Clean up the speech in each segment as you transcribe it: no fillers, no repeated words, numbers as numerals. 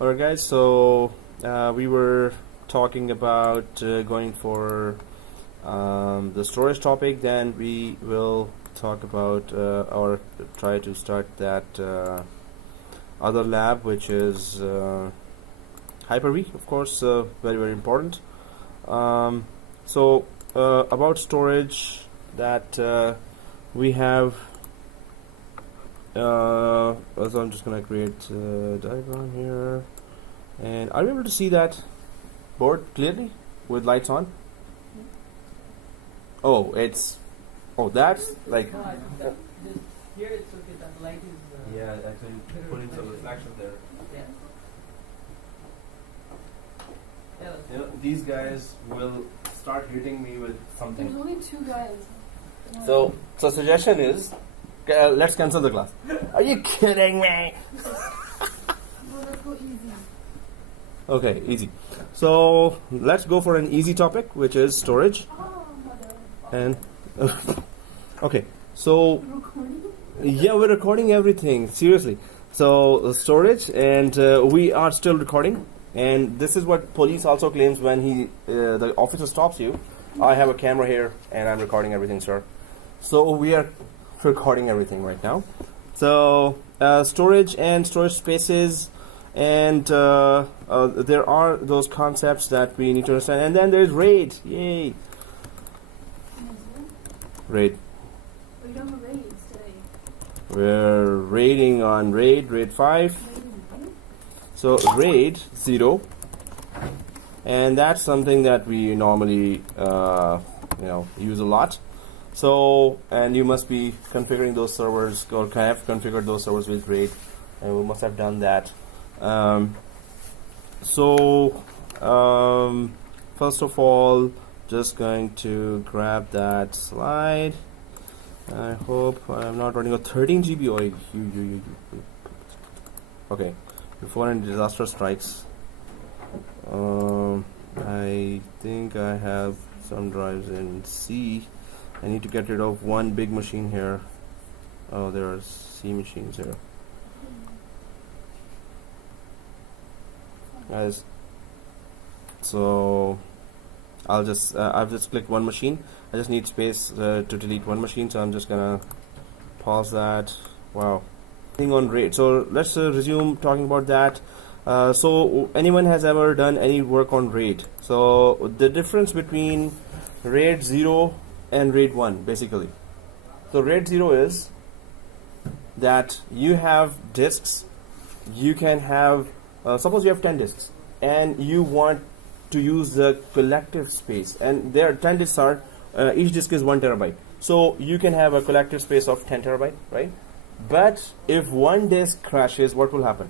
Alright guys, so we were talking about going for the storage topic, then we will talk about or try to start that other lab, which is Hyper-V, of course, very important. So about storage, that we have so I'm just gonna create a diagram here, and are you able to see that board clearly with lights on? Oh, that's like here it's okay, that light is yeah, actually putting some reflection there. You know, these guys will start hitting me with something. There's only two guys. So suggestion is, let's cancel the class. Are you kidding me? Well, let's go easy. Okay, easy. So let's go for an easy topic, which is storage. Oh, mother. And okay, so Recording? yeah, we're recording everything, seriously. So storage, and we are still recording. And this is what police also claims when the officer stops you. I have a camera here, and I'm recording everything, sir. So we are recording everything right now. So storage and storage spaces, and there are those concepts that we need to understand. And then there's RAID. Yay! RAID. We're done with raids today. We're raiding on RAID5. So RAID 0, and that's something that we normally use a lot. So, and you must be configuring those servers, or have configured those servers with RAID, and we must have done that. First of all, just going to grab that slide. I hope I'm not running a 13 GB or okay. Before any disaster strikes, I think I have some drives in C. I need to get rid of one big machine here. Oh, there are C machines here, guys. So I've just clicked one machine. I just need space to delete one machine, so I'm just gonna pause that. Wow. On RAID. So let's resume talking about that. So anyone has ever done any work on RAID? So the difference between RAID 0 and RAID 1, basically. So RAID 0 is that you have disks. You can have suppose you have 10 disks and you want to use the collective space, and there 10 disks are each disk is 1 terabyte. So you can have a collective space of 10 terabyte, right? But if one disk crashes, what will happen?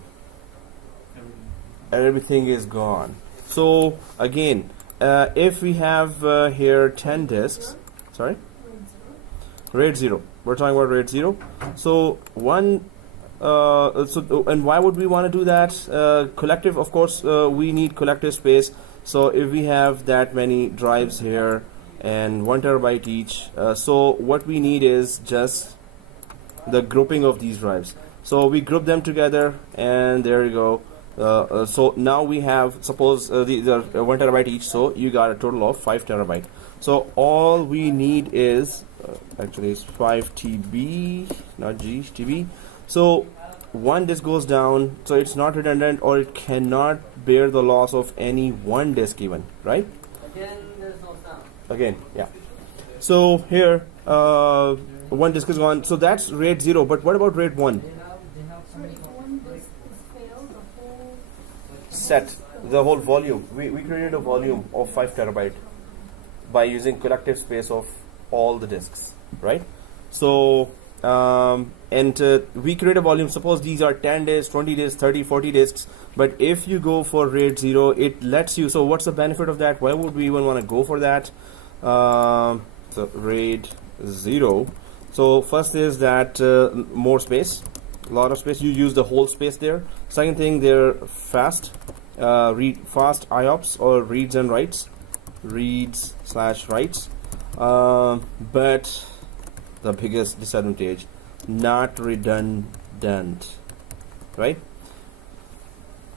Everything is gone. So again, if we have here 10 disks, sorry, RAID 0. We're talking about RAID 0. So and why would we want to do that? Collective, of course, we need collective space. So if we have that many drives here and 1 terabyte each, so what we need is just the grouping of these drives. So we group them together, and there you go. So now we have, suppose these are 1 terabyte each, so you got a total of 5 terabyte. So all we need is actually it's 5 TB, not G, TB. So one disk goes down, so it's not redundant, or it cannot bear the loss of any one disk even, right? again. There's no sound. Again, yeah. So here one disk is gone, so that's RAID 0. But what about RAID 1? They have Sorry, if one disk is failed, the whole Set the whole volume. We created a volume of 5 terabyte by using collective space of all the disks, right? So we create a volume. Suppose these are 10 disks, 20 disks, 30, 40 disks. But if you go for RAID 0, it lets you. So what's the benefit of that? Why would we even want to go for that? So RAID 0. So first is that more space, a lot of space. You use the whole space there. Second thing, they're fast, fast IOPS or reads and writes, reads/writes. But the biggest disadvantage, not redundant, right?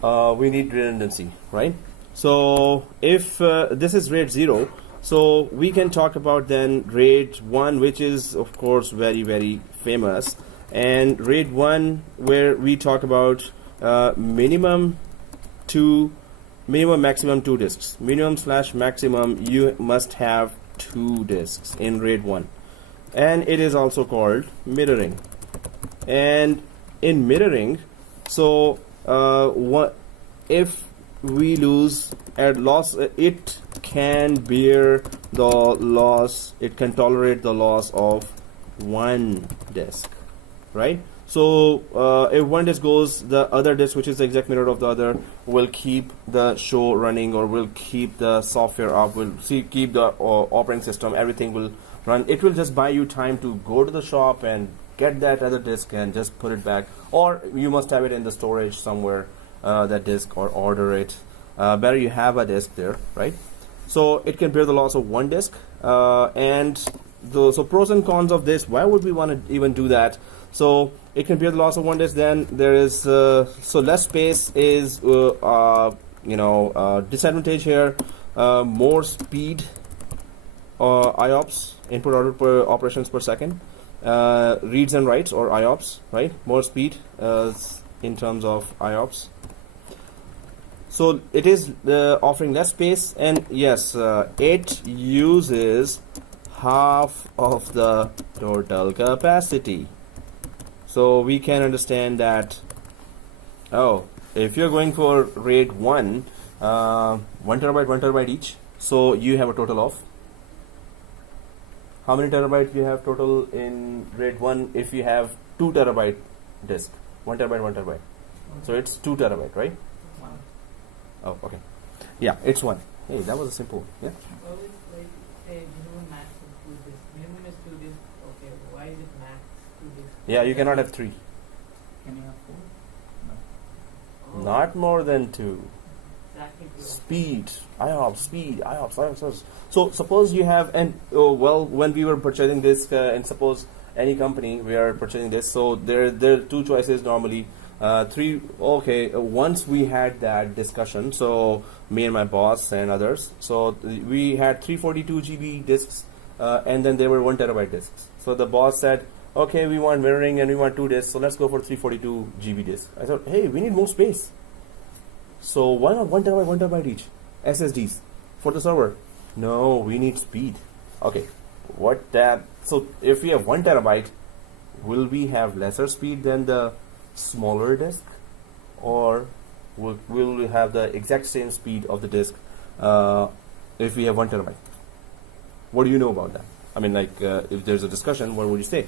we need redundancy, right? So if this is RAID 0, so we can talk about then RAID 1, which is of course very, very famous, and RAID 1 where we talk about minimum maximum 2 disks. Minimum/maximum, you must have 2 disks in RAID 1, and it is also called mirroring. And in mirroring, so what if we lose at loss, it can bear the loss, it can tolerate the loss of 1 disk, right? So if 1 disk goes, the other disk, which is the exact mirror of the other, will keep the show running, or will keep the software up, will keep the operating system, everything will run. It will just buy you time to go to the shop and get that other disk and just put it back, or you must have it in the storage somewhere, that disk, or order it. Better you have a disk there, right? So it can bear the loss of 1 disk, and so pros and cons of this. Why would we want to even do that? So it can bear the loss of 1 disk. Then there is so less space is disadvantage here. More speed, IOPS, input output per operations per second. Reads and writes, or IOPS, right? More speed in terms of IOPS. So it is offering less space, and yes, it uses half of the total capacity. So we can understand that, if you're going for RAID 1, 1 terabyte each, so you have a total of, how many terabytes you have total in RAID 1 if you have 2 terabyte disk? 1 terabyte. So it's 2 terabyte, right? One. Oh, okay. Yeah, it's 1. Hey, that was a simple. Yeah. Well, it's like a minimum max of 2 disks. Minimum is 2 disks. Okay, why is it max 2 disks? Yeah, you cannot have 3. Can you have 4? No. Not more than 2. Exactly 2. Speed, IOPS. So suppose you have, and when we were purchasing this, and suppose any company we are purchasing this, so there are 2 choices normally. 3. Okay, once we had that discussion, so me and my boss and others, so we had 342 GB disks, and then there were 1 terabyte disks. So the boss said, okay, we want mirroring and we want 2 disks, so let's go for 342 GB disks. I thought, hey, we need more space. So why not 1 terabyte each SSDs for the server? No, we need speed. Okay, so if we have 1 terabyte, will we have lesser speed than the smaller disk, or will we have the exact same speed of the disk if we have 1 terabyte? What do you know about that? I mean, like, if there's a discussion, what would you say?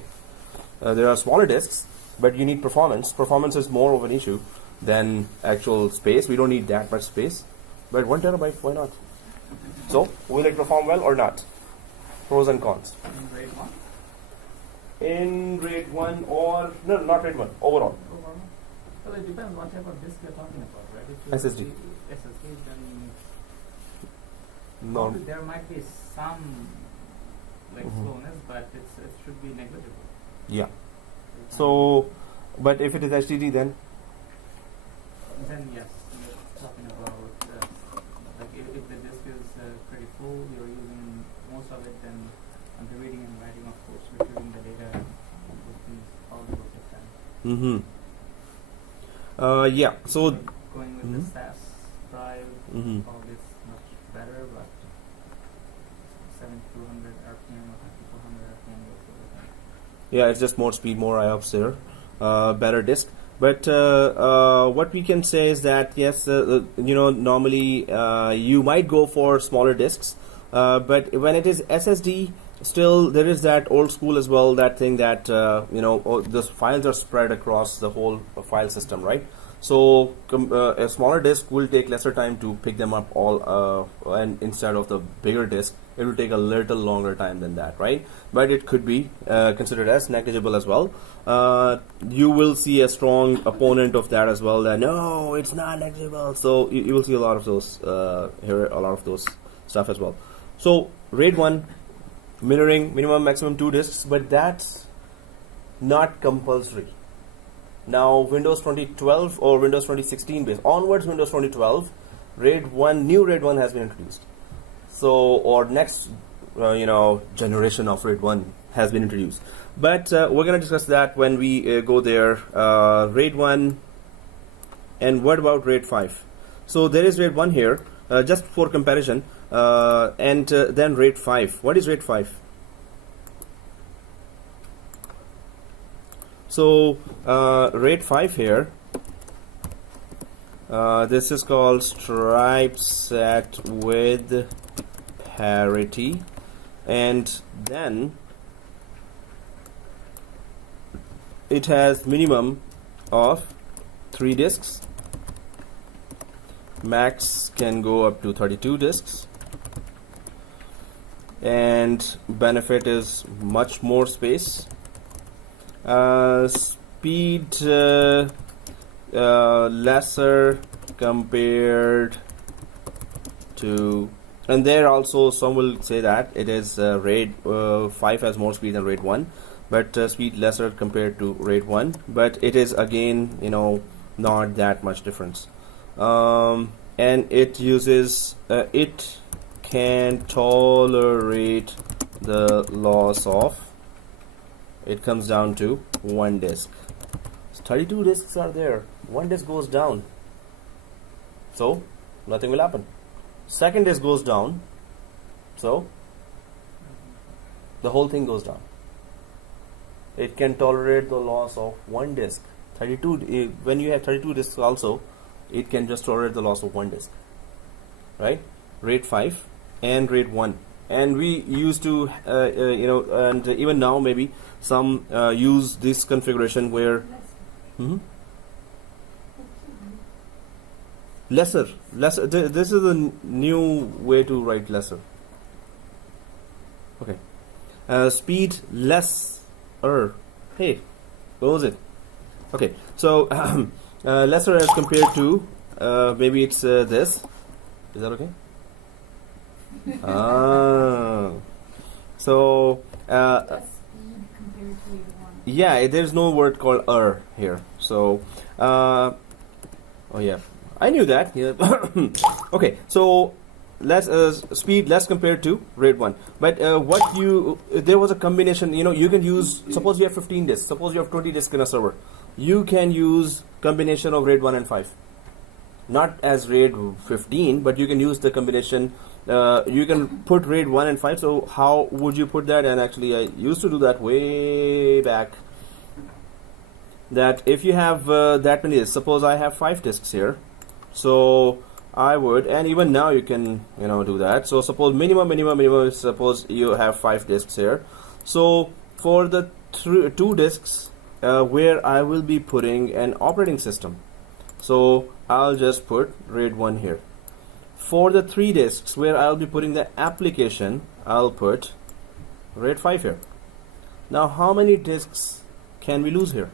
There are smaller disks, but you need performance. Performance is more of an issue than actual space. We don't need that much space, but 1 terabyte, why not? So will it perform well or not? Pros and cons. In RAID 1? In RAID 1, or no, not RAID 1, overall. Well, it depends what type of disk you're talking about, right? If SSD. SSD, then No. there might be some slowness, but it should be negligible. Yeah. So, but if it is HDD, then yes, you're talking about if the disk is pretty full, you're using most of it, then the reading and writing, of course, retrieving the data, all will take time. yeah. So Going with the SAS drive, all this much better, but 7200 RPM or 5400 RPM goes over time. yeah, it's just more speed, more IOPS there, better disk. But what we can say is that yes, normally you might go for smaller disks, but when it is SSD, still there is that old school as well, that thing that the files are spread across the whole file system, right? So a smaller disk will take lesser time to pick them up all, and instead of the bigger disk, it will take a little longer time than that, right? But it could be considered as negligible as well. You will see a strong opponent of that as well, that no, it's not negligible. So you will see a lot of those here, a lot of those stuff as well. So RAID 1, mirroring, minimum maximum 2 disks, but that's not compulsory. Now Windows 2012 or Windows 2016 based onwards, Windows 2012, RAID1, new RAID1 has been introduced. So, or next, generation of RAID1 has been introduced. But we're going to discuss that when we go there. RAID1, and what about RAID5? So there is RAID1 here, just for comparison, and then RAID5. What is RAID5? So RAID5 here, this is called stripe set with parity, and then it has minimum of 3 disks, max can go up to 32 disks, and benefit is much more space. Speed lesser compared to, and there also some will say that it is RAID 5 has more speed than RAID 1, but speed lesser compared to RAID 1, but it is again not that much difference. And it uses it can tolerate the loss of, it comes down to 1 disk. So 32 disks are there, 1 disk goes down, so nothing will happen. Second disk goes down, so the whole thing goes down. It can tolerate the loss of 1 disk. 32, when you have 32 disks also, it can just tolerate the loss of 1 disk, right? RAID 5 and RAID 1, and we used to and even now maybe some use this configuration where lesser. This is a new way to write lesser. Okay, speed less. Hey, what was it? Okay, so lesser as compared to maybe it's this. Is that okay? So yeah, there's no word called here. So oh yeah, I knew that. Yeah. Okay, so less speed less compared to RAID 1. But there was a combination. You can use, suppose you have 15 disks, suppose you have 20 disks in a server. You can use combination of RAID 1 and 5. Not as RAID 15, but you can use the combination. You can put RAID 1 and 5. So how would you put that? And actually I used to do that way back. That if you have that many disks, suppose I have 5 disks here, so I would, and even now you can do that. So suppose minimum is, suppose you have 5 disks here. So for the 2 disks where I will be putting an operating system, so I'll just put RAID 1 here. For the 3 disks where I'll be putting the application, I'll put RAID 5 here. Now how many disks can we lose here?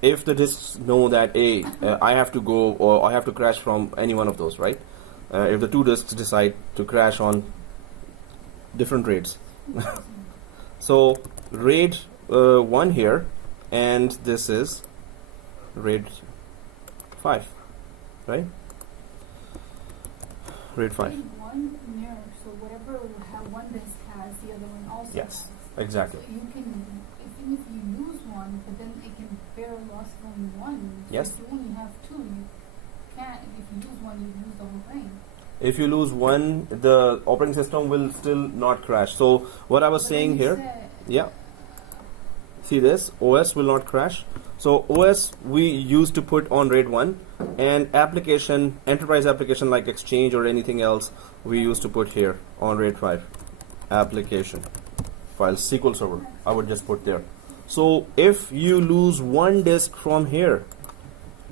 If the disks know that I have to go, or I have to crash from any one of those, right? If the 2 disks decide to crash on different RAIDs. So RAID 1 here, and this is RAID 5, right? RAID 5. One mirror, so whatever one disk has, the other one also Yes, has. exactly. So you can, even if you lose one, but then it can bear a loss of only one. So Yes. if you only have 2, you can't. If you lose one, you lose the whole thing. If you lose one, the operating system will still not crash. So what I was saying here, yeah. See this, OS will not crash. So OS we used to put on RAID 1, and application, enterprise application like Exchange or anything else, we used to put here on RAID 5. Application file, SQL Server, I would just put there. So if you lose 1 disk from here,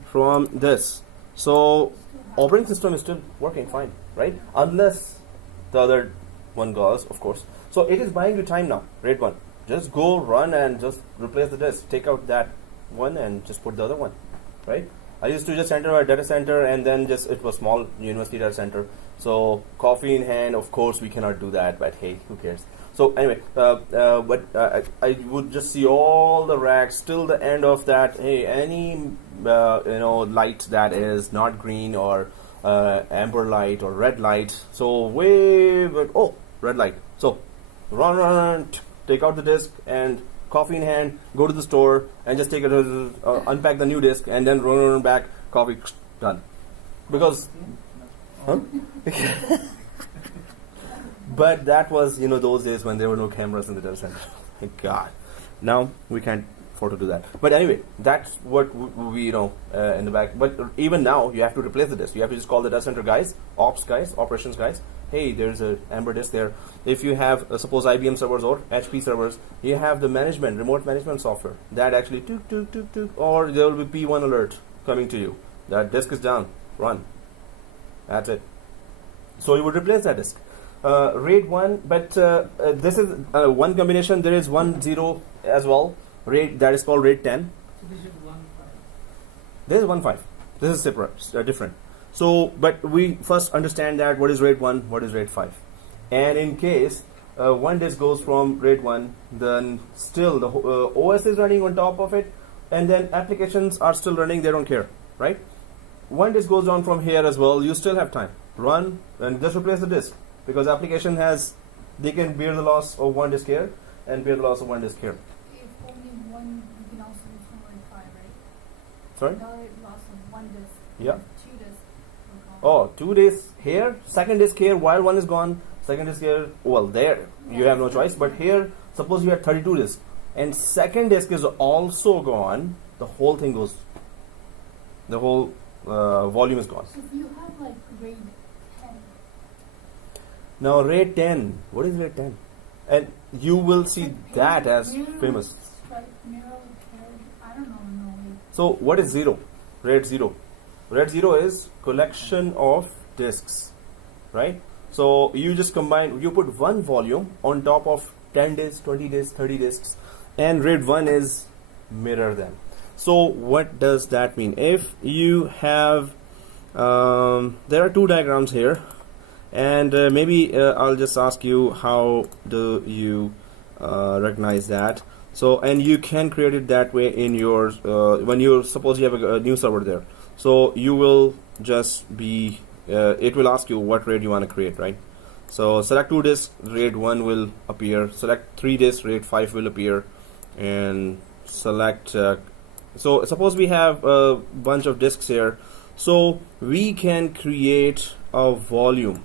from this, so operating system is still working fine, right? Unless the other one goes, of course. So it is buying you time now, RAID 1. Just go run and just replace the disk. Take out that one and just put the other one, right? I used to just enter a data center, and then just it was small university data center. So coffee in hand, of course, we cannot do that. But hey, who cares? So anyway, I would just see all the racks till the end of that. Hey, any light that is not green or amber light or red light. So red light. So run, take out the disk and coffee in hand, go to the store and just take it, unpack the new disk and then run back, coffee, done. Because, but that was, those days when there were no cameras in the data center. Thank God. Now we can't afford to do that. But anyway, that's what we, in the back. But even now, you have to replace the disk. You have to just call the data center guys, ops guys, operations guys. Hey, there's a amber disk there. If you have, suppose IBM servers or HP servers, you have the remote management software that actually or there will be P1 alert coming to you. That disk is down, run. That's it. So you would replace that disk. RAID1, but this is one combination. There is 1.0 as well. RAID, that is called RAID 10. So this is 1.5. This is 1.5. This is separate, different. So, but we first understand that what is RAID 1, what is RAID 5. And in case one disk goes from RAID 1, then still the OS is running on top of it, and then applications are still running, they don't care, right? One disk goes down from here as well, you still have time. Run and just replace the disk, because application they can bear the loss of one disk here and bear the loss of one disk here. If only one, you can also use from RAID 5, right? Sorry? The loss of one disk. Yeah. 2 disks. Oh, 2 disks here, second disk here, while one is gone, second disk here, well, there, you have no choice. But here, suppose you have 32 disks, and second disk is also gone, the whole thing goes, the whole volume is gone. So if you have like RAID 10. Now, RAID 10, what is RAID 10? And you will see that as famous. I don't know. So, what is 0? RAID 0. RAID 0 is collection of disks, right? So you just combine, you put one volume on top of 10 disks, 20 disks, 30 disks, and RAID 1 is mirror them. So what does that mean? If you have, there are 2 diagrams here, and maybe I'll just ask you how do you recognize that. So, and you can create it that way in your, when you suppose you have a new server there. So you will just be, it will ask you what RAID you want to create, right? So select 2 disks, RAID 1 will appear. Select 3 disks, RAID 5 will appear. And select, so suppose we have a bunch of disks here. So we can create a volume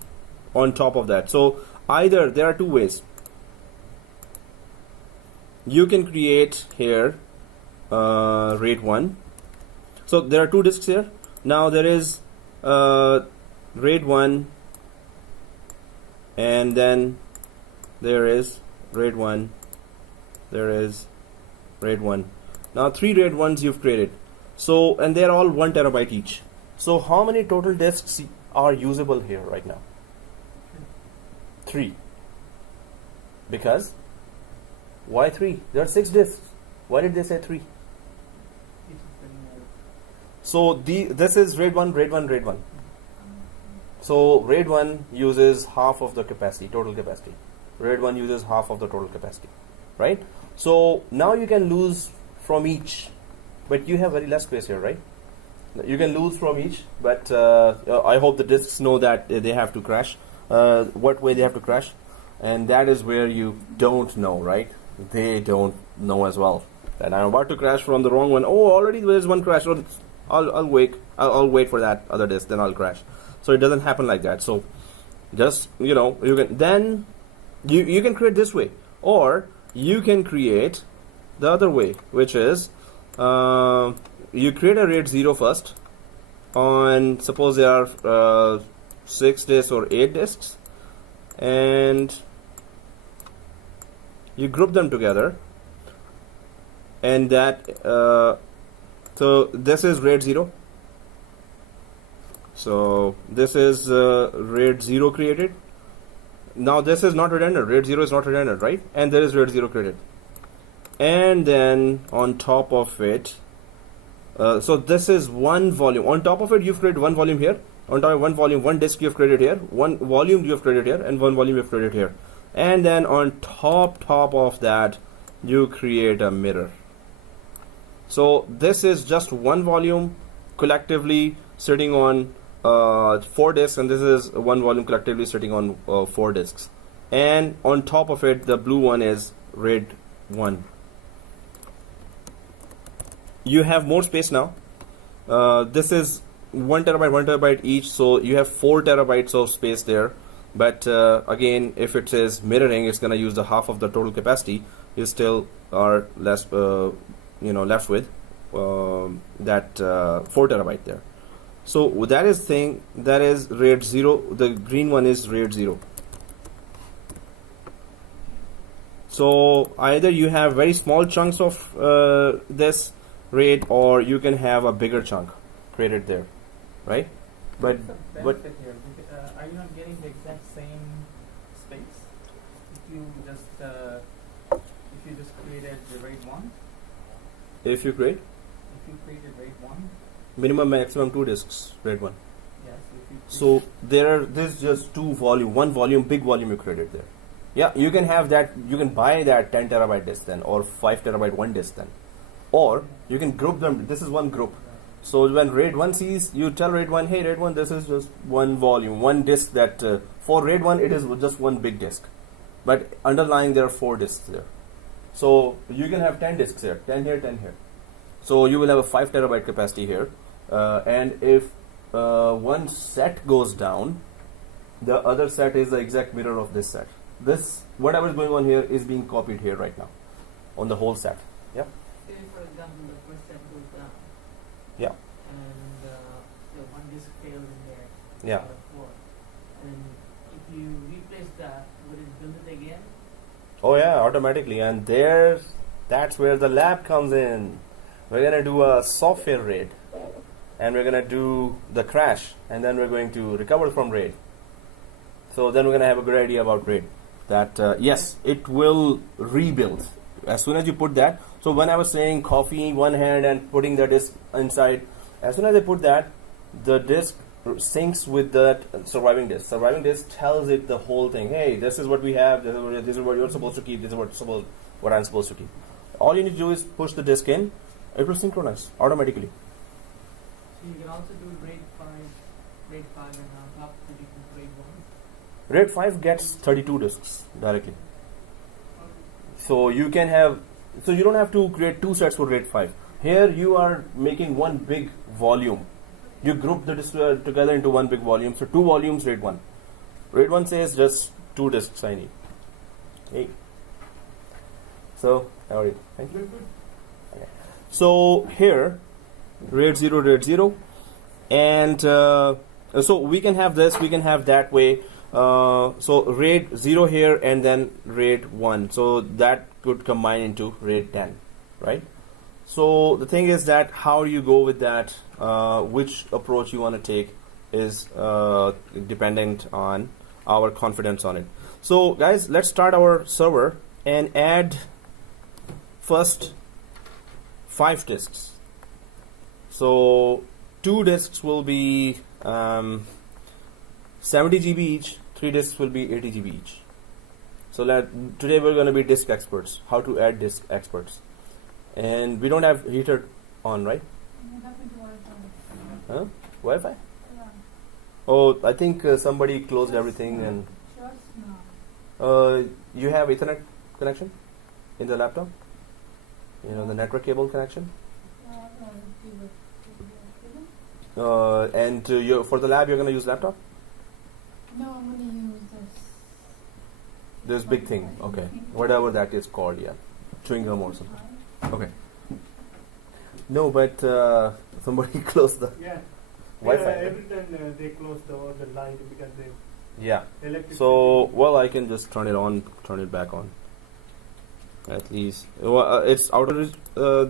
on top of that. So either, there are 2 ways. You can create here RAID 1. So there are 2 disks here. Now there is RAID 1, and then there is RAID 1. There is RAID 1. Now 3 RAID 1s you've created. So, and they're all 1 terabyte each. So how many total disks are usable here right now? 3. Because why 3? There are 6 disks. Why did they say 3? So this is RAID 1, RAID 1, RAID 1. So RAID 1 uses half of the capacity, total capacity. RAID 1 uses half of the total capacity, right? So now you can lose from each, but you have very less space here, right? You can lose from each, but I hope the disks know that they have to crash. What way they have to crash, and that is where you don't know, right? They don't know as well that I'm about to crash from the wrong one. Oh, already there's one crash. So I'll wait for that other disk, then I'll crash. So it doesn't happen like that. So just you can then you can create this way, or you can create the other way, which is you create a RAID 0 first on, suppose there are 6 disks or 8 disks, and you group them together, and that so this is RAID 0. So this is RAID 0 created. Now this is not redundant. RAID 0 is not redundant, right? And there is RAID 0 created. And then on top of it, So this is one volume. On top of it, you've created one volume here. On top of one volume, one disk you've created here, one volume you've created here, and one volume you've created here. And then on top of that, you create a mirror. So this is just one volume collectively sitting on 4 disks, and this is one volume collectively sitting on 4 disks. And on top of it, the blue one is RAID1. You have more space now. This is 1 terabyte each, so you have 4 terabytes of space there. But again, if it is mirroring, it's going to use the half of the total capacity. You still are less, left with that 4 terabyte there. So that is RAID 0. The green one is RAID 0. So either you have very small chunks of this RAID, or you can have a bigger chunk created there, right? But What's the benefit here? Are you not getting the exact same space if you just created the RAID1? if you created RAID1, minimum maximum 2 disks, RAID1. yes. So there's just one volume, big volume you created there. Yeah, you can have that. You can buy that 10 terabyte disk then, or 5 terabyte one disk then, or you can group them. This is one group. So when RAID1 sees, you tell RAID1, hey RAID1, this is just one volume, one disk. That for RAID1 it is just one big disk, but underlying there are 4 disks there. So you can have 10 disks here, 10 here, 10 here. So you will have a 5 terabyte capacity here, and if one set goes down, the other set is the exact mirror of this set. This, whatever is going on here, is being copied here right now on the whole set. Yeah. Say for example the first set goes down. Yeah. And the one disk fails in there. Yeah. Out of 4. And if you replace that, would it build it again? Oh yeah, automatically. And that's where the lab comes in. We're gonna do a software RAID, and we're gonna do the crash, and then we're going to recover from RAID. So then we're gonna have a good idea about RAID. That yes, it will rebuild as soon as you put that. So when I was saying copy one hand and putting the disk inside, as soon as I put that, the disk syncs with that surviving disk. Surviving disk tells it the whole thing. Hey, this is what we have. This is what you're supposed to keep. This is what I'm supposed to keep. All you need to do is push the disk in. It will synchronize automatically. So you can also do RAID 5 and on top of it you can RAID1. RAID 5 gets 32 disks directly. So you can have, so you don't have to create 2 sets for RAID 5. Here you are making one big volume. You group the disks together into one big volume. So 2 volumes RAID 1. RAID 1 says just 2 disks I need. Hey. So, how are you? Thank you. Okay. So here, RAID 0, and so we can have this, we can have that way. So RAID 0 here, and then RAID 1. So that could combine into RAID 10, right? So the thing is that how do you go with that? Which approach you want to take is dependent on our confidence on it. So guys, let's start our server and add first 5 disks. So 2 disks will be 70 GB each. 3 disks will be 80 GB each. So today we're going to be disk experts. How to add disk experts. And we don't have heater on, right? What happened to Wi-Fi? Huh? Wi-Fi? Yeah. Oh, I think somebody closed everything. And Just now. you have Ethernet connection in the laptop? You know, the network cable connection? And for the lab, you're going to use laptop? No, I'm going to use this. This big thing, okay. Whatever that is called, yeah. Chewing gum or something. Okay. No, but somebody closed the Wi-Fi. Yeah, every time they close the light because they Yeah. electric. So, well, I can just turn it on, turn it back on. At least. Well, it's out of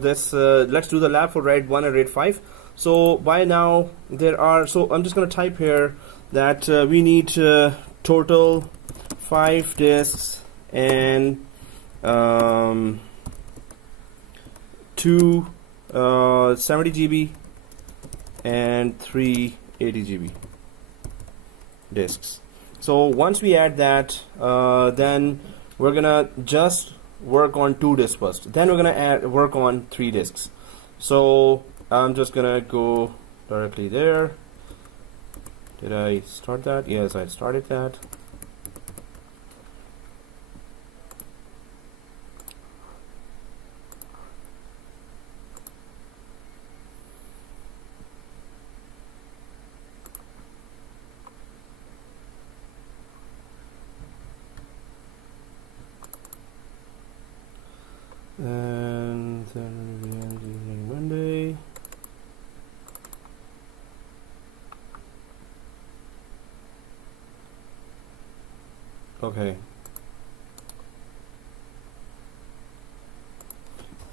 this. Let's do the lab for RAID 1 and RAID 5. So, by now, there are. So, I'm just going to type here that we need total 5 disks and 2 70 GB and 3 80 GB disks. So once we add that, then we're gonna just work on 2 disks first. Then we're gonna work on 3 disks. So I'm just gonna go directly there. Did I start that? Yes, I started that. And then again Monday. Okay.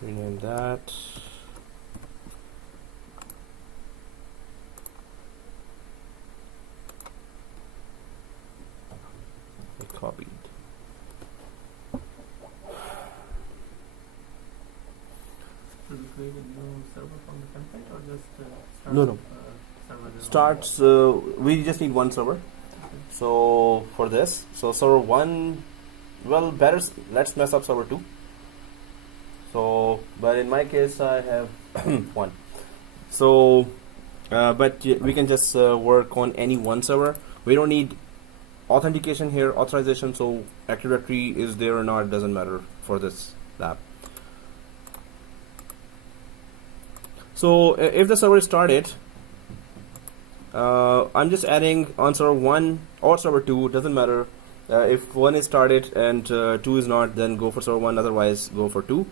Rename that. I copied. Should we create a new server from the template or just start No. server there? Starts. We just need one server. So for this, so server 1, well, better let's mess up server 2. So, but in my case, I have 1. So, but we can just work on any one server. We don't need authentication here, authorization. So Active Directory is there or not, doesn't matter for this lab. So if the server is started, I'm just adding on server 1 or server 2, doesn't matter. If 1 is started and 2 is not, then go for server 1, otherwise go for 2.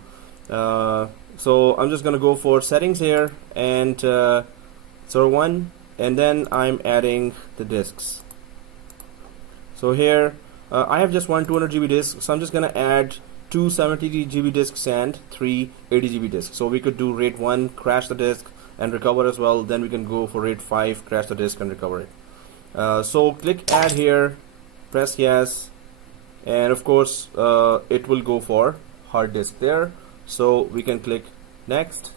So I'm just gonna go for settings here and server 1, and then I'm adding the disks. So here I have just one 200 GB disk, so I'm just gonna add 2 70 GB disks and 3 80 GB disks. So we could do RAID1, crash the disk and recover as well. Then we can go for RAID5, crash the disk and recover it. So click add here, press yes, and of course it will go for hard disk there. So we can click next.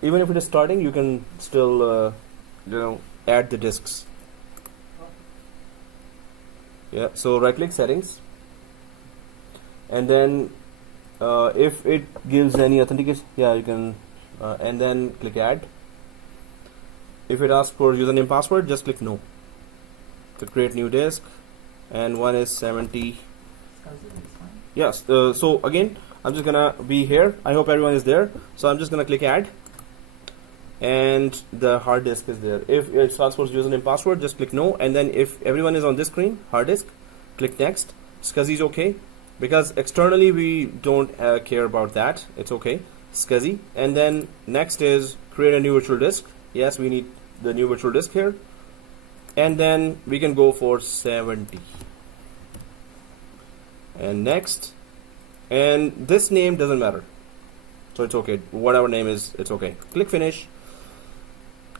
Even if it is starting, you can still add the disks. Yeah. So right click settings, and then if it gives any authentication, yeah, you can, and then click add. If it asks for username password, just click no to create new disk, and one is 70. Yes. So again, I'm just gonna be here. I hope everyone is there. So I'm just gonna click add, and the hard disk is there. If it asks for username password, just click no, and then if everyone is on this screen, hard disk, click next. SCSI is okay, because externally we don't care about that. It's okay, SCSI. And then next is create a new virtual disk. Yes, we need the new virtual disk here, and then we can go for 70 and next, and this name doesn't matter, so it's okay, whatever name is, it's okay. Click finish.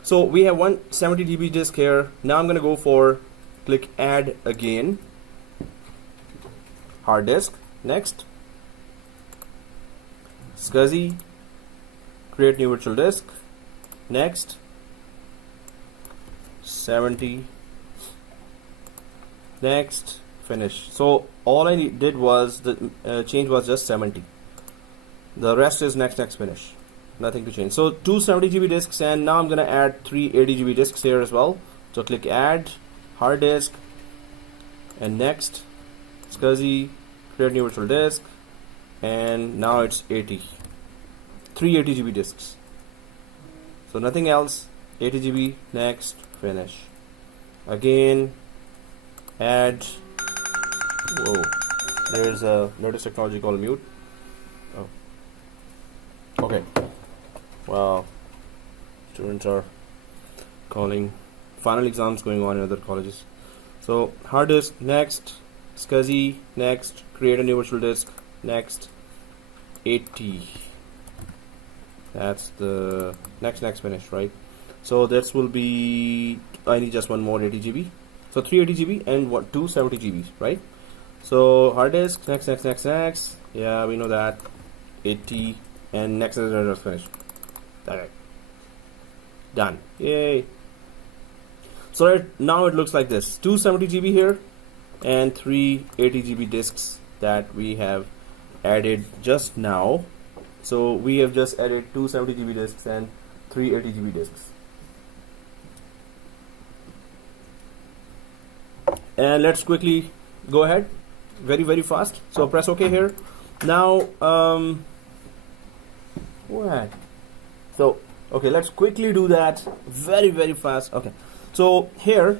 So we have one 70 GB disk here. Now I'm gonna go for click add again, hard disk, next, SCSI, create new virtual disk, next, 70, next, finish. So all I did was the change was just 70. The rest is next, finish. Nothing to change. So 2 70 GB disks, and now I'm gonna add 3 80 GB disks here as well. So click add, hard disk, and next, SCSI, create new virtual disk, and now it's 80. 3 80 GB disks. So nothing else. 80 GB, next, finish. Again, add. Whoa, there's a notice technology called mute. Oh, okay. Wow, students are calling. Final exams going on in other colleges. So hard disk, next, SCSI, next, create a new virtual disk, next, 80. That's the next, finish, right? So this will be, I need just one more 80 GB. So 3 80 GB and 2 70 GB, right? So hard disk, next. Yeah, we know that. 80 and next is finish. Okay. Done. Yay. So now it looks like this. 270 GB here and 380 GB disks that we have added just now. So we have just added 270 GB disks and 380 GB disks. And let's quickly go ahead very fast. So press OK here. Now what? So okay, let's quickly do that very fast. Okay, so here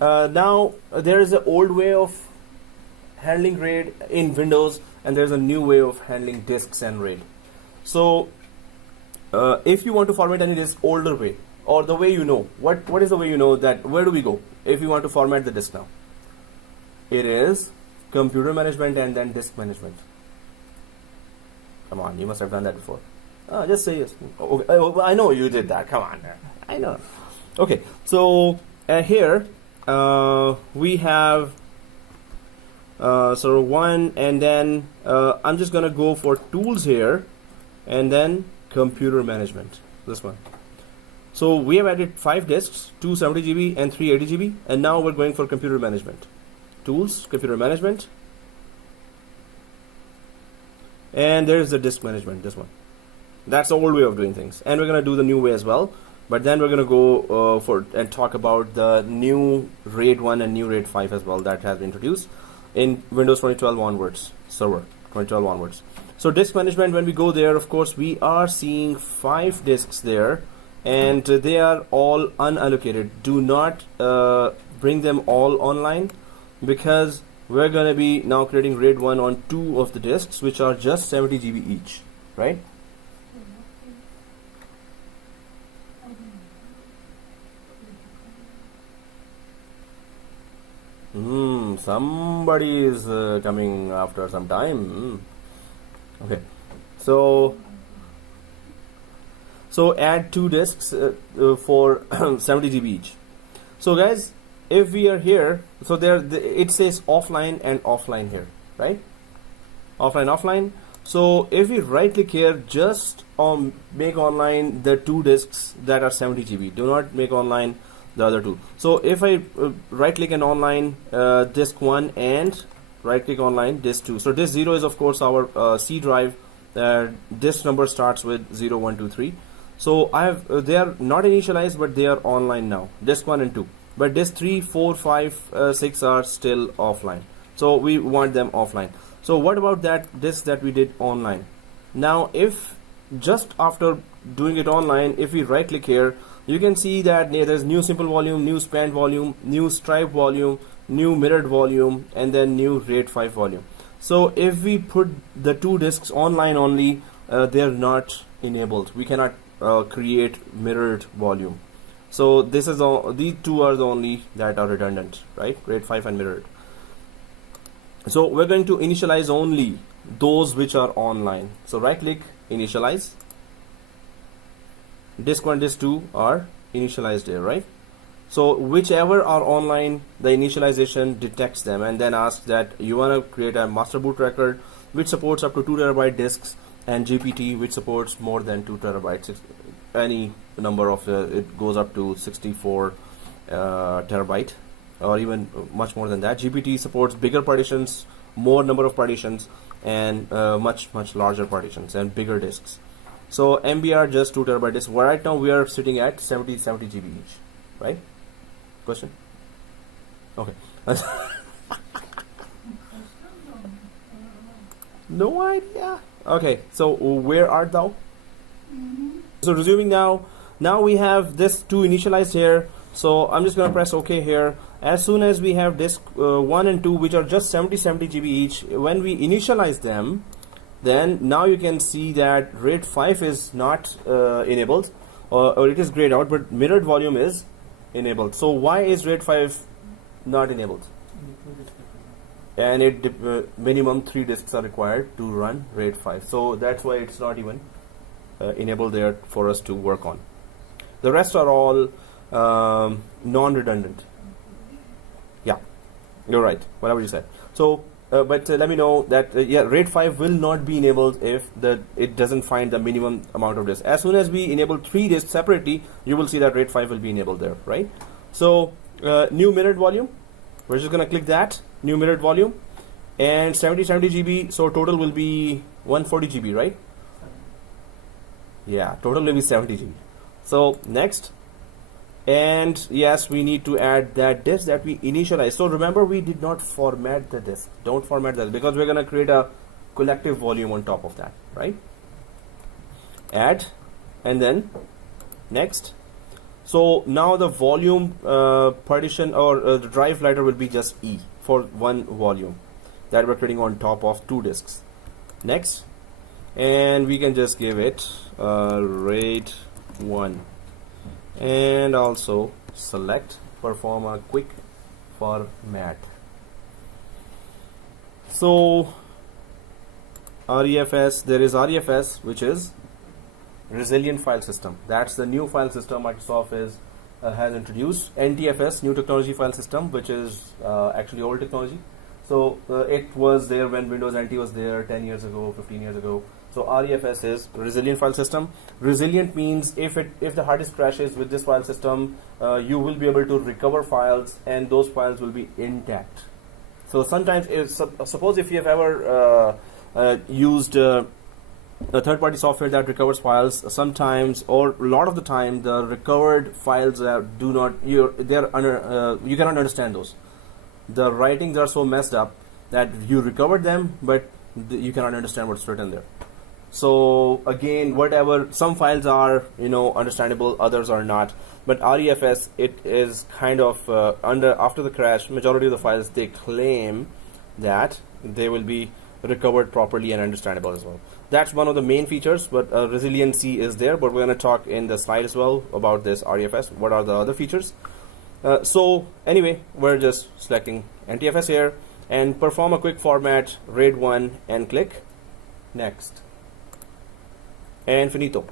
now there is an old way of handling RAID in Windows, and there's a new way of handling disks and RAID. So if you want to format any disk older way, or the way you know, what is the way you know that where do we go if you want to format the disk now? It is computer management and then disk management. Come on, you must have done that before. Just say yes. Okay. I know you did that. Come on. I know. Okay. So here we have so one, and then I'm just gonna go for tools here, and then computer management. This one. So we have added 5 disks, 270 GB and 380 GB, and now we're going for computer management. Tools, computer management, and there's the disk management. This one. That's the old way of doing things, and we're gonna do the new way as well. But then we're gonna go for and talk about the new RAID1 and new RAID5 as well that has been introduced in Windows 2012 onwards, server 2012 onwards. So disk management, when we go there, of course, we are seeing 5 disks there, and they are all unallocated. Do not bring them all online, because we're gonna be now creating RAID1 on 2 of the disks, which are just 70 GB each, right? Somebody is coming after some time. Okay, so add 2 disks for 70 GB each. So guys, if we are here, so it says offline and offline here, right? Offline. So if we right click here, just make online the 2 disks that are 70 GB. Do not make online the other 2. So if I right click and online disk 1 and right click online disk 2. So disk 0 is of course our C drive. Disk number starts with 0, 1, 2, 3. So I have they are not initialized, but they are online now. Disk 1 and 2. But disk 3, 4, 5, 6 are still offline. So we want them offline. So what about that disk that we did online? Now if just after doing it online, if we right click here, you can see that there's new simple volume, new span volume, new stripe volume, new mirrored volume, and then new RAID5 volume. So if we put the 2 disks online only, they're not enabled. We cannot create mirrored volume. So this is all, these 2 are the only that are redundant, right? RAID5 and mirrored. So we're going to initialize only those which are online. So right click, initialize. Disk 1, disk 2 are initialized here, right? So whichever are online, the initialization detects them and then asks that you want to create a master boot record which supports up to 2 terabyte disks, and GPT which supports more than 2 terabytes. Any number of it goes up to 64 terabyte, or even much more than that. GPT supports bigger partitions, more number of partitions, and much larger partitions and bigger disks. So MBR just 2 terabyte disks. Well, right now we are sitting at 70 GB each, right? Question? Okay. No idea. Okay, so where art thou? So resuming now we have this 2 initialized here. So I'm just gonna press OK here. As soon as we have disk 1 and 2, which are just 70 GB each, when we initialize them, then now you can see that RAID5 is not enabled, or it is grayed out, but mirrored volume is enabled. So why is RAID5 not enabled? And it minimum 3 disks are required to run RAID5. So that's why it's not even enabled there for us to work on. The rest are all non-redundant. Yeah, you're right, whatever you said. So but let me know that yeah, RAID 5 will not be enabled if it doesn't find the minimum amount of disks. As soon as we enable 3 disks separately, you will see that RAID 5 will be enabled there, right? So new mirrored volume, we're just gonna click that new mirrored volume, and 70 GB, so total will be 140 GB, right? Yeah, total will be 70 GB. So next, and yes, we need to add that disk that we initialized. So remember, we did not format the disk. Don't format that, because we're gonna create a collective volume on top of that, right? Add, and then next. So now the volume partition, or the drive letter will be just E for one volume that we're creating on top of 2 disks. Next, and we can just give it RAID1, and also select perform a quick format. So REFS, there is REFS, which is resilient file system. That's the new file system Microsoft has introduced. NTFS, new technology file system, which is actually old technology. So it was there when Windows NT was there 10 years ago, 15 years ago. So REFS is resilient file system. Resilient means if the hard disk crashes with this file system, you will be able to recover files, and those files will be intact. So sometimes, suppose if you have ever used a third-party software that recovers files, sometimes, or a lot of the time, the recovered files you cannot understand those. The writings are so messed up that you recovered them, but you cannot understand what's written there. So again, whatever, some files are understandable, others are not. But REFS, it is kind of after the crash, majority of the files, they claim that they will be recovered properly and understandable as well. That's one of the main features, but resiliency is there. But we're going to talk in the slide as well about this REFS. What are the other features? So anyway, we're just selecting NTFS here and perform a quick format RAID1 and click next. And finito.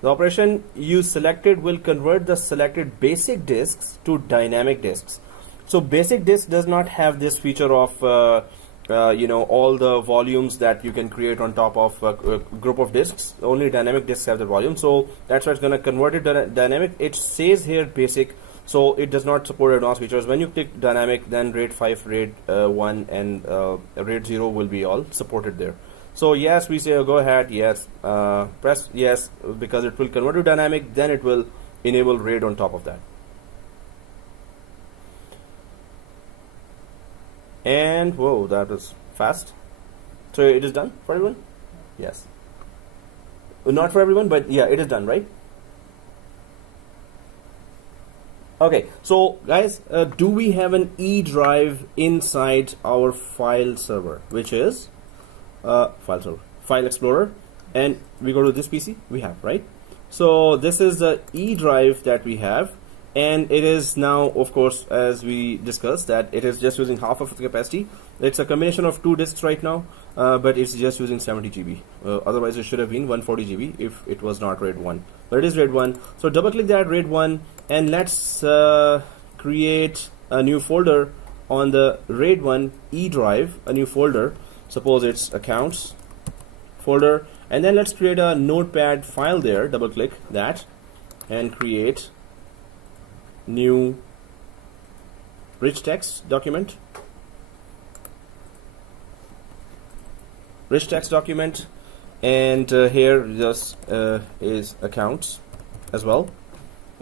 The operation you selected will convert the selected basic disks to dynamic disks. So basic disk does not have this feature of all the volumes that you can create on top of a group of disks. Only dynamic disks have the volume. So that's why it's going to convert it to dynamic. It says here basic, so it does not support advanced features. When you click dynamic, then RAID 5, RAID 1 and RAID 0 will be all supported there. So yes, we say go ahead, yes, press yes, because it will convert to dynamic, then it will enable RAID on top of that. And whoa, that was fast. So it is done for everyone? Yes. Not for everyone, but yeah, it is done, right? Okay, so guys, do we have an E drive inside our file server, which is file explorer, and we go to this PC, we have, right? So this is the E drive that we have, and it is now, of course, as we discussed, that it is just using half of the capacity. It's a combination of 2 disks right now, but it's just using 70 GB. Otherwise, it should have been 140 GB if it was not RAID 1. But it is RAID 1. So double click that RAID 1, and let's create a new folder on the RAID 1 E drive, a new folder. Suppose it's accounts folder, and then let's create a notepad file there. Double click that and create new rich text document. And here just is accounts as well,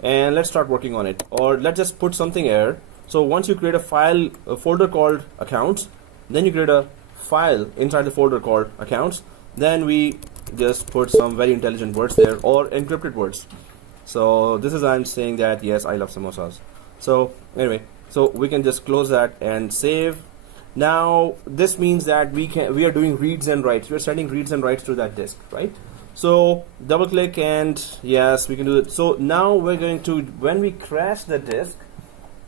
and let's start working on it, or let's just put something here. So once you create a folder called accounts, then you create a file inside the folder called accounts, then we just put some very intelligent words there, or encrypted words. So this is, I'm saying that yes, I love samosas. So anyway, so we can just close that and save. Now this means that we are doing reads and writes. We are sending reads and writes to that disk, right? So double click, and yes, we can do it. So now we're going to, when we crash the disk,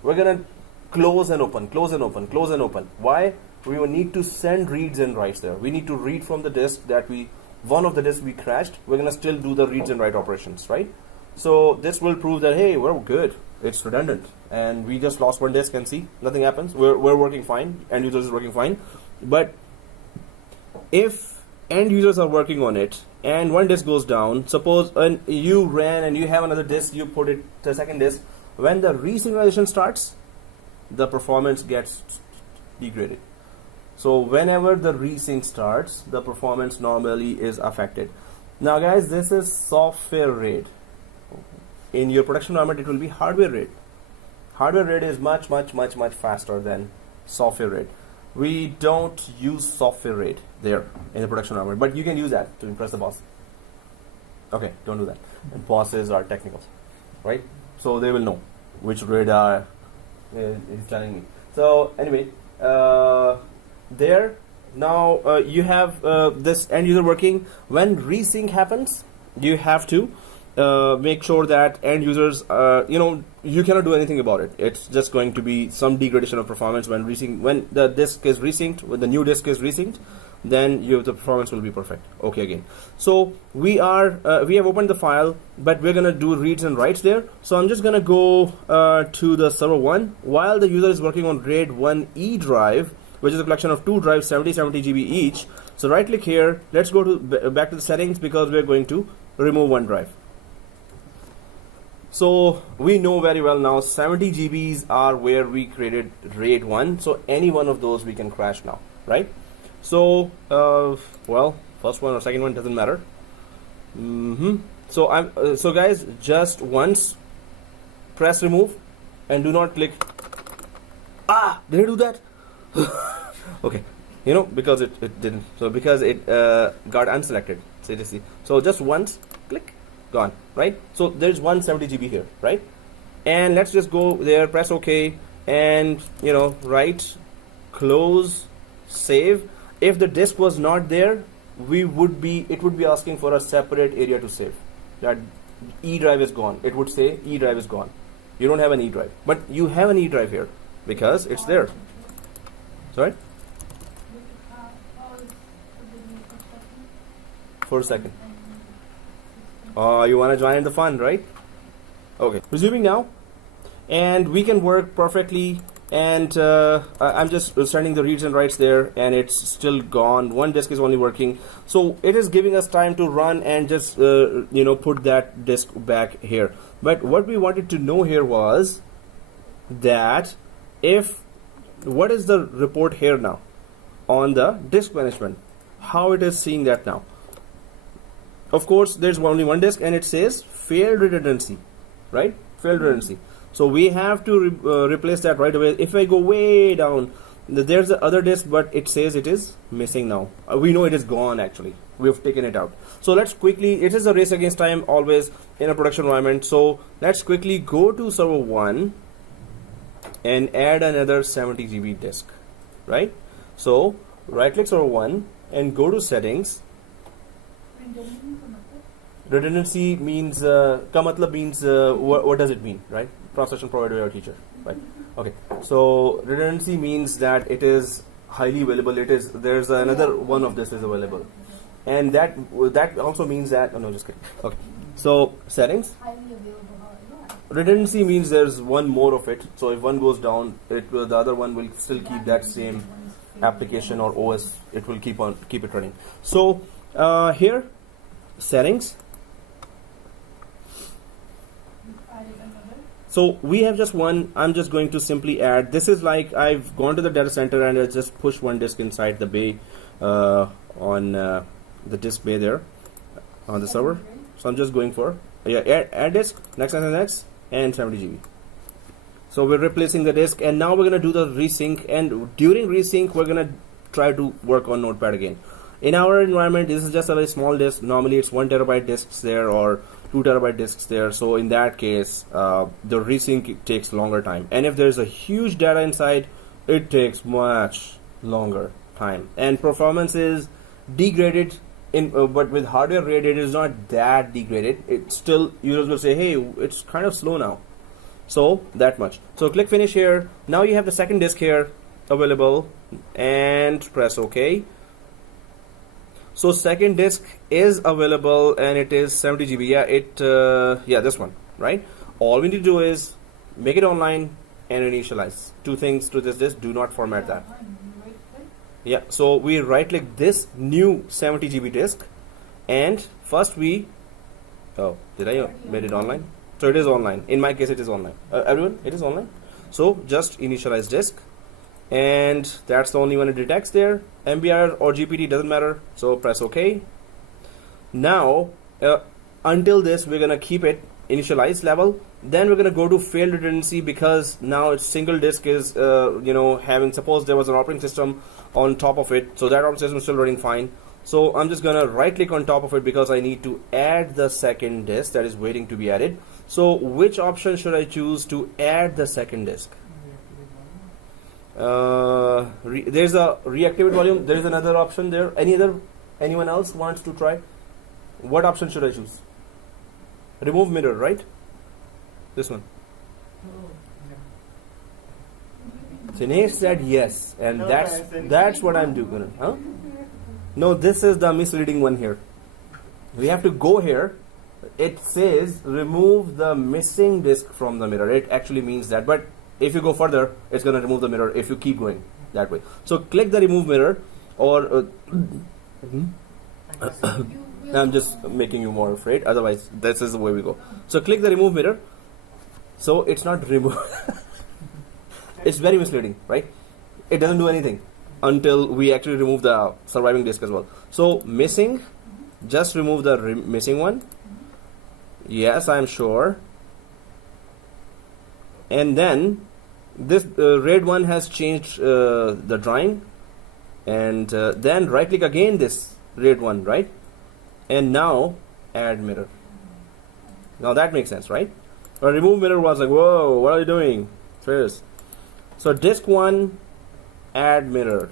we're gonna close and open, close and open, close and open. Why? We will need to send reads and writes there. We need to read from the disk that one of the disks we crashed. We're gonna still do the reads and write operations, right? So this will prove that, hey, we're good. it's redundant, and we just lost one disk, and see, nothing happens. We're working fine, end users is working fine. But if end users are working on it and one disk goes down, suppose when you ran and you have another disk, you put it to the second disk, when the resynchronization starts, the performance gets degraded. So whenever the resync starts, the performance normally is affected. Now guys, this is software RAID. In your production environment, it will be hardware RAID. Hardware RAID is much faster than software RAID. We don't use software RAID there in the production environment, but you can use that to impress the boss. Okay, don't do that. And bosses are technical, right? So they will know which RAID is telling me. So anyway, there now you have this end user working. When resync happens, you have to make sure that end users, you cannot do anything about it. It's just going to be some degradation of performance when resync. When the disk is resynced, when the new disk is resynced, then the performance will be perfect. Okay, again. So we have opened the file, but we're gonna do reads and writes there. So I'm just gonna go to the server 1 while the user is working on RAID1 E drive, which is a collection of 2 drives, 70 GB each. So right click here. Let's go to back to the settings, because we're going to remove one drive. So we know very well now 70 GBs are where we created RAID1. So any one of those we can crash now, right? So well, first one or second one doesn't matter. So so guys, just once press remove and do not click. Did I do that? Okay, because it didn't. So because it got unselected. So just once click, gone, right? So there's 170 GB here, right? And let's just go there, press OK, and write, close, save. If the disk was not there, it would be asking for a separate area to save. That E drive is gone. It would say E drive is gone. You don't have an E drive, but you have an E drive here because it's there. Sorry? For a second. You want to join in the fun, right? Okay, resuming now, and we can work perfectly. And I'm just sending the reads and writes there, and it's still gone. One disk is only working, so it is giving us time to run and just put that disk back here. But what we wanted to know here was that what is the report here now on the disk management, how it is seeing that now. Of course, there's only one disk, and it says failed redundancy, right? Failed redundancy. So we have to replace that right away. If I go way down, there's the other disk, but it says it is missing now. We know it is gone actually. We've taken it out. So let's quickly, it is a race against time always in a production environment. So let's quickly go to server 1 and add another 70 GB disk, right? So right click server 1 and go to settings. Redundancy means, ka matlab means, what does it mean, right? Translation provided by our teacher, right? Okay, so redundancy means that it is highly available. There's another one of this is available, and that also means that. Oh no, just kidding. Okay, so settings. Highly available. Redundancy means there's one more of it. So if one goes down, the other one will still keep that same application or OS. It will keep it running. So here, settings. So we have just one. I'm just going to simply add. This is like I've gone to the data center and I just push one disk inside the bay on the disk bay there on the server. So I'm just going for add disk, next, and 70 GB. So we're replacing the disk, and now we're gonna do the resync. And during resync, we're gonna try to work on Notepad again. In our environment, this is just a very small disk. Normally, it's 1 TB disks there or 2 TB disks there. So in that case, the resync takes longer time. And if there's a huge data inside, it takes much longer time. And performance is degraded. But with hardware RAID, it is not that degraded. It's still, users will say, hey, it's kind of slow now. So that much. So click finish here. Now you have the second disk here available, and press OK. So second disk is available, and it is 70 GB. Yeah, this one, right? All we need to do is make it online and initialize. Two things to this disk, do not format that. Yeah, so we right click this new 70 GB disk, and first we, oh, did I made it online? So it is online. In my case, it is online. Everyone, it is online. So just initialize disk, and that's the only one it detects there. MBR or GPT doesn't matter. So press OK. Now, until this, we're gonna keep it initialized level. Then we're gonna go to failed redundancy, because now its single disk is, having, suppose there was an operating system on top of it, so that operating system is still running fine. So I'm just gonna right click on top of it, because I need to add the second disk that is waiting to be added. So which option should I choose to add the second disk? There's a reactivate volume. There is another option there. Anyone else wants to try? What option should I choose? Remove mirror, right? This one. Dinesh said yes, and No, that's what I'm doing. Huh? No, this is the misleading one here. We have to go here. It says remove the missing disk from the mirror. It actually means that, but if you go further, it's going to remove the mirror if you keep going that way. So click the remove mirror, or I'm just making you more afraid. Otherwise, this is the way we go. So click the remove mirror. So it's not remove. It's very misleading, right? It doesn't do anything until we actually remove the surviving disk as well. So missing, just remove the missing one. Yes, I'm sure. And then this RAID1 has changed the drawing, and then right click again this RAID1, right? And now add mirror. Now that makes sense, right? Or remove mirror was like, whoa, what are you doing? First. So disk 1, add mirror.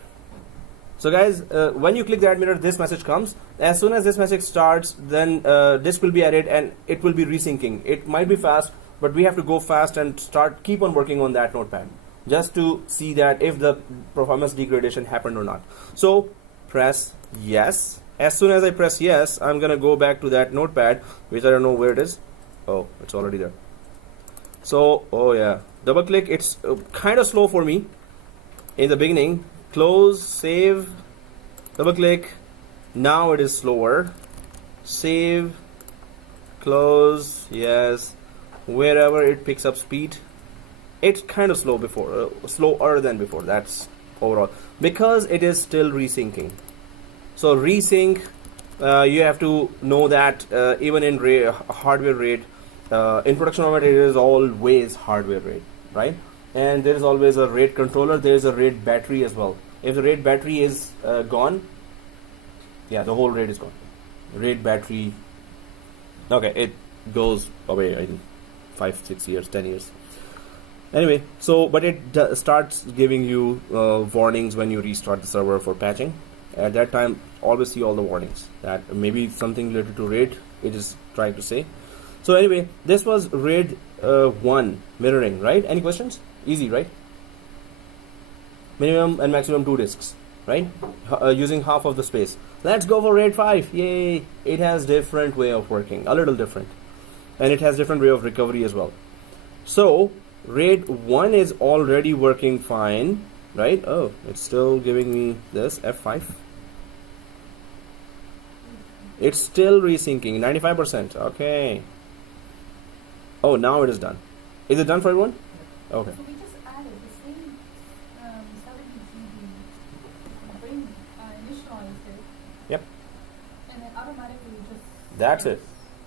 So guys, when you click the add mirror, this message comes. As soon as this message starts, then disk will be added and it will be resyncing. It might be fast, but we have to go fast and keep on working on that notepad just to see that if the performance degradation happened or not. So press yes. As soon as I press yes, I'm gonna go back to that notepad, which I don't know where it is. Oh, it's already there. So, oh yeah, double click. It's kind of slow for me in the beginning. Close, save, double click. Now it is slower. Save, close, yes. Wherever it picks up speed, it's kind of slow before, slower than before. That's overall because it is still resyncing. So resync, you have to know that even in hardware RAID, in production format it is always hardware RAID, right? And there is always a RAID controller. There is a RAID battery as well. If the RAID battery is gone, yeah, the whole RAID is gone. RAID battery, okay, it goes away in 5, 6 years, 10 years. Anyway, so but it starts giving you warnings when you restart the server for patching. At that time, always see all the warnings that maybe something related to RAID it is trying to say. So anyway, this was RAID1 mirroring, right? Any questions? Easy, right? Minimum and maximum 2 disks, right? Using half of the space. Let's go for RAID5. Yay! It has different way of working, a little different, and it has different way of recovery as well. So RAID1 is already working fine, right? Oh, it's still giving me this F5. It's still resyncing 95%. Okay. Oh, now it is done. Is it done for everyone? Okay. So we just added the same 70 GB bring initialized it. Yep. And then automatically just. That's it.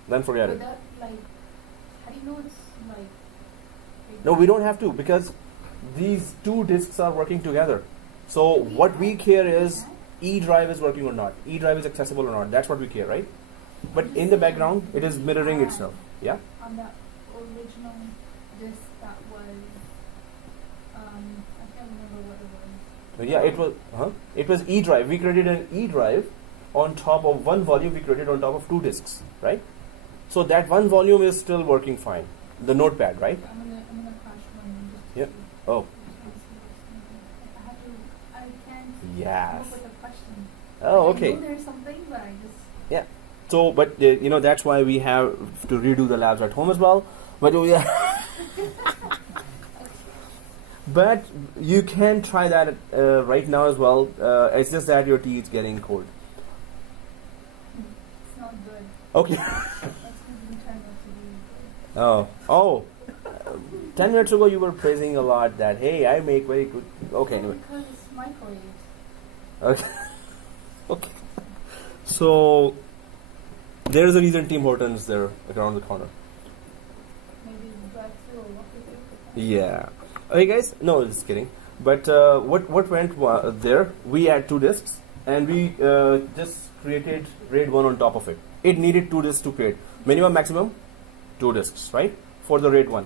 Then forget But it. that, like, how do you know it's like? No, we don't have to, because these two disks are working together. So what we care is E drive is working or not. E drive is accessible or not. That's what we care, right? But in the background, it is mirroring itself. Yeah. On that original disk that was, I can't remember what it was. But yeah, it was E drive. We created an E drive on top of one volume. We created on top of 2 disks, right? So that one volume is still working fine. The notepad, right? I'm gonna crash one. Yep. Oh. I can't Yes. come up with a question. Oh, I okay. know there's something, but I just. Yeah. So, but that's why we have to redo the labs at home as well. But but you can try that right now as well. It's just that your tea is getting cold. It's not good. Okay. That's because we turned out to be Oh. 10 minutes ago you were praising a lot that, hey, I make very good. Okay, anyway. because it's microwave. Okay. Okay. So there is a reason Tim Hortons there around the corner. Maybe drive through or walk through. Yeah. Okay, guys. No, just kidding. But what went there? We had 2 disks, and we just created RAID1 on top of it. It needed 2 disks to create. Minimum, maximum, 2 disks, right? For the RAID1.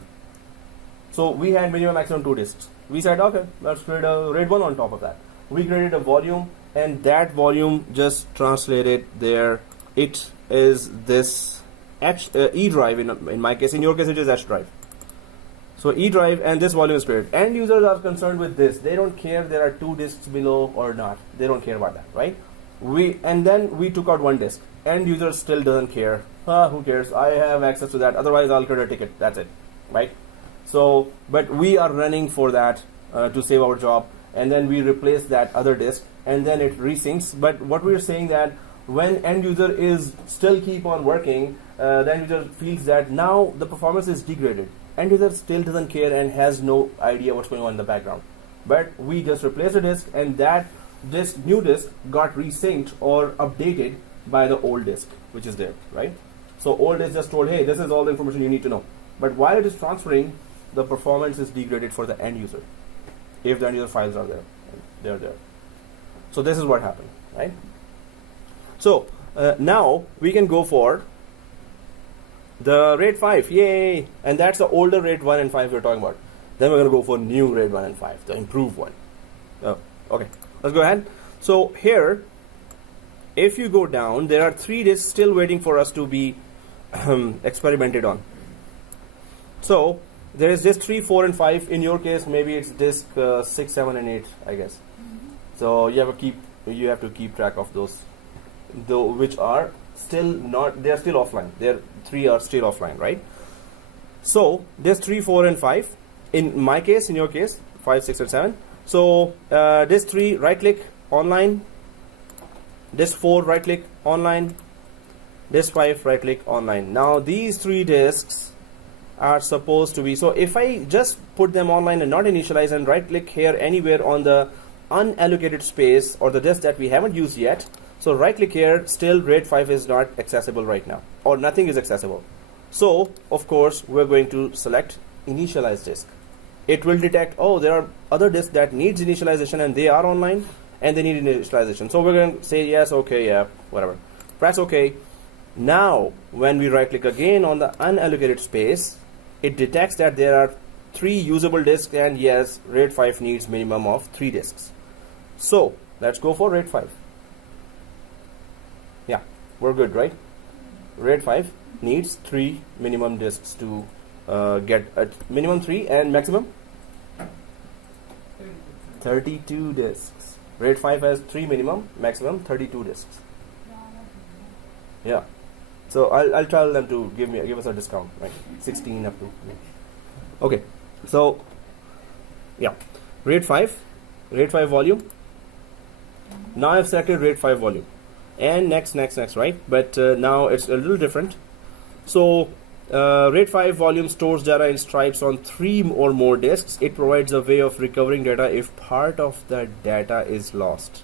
So we had minimum, maximum 2 disks. We said, okay, let's create a RAID1 on top of that. We created a volume, and that volume just translated there. It is this E drive in my case. In your case, it is H drive. So E drive, and this volume is created. End users are concerned with this. They don't care there are 2 disks below or not. They don't care about that, right? And then we took out 1 disk. End user still doesn't care. Who cares? I have access to that. Otherwise, I'll create a ticket. That's it, right? So, but we are running for that to save our job, and then we replace that other disk, and then it resyncs. But what we're saying that when end user is still keep on working, the end user feels that now the performance is degraded. End user still doesn't care and has no idea what's going on in the background. But we just replace the disk, and that new disk got resynced or updated by the old disk, which is there, right? So old disk just told, hey, this is all the information you need to know. But while it is transferring, the performance is degraded for the end user. If the end user files are there, they're there. So this is what happened, right? So now we can go for the RAID 5, yay! And that's the older RAID 1 and 5 we're talking about. Then we're going to go for new RAID 1 and 5, the improved one. Oh, okay, let's go ahead. So here, if you go down, there are 3 disks still waiting for us to be experimented on. So there is disk 3, 4, and 5. In your case, maybe it's disk 6, 7, and 8, I guess. So you have to keep track of those, though, which are still not. They are still offline. 3 are still offline, right? So disk 3, 4, and 5. In my case, in your case, 5, 6, and 7. So disk 3, right-click online. Disk 4, right-click online. Disk 5, right-click online. Now these 3 disks are supposed to be. So if I just put them online and not initialize and right-click here anywhere on the unallocated space or the disk that we haven't used yet. So right click here, still RAID 5 is not accessible right now, or nothing is accessible. So of course we're going to select initialize disk. It will detect, oh, there are other disks that needs initialization and they are online and they need initialization. So we're going to say yes, okay, yeah, whatever. Press OK. Now when we right click again on the unallocated space, it detects that there are 3 usable disks, and yes, RAID 5 needs minimum of 3 disks. So let's go for RAID 5. Yeah, we're good, right? RAID 5 needs 3 minimum disks to get a minimum 3 and maximum 32 disks. RAID 5 has 3 minimum, maximum 32 disks. Yeah. So I'll tell them to give us a discount, right? 16 up to. Okay. So yeah, RAID 5 volume. Now I've selected RAID 5 volume, and next, right? But now it's a little different. So RAID 5 volume stores data in stripes on 3 or more disks. It provides a way of recovering data if part of the data is lost.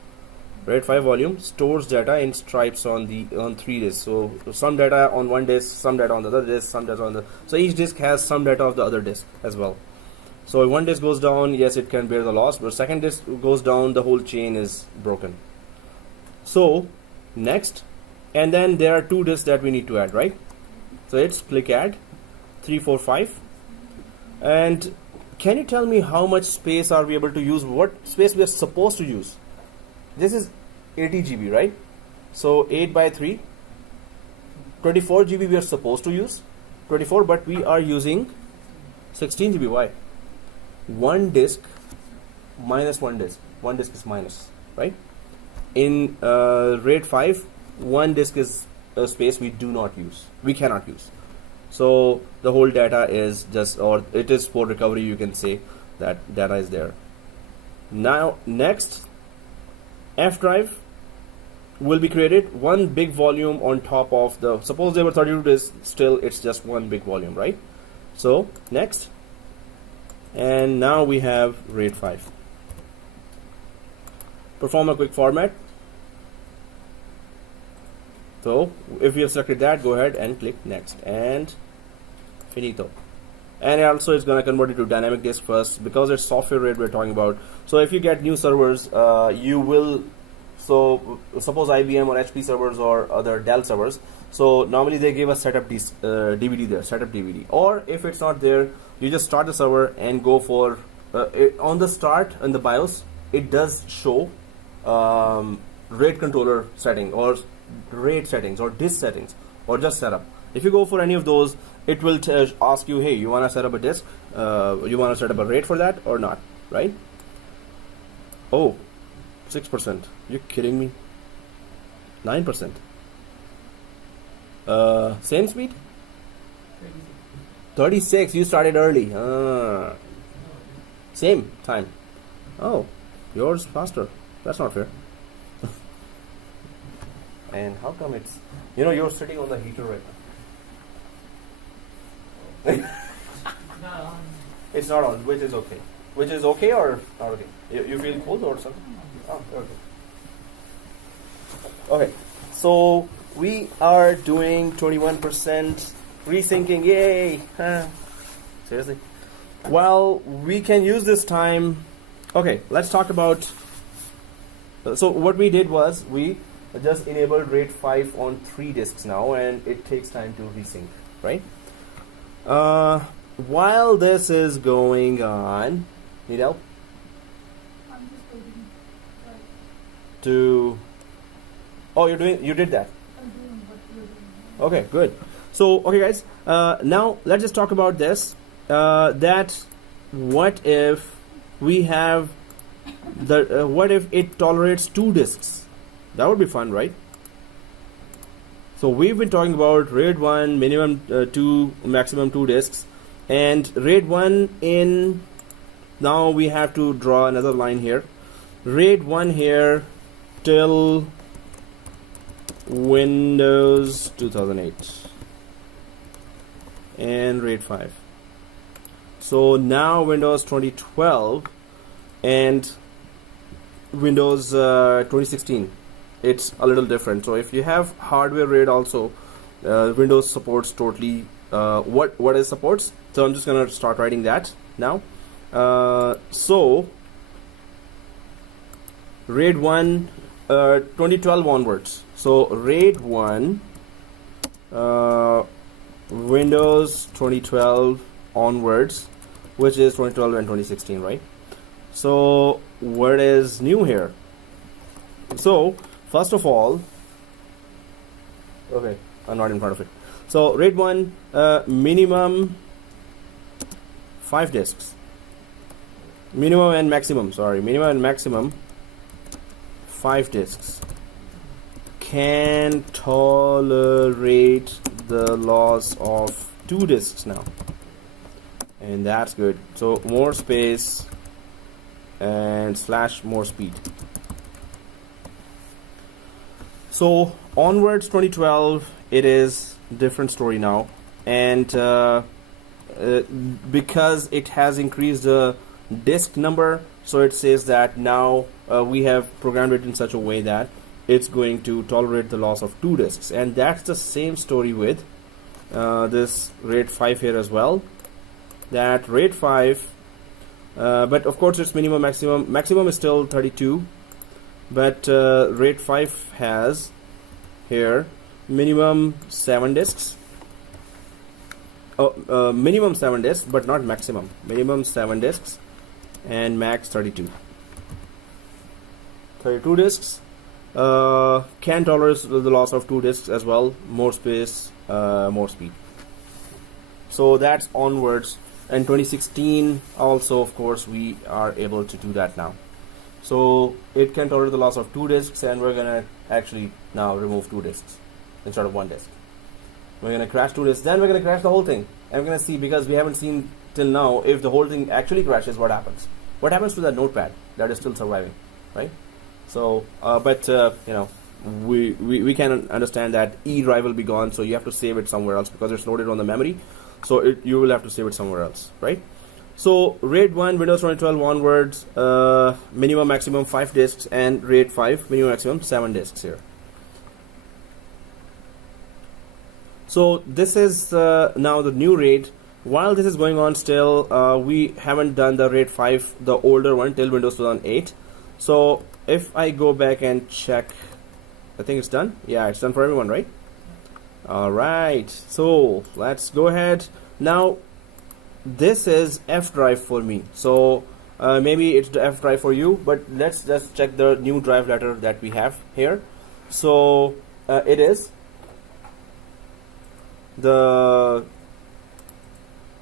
RAID 5 volume stores data in stripes on 3 disks. So some data on one disk, some data on the other disk, some data on the. So each disk has some data of the other disk as well. So if one disk goes down, yes, it can bear the loss. But second disk goes down, the whole chain is broken. So next, and then there are 2 disks that we need to add, right? So it's click add 3, 4, 5. And can you tell me how much space are we able to use? What space we are supposed to use? This is 80 GB, right? So 8 by 3, 24 GB we are supposed to use, 24, but we are using 16 GB. Why? One disk minus one disk. One disk is minus, right? In RAID 5, one disk is a space we do not use. We cannot use. So the whole data is just, or it is for recovery, you can say. that data is there. Now next, F drive will be created, one big volume on top of the, suppose there were 32 disks, still it's just one big volume, right? So next, and now we have RAID5. Perform a quick format. So if you have selected that, go ahead and click next and finito. And also it's going to convert it to dynamic disk first, because it's software RAID we're talking about. So if you get new servers, you will, so suppose IBM or HP servers or other Dell servers, so normally they give a setup DVD there, setup DVD. Or if it's not there, you just start the server and go for, on the start in the BIOS, it does show RAID controller setting or RAID settings or disk settings or just setup. If you go for any of those, it will ask you, hey, you want to set up a disk, you want to set up a RAID for that or not, right? Oh, 6%. You kidding me? 9%. Same speed? 36. You started early. Same time. Oh, yours faster. That's not fair. And how come it's, you're sitting on the heater right now? Not on. It's not on, which is okay. Which is okay or not okay? You feel cold or something? Oh, okay. Okay, so we are doing 21% resyncing. Yay! Seriously? Well, we can use this time. Okay, let's talk about. So what we did was we just enabled RAID5 on 3 disks now, and it takes time to resync, right? While this is going on, need help? I'm just waiting. Right. To. Oh, you did that. I'm doing what you're doing. Okay, good. So, okay, guys. Now let's just talk about this. That what if we have the what if it tolerates 2 disks? That would be fun, right? So we've been talking about RAID1 minimum 2, maximum 2 disks, and RAID1 in. Now we have to draw another line here. RAID1 here till Windows 2008 and RAID5. So now Windows 2012 and Windows 2016, it's a little different. So if you have hardware RAID also, Windows supports totally what is supports. So I'm just gonna start writing that now. So RAID1 2012 onwards. So RAID1 Windows 2012 onwards, which is 2012 and 2016, right? So what is new here? So first of all, okay, I'm not in front of it. So RAID1 minimum 5 disks. Minimum and maximum, sorry, minimum and maximum 5 disks. Can tolerate the loss of 2 disks now, and that's good. So more space and / more speed. So onwards 2012, it is different story now, and because it has increased the disk number, so it says that now we have programmed it in such a way that it's going to tolerate the loss of 2 disks, and that's the same story with this RAID5 here as well. That RAID5, but of course it's minimum maximum is still 32, but RAID5 has here minimum 7 disks. Minimum 7 disks, but not maximum. Minimum 7 disks and max 32. 32 disks. Can tolerate the loss of 2 disks as well. More space, more speed. So that's onwards. And 2016 also, of course, we are able to do that now. So it can tolerate the loss of 2 disks, and we're gonna actually now remove 2 disks instead of 1 disk. We're gonna crash 2 disks, then we're gonna crash the whole thing, and we're gonna see, because we haven't seen till now, if the whole thing actually crashes, what happens? What happens to that notepad that is still surviving, right? So, we can understand that E drive will be gone, so you have to save it somewhere else because it's loaded on the memory. So you will have to save it somewhere else, right? So RAID1 Windows 2012 onwards, minimum maximum 5 disks, and RAID5 minimum maximum 7 disks here. So this is now the new RAID. While this is going on still, we haven't done the RAID5, the older one, till Windows 2008. So if I go back and check, I think it's done. Yeah, it's done for everyone, right? Alright, so let's go ahead. Now this is F drive for me, so maybe it's the F drive for you, but let's just check the new drive letter that we have here. So it is the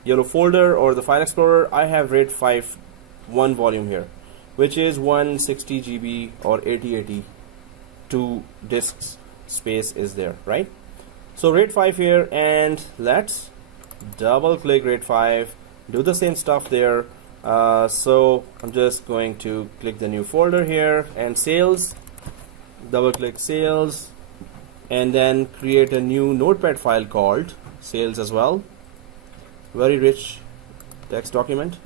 yellow folder or the file explorer. I have RAID5 1 volume here, which is 160 GB or 8080, 2 disks space is there, right? So RAID5 here, and let's double click RAID5, do the same stuff there. So I'm just going to click the new folder here and sales, double click sales, and then create a new notepad file called sales as well. Very rich text document.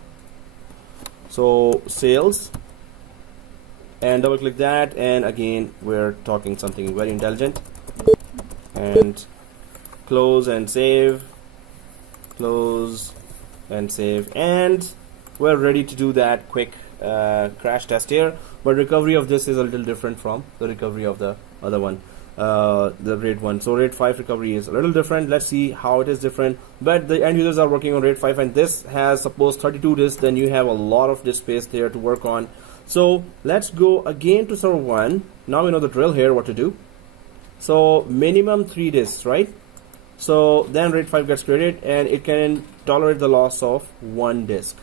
So sales, and double click that, and again we're talking something very intelligent, and close and save, close and save, and we're ready to do that quick crash test here. But recovery of this is a little different from the recovery of the other one, the RAID1. So RAID5 recovery is a little different. Let's see how it is different. But the end users are working on RAID5, and this has suppose 32 disks, then you have a lot of disk space there to work on. So let's go again to server 1. Now we know the drill here, what to do. So minimum 3 disks, right? So then RAID5 gets created, and it can tolerate the loss of 1 disk.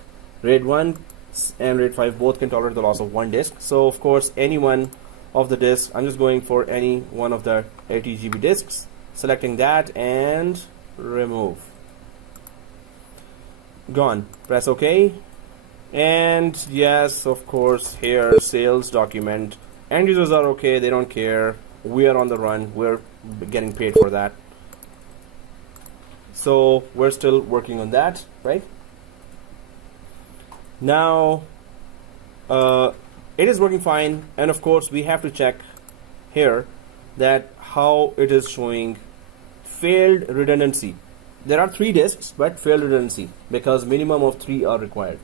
RAID1 and RAID5 both can tolerate the loss of 1 disk. So of course any one of the disks, I'm just going for any one of the 80 GB disks, selecting that and remove. Gone. Press OK. And yes, of course, here sales document. End users are okay, they don't care. We are on the run, we're getting paid for that. So we're still working on that, right? Now it is working fine, and of course we have to check here that how it is showing failed redundancy. There are 3 disks, but failed redundancy because minimum of 3 are required.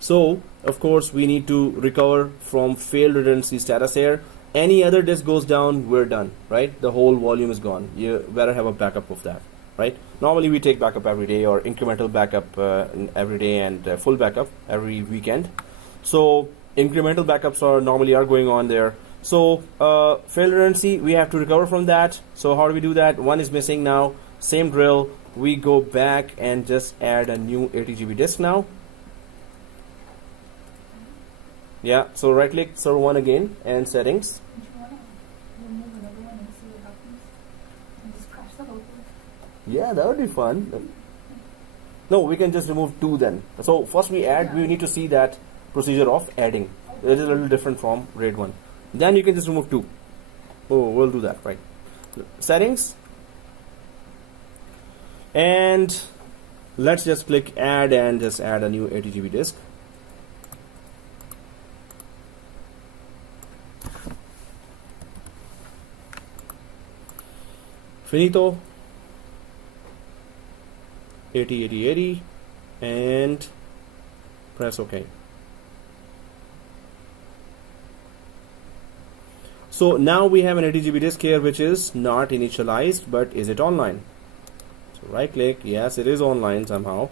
So of course we need to recover from failed redundancy status here. Any other disk goes down, we're done, right? The whole volume is gone. You better have a backup of that, right? Normally we take backup every day, or incremental backup every day, and full backup every weekend. So incremental backups are normally going on there. So failed redundancy, we have to recover from that. So how do we do that? 1 is missing now. Same drill. We go back and just add a new 80 GB disk now. Yeah, so right click server 1 again and settings. Don't you want to remove another one and see what happens? And just crash the whole thing? Yeah, that would be fun. No, we can just remove 2 then. So first we add, we need to see that procedure of adding. It is a little different from RAID1. Then you can just remove 2. Oh, we'll do that, right? Settings. And let's just click add and just add a new 80 GB disk. Finito. 80 80 80, and press OK. So now we have an 80 GB disk here, which is not initialized, but is it online? So right click, yes, it is online somehow.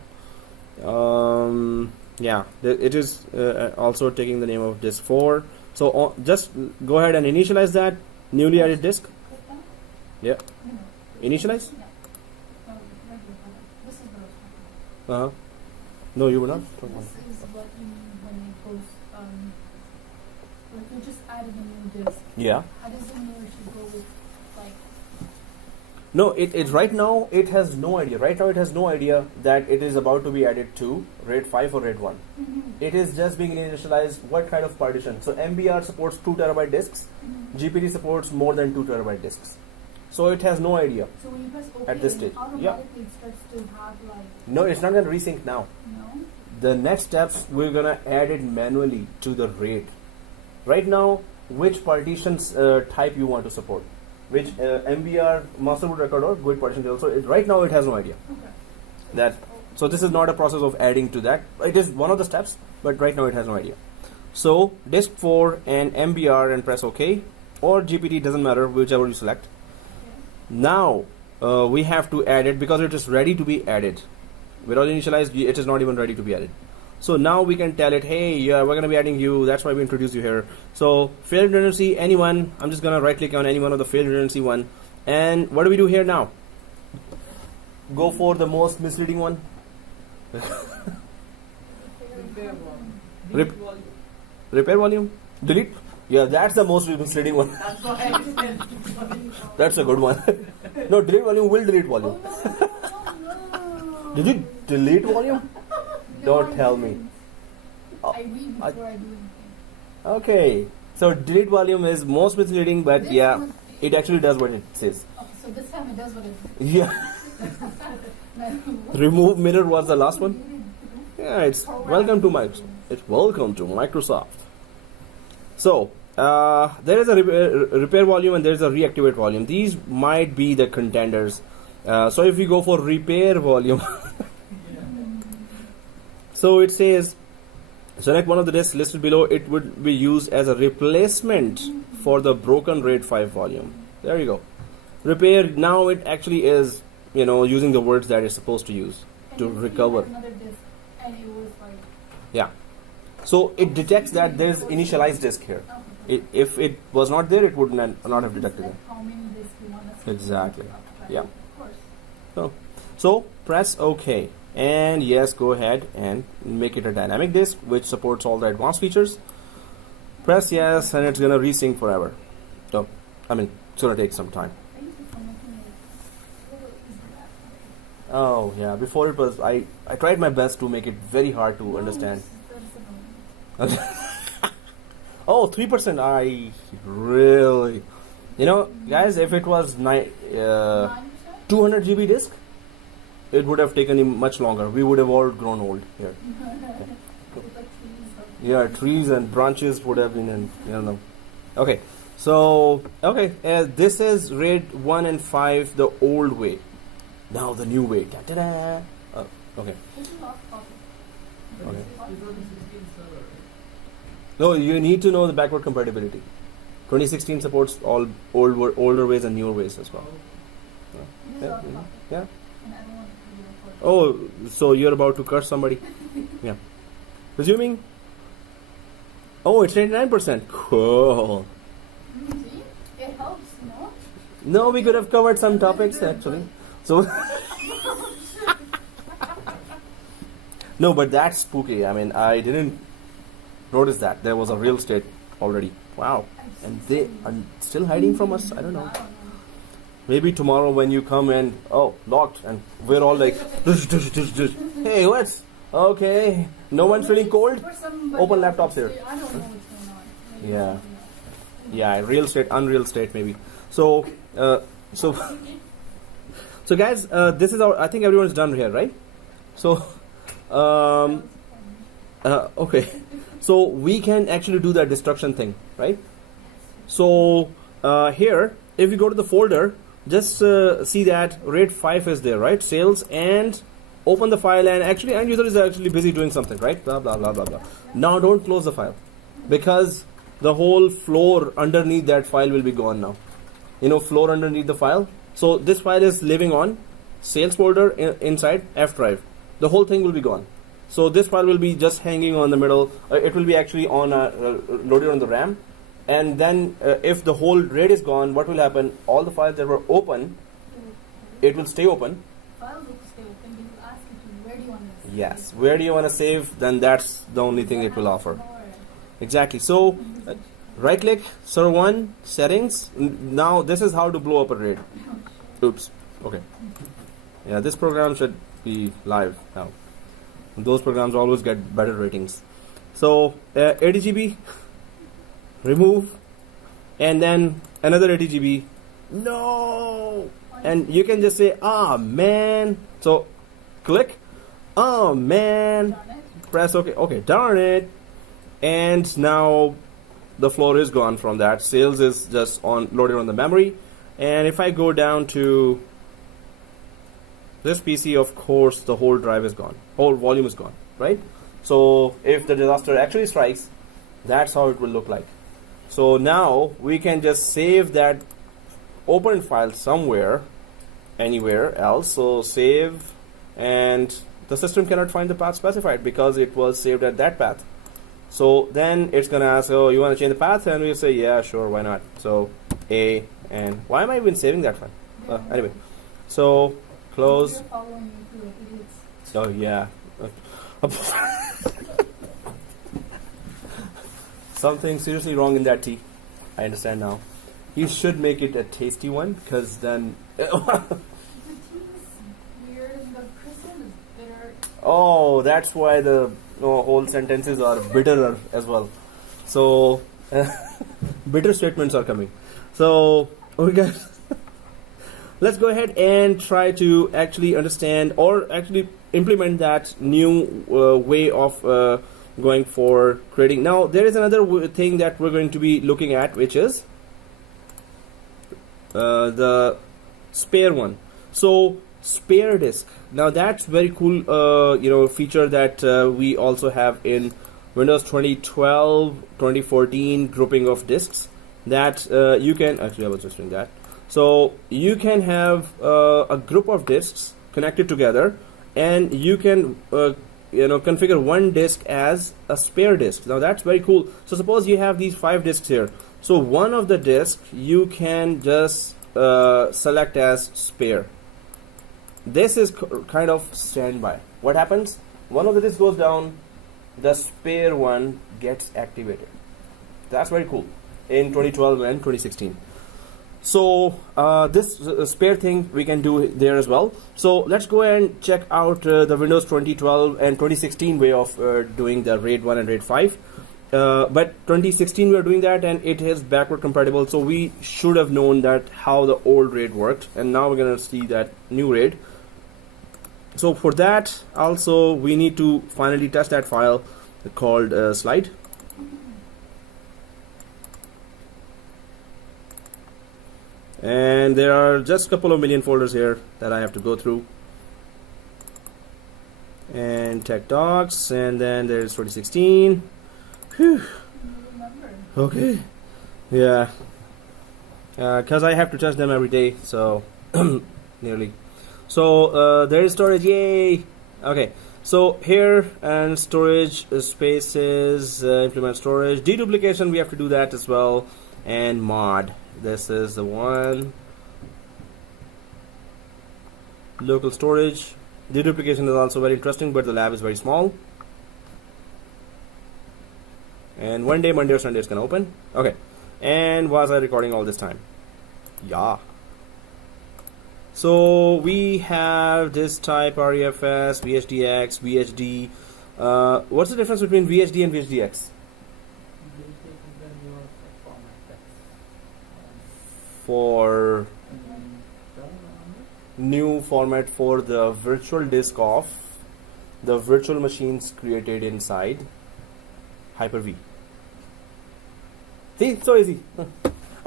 Yeah, it is also taking the name of disk 4. So just go ahead and initialize that newly added disk. Yeah, initialize. No, you were not. This is what you mean when it goes, like you just added a new disk. Yeah. How does it know it should go with, like, No, it right now it has no idea. Right now it has no idea that it is about to be added to RAID 5 or RAID 1. It is just being initialized what kind of partition. So MBR supports 2 terabyte disks. GPT supports more than 2 terabyte disks. So it has no idea. So when you press OK, At this stage, it automatically starts to have like No, it's not going to resync now. no. The next steps, we're going to add it manually to the RAID. Right now, which partitions type you want to support? Which MBR master boot record or GUID partition table. So right now it has no idea. Okay. That So this is not a process of adding to that. It is one of the steps, but right now it has no idea. So disk 4 and MBR and press OK, or GPT, doesn't matter, whichever you select. Now we have to add it because it is ready to be added. Without initialized, it is not even ready to be added. So now we can tell it, hey, yeah, we're going to be adding you. That's why we introduced you here. So failed redundancy, anyone. I'm just going to right click on any one of the failed redundancy one. And what do we do here now? Go for the most misleading one. Repair volume. Rip- Delete volume. Repair volume? Delete? Yeah, that's the most misleading one. That's why I said volume. That's a good one. No, delete volume will delete volume. No. Did you delete volume? Don't tell me. I read before I do anything. Okay. So delete volume is most misleading, but This yeah, one- it actually does what it says. Okay, so this time it does what it Yeah. Remove mirror was the last one. Yeah, it's welcome to Microsoft. It's welcome to Microsoft. So there is a repair volume and there is a reactivate volume. These might be the contenders. So if we go for repair volume, so it says select one of the disks listed below. It would be used as a replacement for the broken RAID 5 volume. There you go. Repair, now it actually is, using the words that it's supposed to use to recover. Another disk, and it was like, Yeah. So it detects that there's initialized disk here. okay. If it was not there, it would not have detected it. Like how many disks you want us to Exactly. occupy. Yeah. Of course. So press OK. And yes, go ahead and make it a dynamic disk, which supports all the advanced features. Press yes, and it's going to resync forever. So, it's going to take some time. I used it for making it a little easier. Oh, yeah. Before it was, I tried my best to make it very hard to understand. That's Oh, 3%. I really... guys, if it was 200 GB disk, it would have taken him much longer. We would have all grown old here. Yeah, trees and branches would have been in, Okay, so, this is RAID 1 and 5, the old way. Now the new way. Da-da-da. Oh, okay. Okay. You wrote the 16 server, right? No, you need to know the backward compatibility. 2016 supports all older ways and newer ways as well. Yeah. Yeah. Oh, so you're about to curse somebody? Yeah. Resuming? Oh, it's 99%. Cool. See? It helps, no? No, we could have covered some topics actually. So. No, but that's spooky. I didn't notice that. There was a real estate already. Wow. And they are still hiding from us? I don't know. Maybe tomorrow when you come and, locked, and we're all like, dush, dush, dush, dush. Hey, what's, okay, no one's feeling cold? Open laptops here. I don't know what's going on. Yeah. Yeah, real estate, unreal estate maybe. So guys, this is I think everyone's done here, right? So, okay. So we can actually do that destruction thing, right? So here, if you go to the folder, just see that RAID 5 is there, right? Sales, and open the file, and actually end user is actually busy doing something, right? Blah, blah, blah, blah, blah. Now don't close the file because the whole floor underneath that file will be gone now. Floor underneath the file. So this file is living on sales folder inside F drive. The whole thing will be gone. So this file will be just hanging on the middle. It will be actually on loaded on the RAM. And then if the whole RAID is gone, what will happen? All the files that were open, it will stay open. Files will stay open. They will ask you to, where do you want to save? Yes, where do you want to save? Then that's the only thing it will offer. Exactly. So right click, server 1, settings. Now this is how to blow up a RAID. Oops. Okay. Yeah, this program should be live now. Those programs always get better ratings. So 80 GB, remove, and then another 80 GB. No, and you can just say, "Ah man." So click, "Oh man," Darn it. press OK. Okay, darn it, and now the floor is gone from that. Sales is just on loaded on the memory, and if I go down to this PC, of course, the whole drive is gone. Whole volume is gone, right? So if the disaster actually strikes, that's how it will look like. So now we can just save that open file somewhere, anywhere else. So save, and the system cannot find the path specified because it was saved at that path. So then it's gonna ask, oh, you want to change the path? And we'll say, yeah, sure, why not? So A, and why am I even saving that file? Anyway, so close. You're following me through like idiots. Oh yeah. Something seriously wrong in that tea. I understand now. You should make it a tasty one, because then. The tea is weird and the crystal is bitter. Oh, that's why the whole sentences are bitterer as well. So, bitter statements are coming. So, okay, let's go ahead and try to actually understand or actually implement that new way of going for creating. Now, there is another thing that we're going to be looking at, which is the spare one. So, spare disk. Now, that's very cool, feature that we also have in Windows 2012, 2014 grouping of disks. That you can actually, I was just doing that. So you can have a group of disks connected together, and you can configure one disk as a spare disk. Now that's very cool. So suppose you have these 5 disks here. So one of the disks you can just select as spare. This is kind of standby. What happens? One of the disks goes down, the spare one gets activated. That's very cool in 2012 and 2016. So this spare thing we can do there as well. So let's go and check out the Windows 2012 and 2016 way of doing the RAID 1 and RAID 5. But 2016 we are doing that, and it is backward compatible. So we should have known that how the old RAID worked, and now we're gonna see that new RAID. So for that also we need to finally test that file called slide. And there are just a couple of million folders here that I have to go through. And tech docs, and then there's 2016. Whew. Remember. Okay. Yeah. Because I have to test them every day, so nearly. So there is storage, yay! Okay. So here and storage spaces, implement storage, deduplication, we have to do that as well, and mod. This is the one. Local storage. Deduplication is also very interesting, but the lab is very small. And one day, Monday or Sunday, it's gonna open. Okay. And was I recording all this time? Yeah. So we have this type REFS, VHDX, VHD. What's the difference between VHD and VHDX? For new format for the virtual disk of the virtual machines created inside Hyper-V. See, so easy.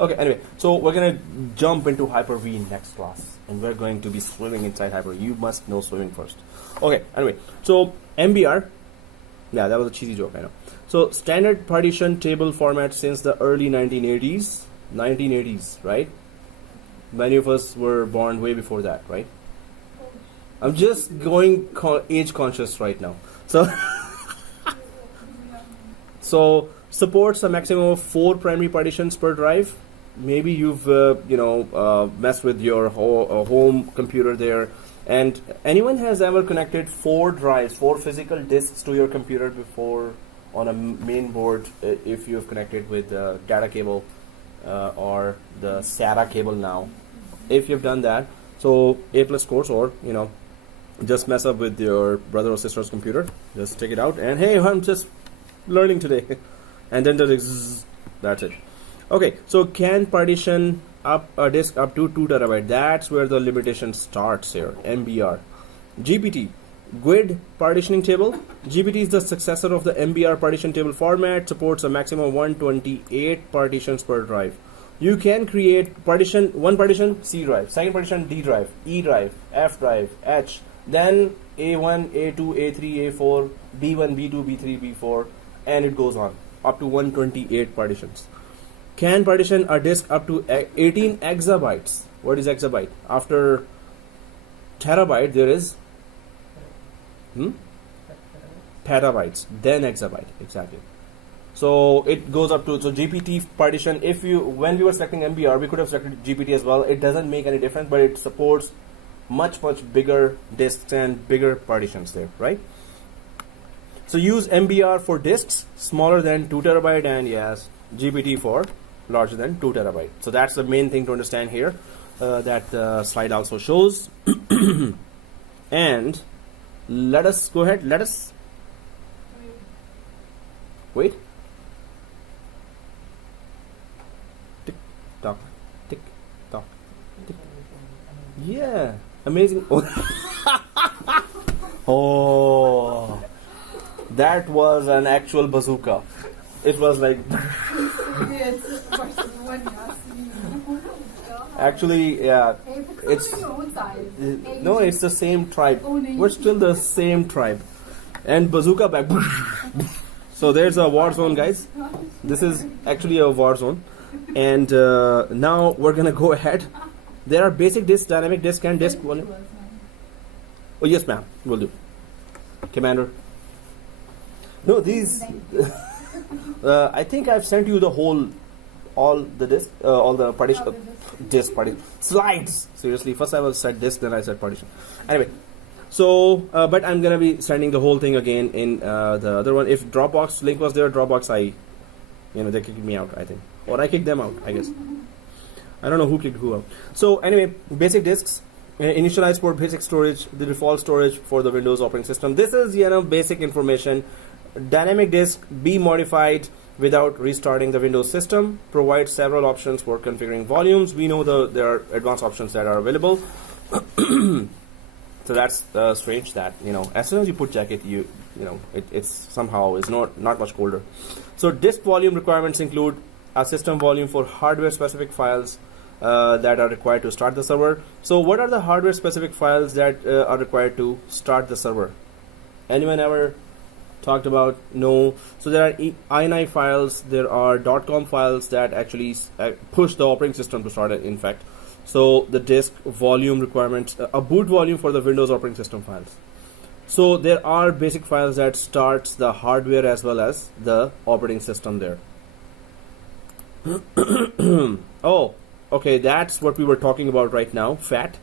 Okay, anyway, so we're gonna jump into Hyper-V next class, and we're going to be swimming inside Hyper-V. You must know swimming first. Okay, anyway, so MBR. Yeah, that was a cheesy joke, I know. So standard partition table format since the early 1980s. 1980s, right? Many of us were born way before that, right? I'm just going age conscious right now. So supports a maximum of 4 primary partitions per drive. Maybe you've messed with your home computer there, and anyone has ever connected 4 drives, 4 physical disks to your computer before on a main board, if you've connected with data cable or the SATA cable now. If you've done that, So A plus course, or just mess up with your brother or sister's computer. Just take it out and hey, I'm just learning today, and then that's it. Okay, so can partition up a disk up to 2 terabyte. That's where the limitation starts here. MBR. GPT. GUID partitioning table. GPT is the successor of the MBR partition table format, supports a maximum of 128 partitions per drive. You can create one partition C drive, second partition D drive, E drive, F drive, H, then A1, A2, A3, A4, B1, B2, B3, B4, and it goes on up to 128 partitions. Can partition a disk up to 18 exabytes. What is exabyte? After terabyte there is petabytes, then exabyte, exactly. So it goes up to, so GPT partition, when we were selecting MBR, we could have selected GPT as well. It doesn't make any difference, but it supports much bigger disks and bigger partitions there, right? So use MBR for disks smaller than 2 terabyte, and yes, GPT for larger than 2 terabyte. So that's the main thing to understand here, that the slide also shows. And let us go ahead, wait. Tick tock, tick tock, tick. Yeah, amazing. Oh, that was an actual bazooka. It was like actually, yeah, it's no, it's the same tribe. We're still the same tribe, and bazooka back. So there's a war zone, guys. This is actually a war zone, and now we're gonna go ahead. There are basic disk, dynamic disk, and disk volume. Oh yes, ma'am, will do, Commander. No, these. I think I've sent you all the disk, all the partition, disk partition slides. Seriously, first I said disk, then I said partition. Anyway, so but I'm gonna be sending the whole thing again in the other one. If Dropbox link was there, Dropbox, they kicked me out, I think, or I kicked them out, I guess. I don't know who kicked who out. So anyway, basic disks. Initialize for basic storage, the default storage for the Windows operating system. This is basic information. Dynamic disk be modified without restarting the Windows system. Provides several options for configuring volumes. We know there are advanced options that are available. So that's strange that as soon as you put jacket, it's somehow is not much colder. So disk volume requirements include a system volume for hardware specific files that are required to start the server. So what are the hardware specific files that are required to start the server? Anyone ever talked about? No. So there are ini files, there are .com files that actually push the operating system to start it, in fact. So the disk volume requirements, a boot volume for the Windows operating system files. So there are basic files that starts the hardware as well as the operating system there. Oh, okay, that's what we were talking about right now, FAT.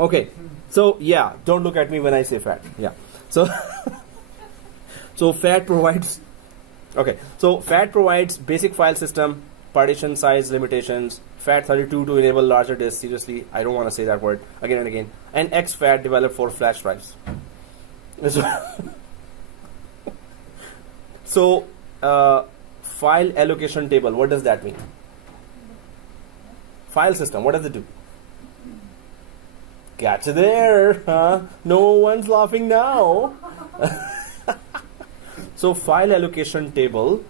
Okay, so yeah, don't look at me when I say FAT. Yeah, so so FAT provides. Okay, so FAT provides basic file system, partition size limitations. FAT32 to enable larger disks. Seriously, I don't want to say that word again and again. And XFAT developed for flash drives. So file allocation table. What does that mean? File system. What does it do? Gotcha there, huh? No one's laughing now. So file allocation table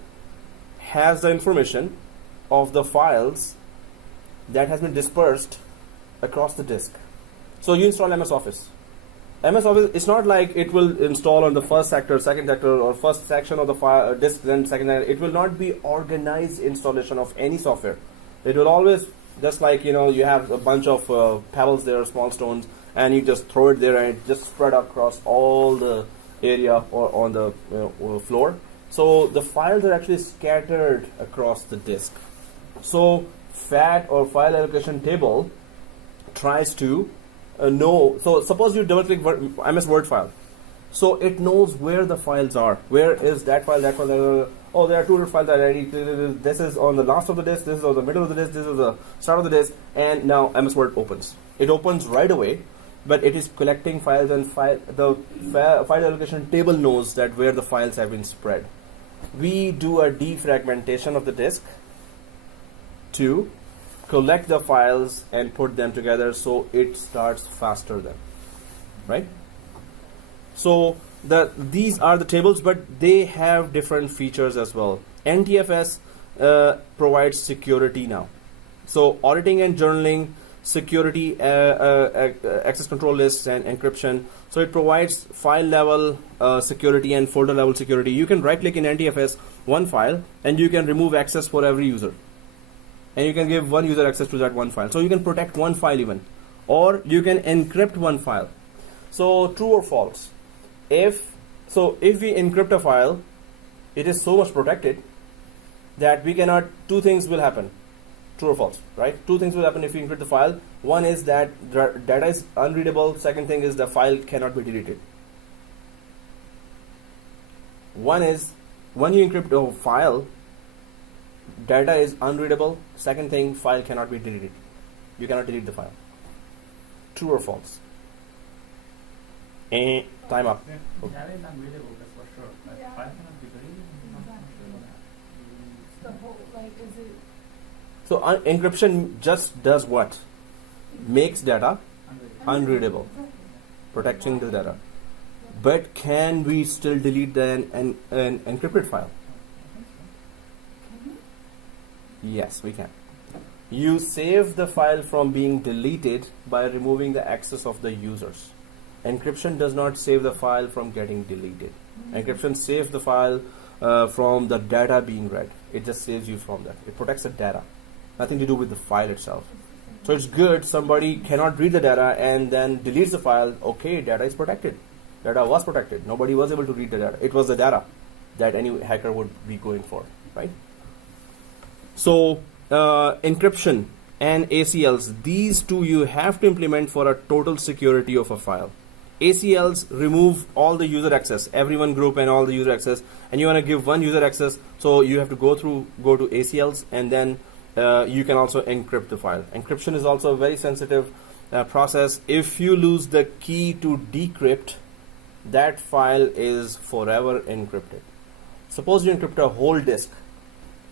has the information of the files that has been dispersed across the disk. So you install MS Office. MS Office, it's not like it will install on the first sector, second sector, or first section of the file disk, then second. It will not be organized installation of any software. It will always, just like you have a bunch of pebbles there, small stones, and you just throw it there, and it just spread across all the area or on the floor. So the files are actually scattered across the disk. So FAT or file allocation table tries to know. So suppose you double click MS Word file. So it knows where the files are. Where is that file, that file, oh, there are 200 files that I need. This is on the last of the disk, this is on the middle of the disk, this is the start of the disk, and now MS Word opens. It opens right away, but it is collecting files, and the file allocation table knows that where the files have been spread. We do a defragmentation of the disk to collect the files and put them together so it starts faster then, right? So these are the tables, but they have different features as well. NTFS provides security now. So auditing and journaling, security, access control lists, and encryption. So it provides file level security and folder level security. You can right click in NTFS one file and you can remove access for every user. And you can give one user access to that one file. So you can protect one file even. Or you can encrypt one file. So true or false? If we encrypt a file, it is so much protected that we cannot, two things will happen. True or false, right? Two things will happen if you encrypt the file. One is that data is unreadable. Second thing is the file cannot be deleted. One is, when you encrypt a file, data is unreadable. Second thing, file cannot be deleted. You cannot delete the file. True or false? Time up. Data is unreadable, that's for sure. But Yeah. file cannot be deleted. I'm not sure about that. The whole, like, is it? So encryption just does what? Makes data unreadable, protecting the data. But can we still delete an encrypted file? Yes, we can. You save the file from being deleted by removing the access of the users. Encryption does not save the file from getting deleted. Encryption saves the file from the data being read. It just saves you from that. It protects the data. Nothing to do with the file itself. So it's good. Somebody cannot read the data and then deletes the file. Okay, data is protected. Data was protected. Nobody was able to read the data. It was the data that any hacker would be going for, right? So encryption and ACLs, these two you have to implement for a total security of a file. ACLs remove all the user access, everyone group and all the user access, and you want to give one user access, so you have to go to ACLs, and then you can also encrypt the file. Encryption is also a very sensitive process. If you lose the key to decrypt, that file is forever encrypted. Suppose you encrypt a whole disk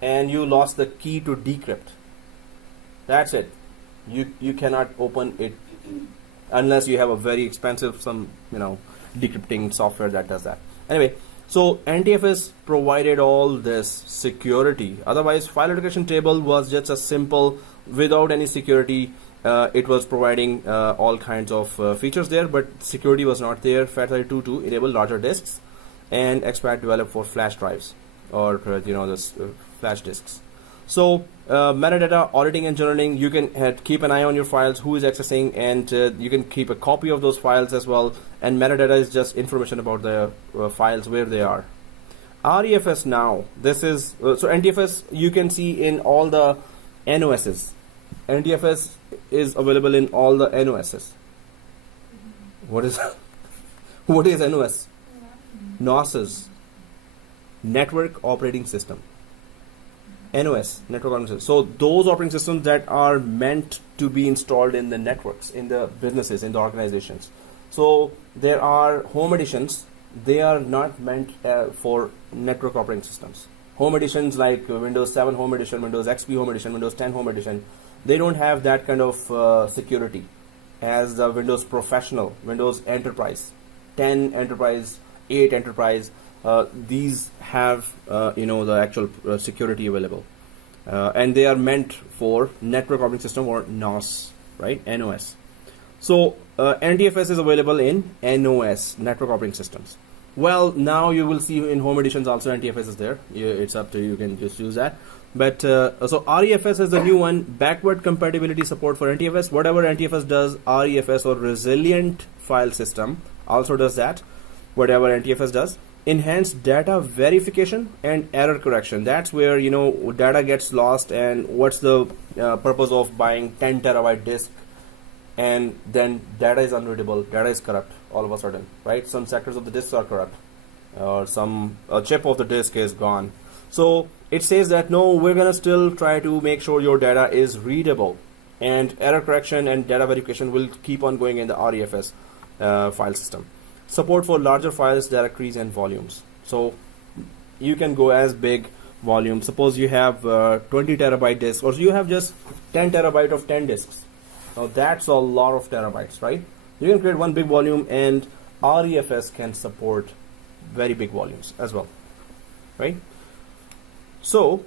and you lost the key to decrypt. That's it. You cannot open it unless you have a very expensive decrypting software that does that. Anyway, so NTFS provided all this security. Otherwise, file allocation table was just a simple, without any security. It was providing all kinds of features there, but security was not there. FAT32 to enable larger disks, and expat developed for flash drives or flash disks. So metadata auditing and journaling, you can keep an eye on your files, who is accessing, and you can keep a copy of those files as well. And metadata is just information about the files, where they are. REFS now, this is so NTFS you can see in all the NOSs. NTFS is available in all the NOSs. What is NOS? NOSes, Network Operating System. NOS, Network Operating System. So those operating systems that are meant to be installed in the networks, in the businesses, in the organizations. So there are home editions. They are not meant for network operating systems. Home editions like Windows 7 Home Edition, Windows XP Home Edition, Windows 10 Home Edition, they don't have that kind of security as the Windows Professional, Windows Enterprise, 10 Enterprise, 8 Enterprise. These have the actual security available, and they are meant for network operating system, or NOS, right? NOS. So NTFS is available in NOS, network operating systems. Well, now you will see in home editions also NTFS is there. It's up to you. You can just use that. But so REFS is the new one. Backward compatibility support for NTFS. Whatever NTFS does, REFS or resilient file system also does that. Whatever NTFS does. Enhanced data verification and error correction. That's where data gets lost, and what's the purpose of buying 10 terabyte disk and then data is unreadable, data is corrupt all of a sudden, right? Some sectors of the disks are corrupt, or some chip of the disk is gone. So it says that no, we're gonna still try to make sure your data is readable, and error correction and data verification will keep on going in the RAFS file system. Support for larger files, directories, and volumes. So you can go as big volume. Suppose you have 20 terabyte disk, or you have just 10 terabyte of 10 disks. Now that's a lot of terabytes, right? You can create one big volume, and RAFS can support very big volumes as well, right? So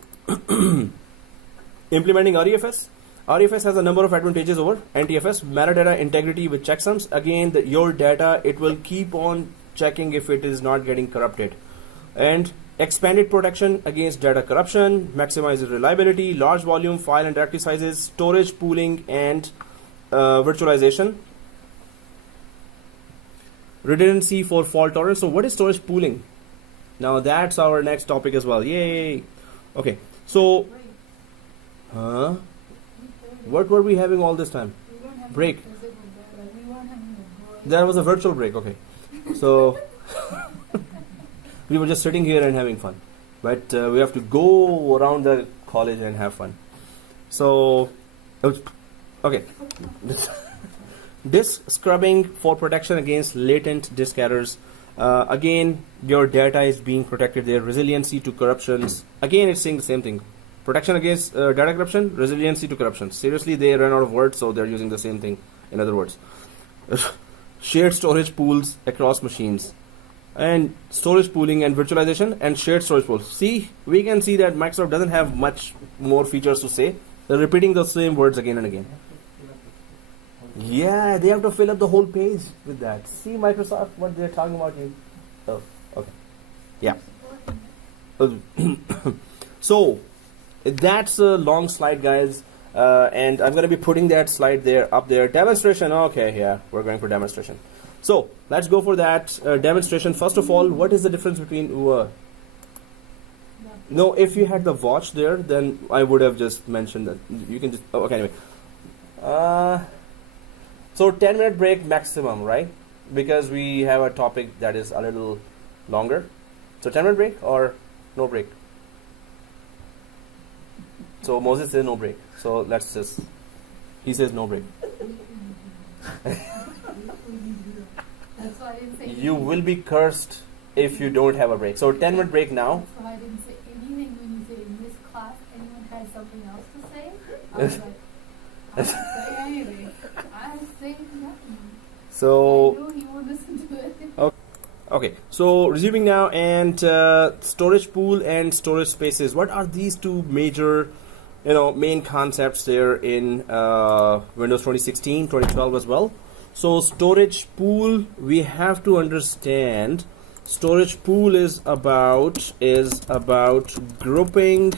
implementing RAFS. RAFS has a number of advantages over NTFS. Metadata integrity with checksums. Again, your data, it will keep on checking if it is not getting corrupted. And expanded protection against data corruption, maximizes reliability, large volume file and directory sizes, storage pooling and virtualization, redundancy for fault tolerance. So what is storage pooling? Now that's our next topic as well. Yay! Okay, so what were we having all this time? Break. There was a virtual break. Okay, so we were just sitting here and having fun, but we have to go around the college and have fun. So okay. Disk scrubbing for protection against latent disk errors. Again, your data is being protected there. Resiliency to corruptions. Again, it's saying the same thing. Protection against data corruption, resiliency to corruption. Seriously, they ran out of words, so they're using the same thing. In other words, shared storage pools across machines, and storage pooling and virtualization and shared storage pools. See, we can see that Microsoft doesn't have much more features to say. They're repeating the same words again and again. Yeah, they have to fill up the whole page with that. See Microsoft, what they're talking about here. Oh, okay. Yeah. So, that's a long slide, guys. And I'm going to be putting that slide there, up there. Demonstration. Okay, yeah, we're going for demonstration. So, let's go for that demonstration. First of all, what is the difference between... no, if you had the watch there, then I would have just mentioned that. You can just... Oh, okay, anyway. So 10-minute break maximum, right? Because we have a topic that is a little longer. So 10-minute break or no break? So Moses says no break. So let's just, he says no break. That's why I didn't say anything. You will be cursed if you don't have a break. So 10-minute break now. That's why I didn't say anything when you said in this class anyone has something else to say. I was like, I didn't say anything. I say nothing. So I knew he would listen to it. okay, so resuming now, and storage pool and storage spaces. What are these two major, main concepts there in Windows 2016, 2012 as well? So storage pool, we have to understand. Storage pool is about grouping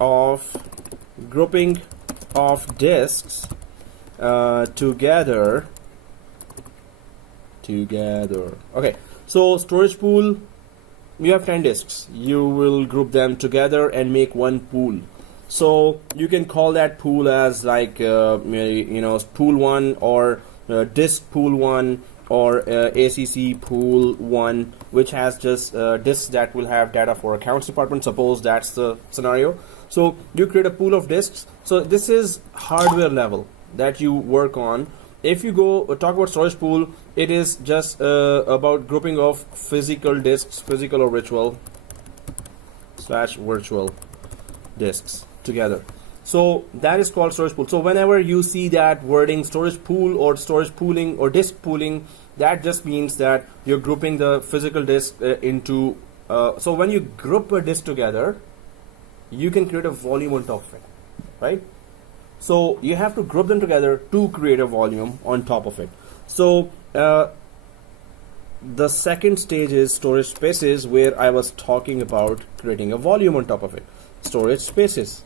of disks together. Okay, so storage pool, you have 10 disks. You will group them together and make one pool. So you can call that pool as like pool 1 or disk pool 1 or ACC pool 1, which has just disks that will have data for accounts department. Suppose that's the scenario. So you create a pool of disks. So this is hardware level that you work on. If you go talk about storage pool, it is just about grouping of physical disks, physical or virtual / virtual disks together. So that is called storage pool. So whenever you see that wording storage pool or storage pooling or disk pooling, that just means that you're grouping the physical disk into. So when you group a disk together, you can create a volume on top of it, right? So you have to group them together to create a volume on top of it. So the second stage is storage spaces, where I was talking about creating a volume on top of it. Storage spaces.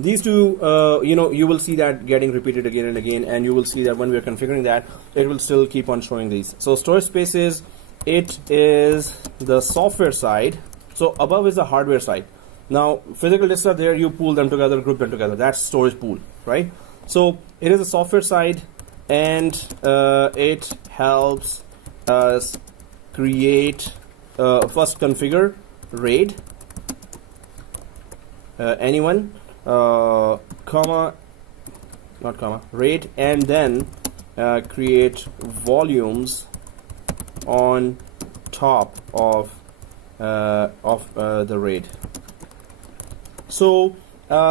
These two, you will see that getting repeated again and again, and you will see that when we are configuring that, it will still keep on showing these. So storage spaces, it is the software side. So above is the hardware side. Now physical disks are there, you pool them together, group them together. That's storage pool, right? So it is the software side, and it helps us create, first configure RAID anyone comma, not comma, RAID, and then create volumes on top of the RAID. So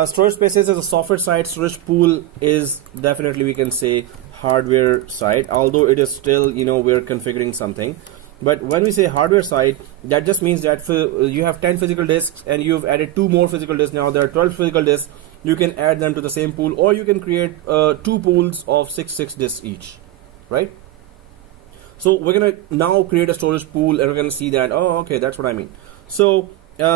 storage spaces is a software side, storage pool is definitely, we can say, hardware side, although it is still, you know, we're configuring something. But when we say hardware side, that just means that you have 10 physical disks and you've added 2 more physical disks. Now there are 12 physical disks. You can add them to the same pool, or you can create 2 pools of 6 disks each, right? So we're gonna now create a storage pool, and we're gonna see that, oh, okay, that's what I mean. So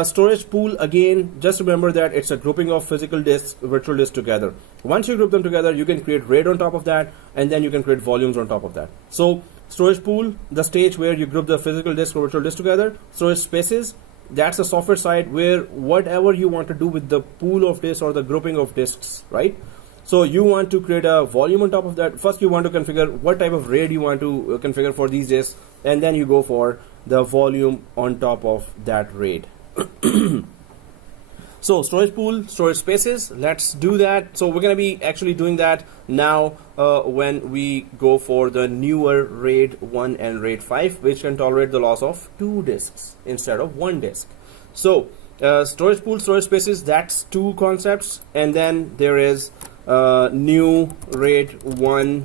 storage pool, again, just remember that it's a grouping of physical disks, virtual disks together. Once you group them together, you can create RAID on top of that, and then you can create volumes on top of that. So storage pool, the stage where you group the physical disk or virtual disk together. Storage spaces, that's the software side where whatever you want to do with the pool of disks or the grouping of disks, right? So you want to create a volume on top of that. First you want to configure what type of RAID you want to configure for these disks, and then you go for the volume on top of that RAID. So storage pool, storage spaces, let's do that. So we're going to be actually doing that now when we go for the newer RAID1 and RAID5, which can tolerate the loss of 2 disks instead of 1 disk. So storage pool, storage spaces, that's 2 concepts. And then there is new RAID1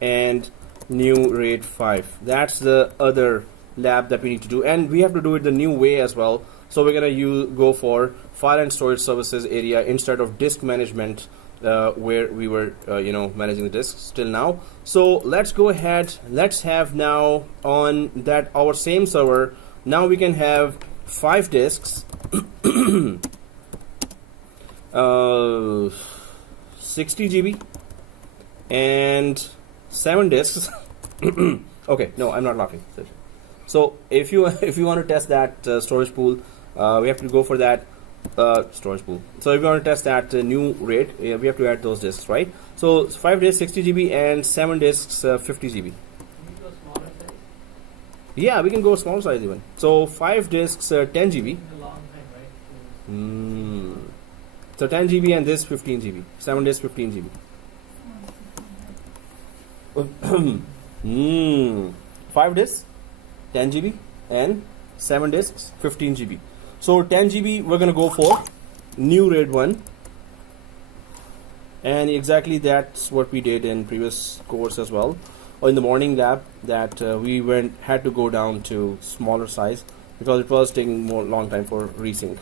and new RAID5. That's the other lab that we need to do, and we have to do it the new way as well. So we're gonna go for file and storage services area instead of disk management, where we were managing the disks till now. So let's go ahead, let's have now on that our same server, now we can have 5 disks 60 GB and 7 disks. Okay, no, I'm not laughing. So if you want to test that storage pool, we have to go for that storage pool. So if you want to test that new RAID, we have to add those disks, right? So 5 disks 60 GB and 7 disks 50 GB. Can you go smaller size? Yeah, we can go small size even. So 5 disks 10 GB. It's a long time, right? So 10 GB and this 15 GB. 7 disks 15 GB. 5 disks 10 GB and 7 disks 15 GB. So 10 GB we're gonna go for new RAID1, and exactly that's what we did in previous course as well, or in the morning lab, that we had to go down to smaller size because it was taking long time for resync.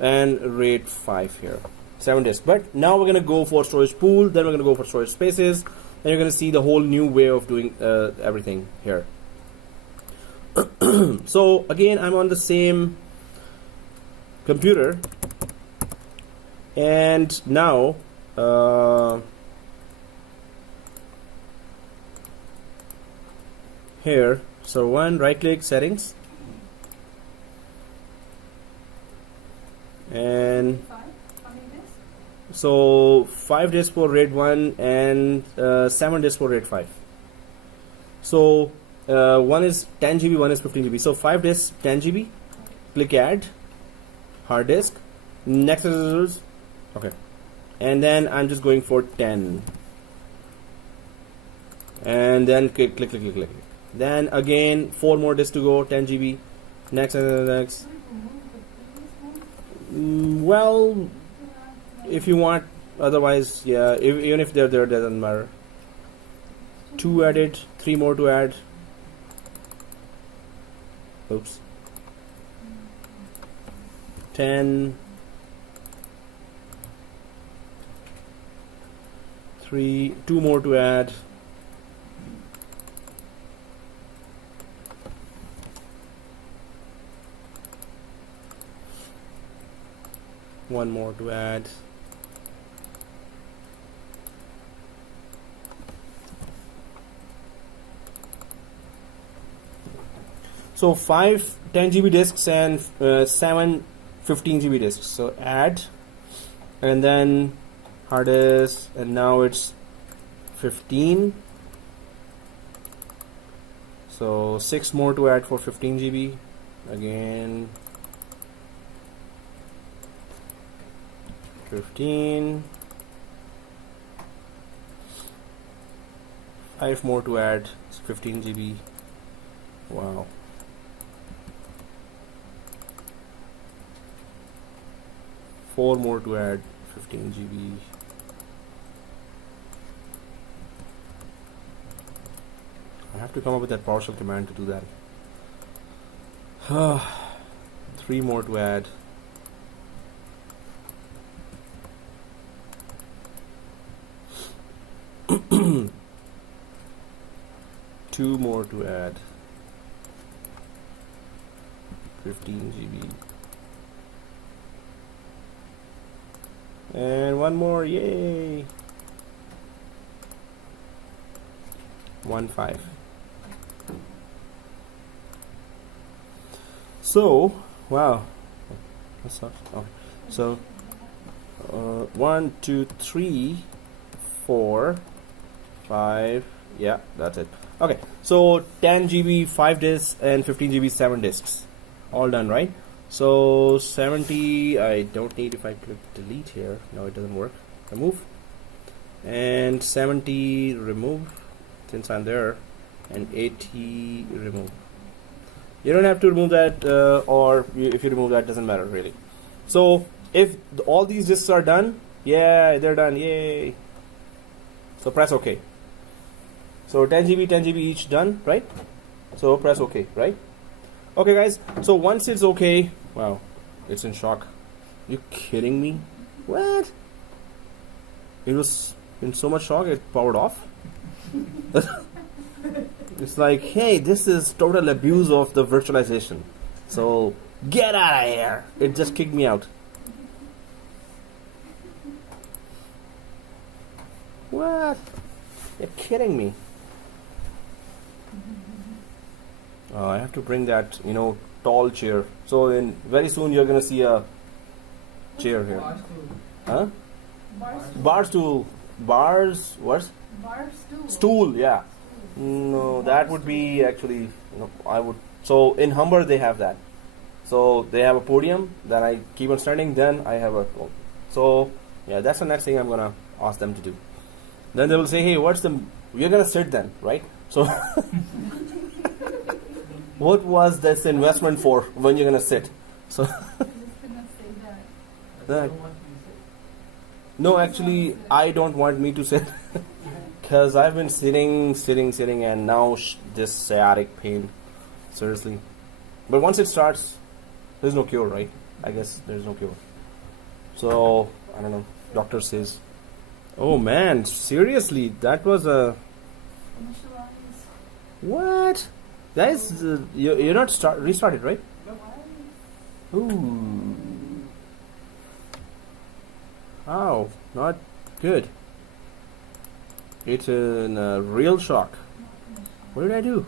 And RAID5 here, 7 disks. But now we're gonna go for storage pool, then we're gonna go for storage spaces, and you're gonna see the whole new way of doing everything here. So again, I'm on the same computer, and now here, so right click, settings, and so 5 disks for RAID1 and 7 disks for RAID5. So one is 10 GB, one is 15 GB. So 5 disks 10 GB, click add, hard disk, next is okay, and then I'm just going for 10, and then click. Then again 4 more disks to go, 10 GB, next and next. Well, if you want, otherwise, yeah, even if they're there, doesn't matter. 2 added, 3 more to add. Oops. 10, 3, 2 more to add. One more to add. So 5 10 GB disks and 7 15 GB disks. So add, and then hard disk, and now it's 15. So 6 more to add for 15 GB. Again 15. 5 more to add. It's 15 GB. Wow. Four more to add. 15 GB. I have to come up with that PowerShell command to do that. 3 more to add. Two more to add. 15 GB. And one more, yay! 1.5. So, wow. That's sucks. Oh. So, 1, 2, 3, 4, 5. Yeah, that's it. Okay, so 10 GB 5 disks and 15 GB 7 disks. All done, right? So 70, I don't need. If I click delete here, no, it doesn't work. Remove. And 70 remove, since I'm there. And 80 remove. You don't have to remove that, or if you remove that, doesn't matter really. So if all these disks are done, yeah, they're done, yay. So press OK. So 10 GB each done, right? So press OK, right? Okay guys, so once it's OK, wow, it's in shock. You kidding me? What? It was in so much shock it powered off. It's like, hey, this is total abuse of the virtualization. So get out of here. It just kicked me out. What? You're kidding me. I have to bring that, tall chair. So in very soon you're gonna see a chair here. Huh? Bar stool. Bars. What? Bar stool. Stool. Yeah. No, that would be actually. I would. So in Humber they have that. So they have a podium. Then I keep on standing. Then I have a. So yeah, that's the next thing I'm gonna ask them to do. Then they will say, hey, you're gonna sit then, right? So. What was this investment for when you're gonna sit? So I'm just gonna say that. No, actually, I don't want me to sit because I've been sitting, and now this sciatic pain. Seriously, but once it starts, there's no cure, right? I guess there's no cure. So I don't know. Doctor says, "Oh man, seriously, that was a Initialize. what?" Guys, you're not restarted, right? Why? Ooh. Oh, not good. It's a real shock. What did I do?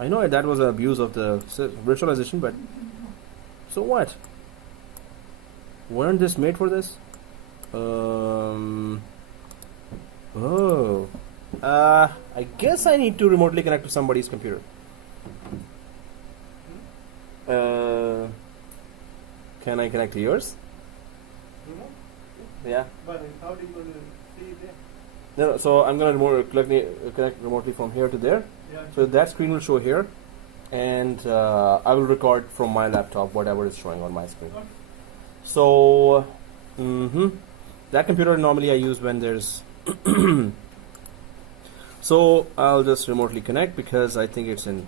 I know that was an abuse of the virtualization, but so what? Weren't this made for this? Oh. I guess I need to remotely connect to somebody's computer. Can I connect to yours? Yeah. But how do you want to see it there? No, so I'm going to connect remotely from here to there. Yeah. So that screen will show here, and I will record from my laptop whatever is showing on my screen. Okay. So, that computer normally I use when there's. So I'll just remotely connect because I think it's in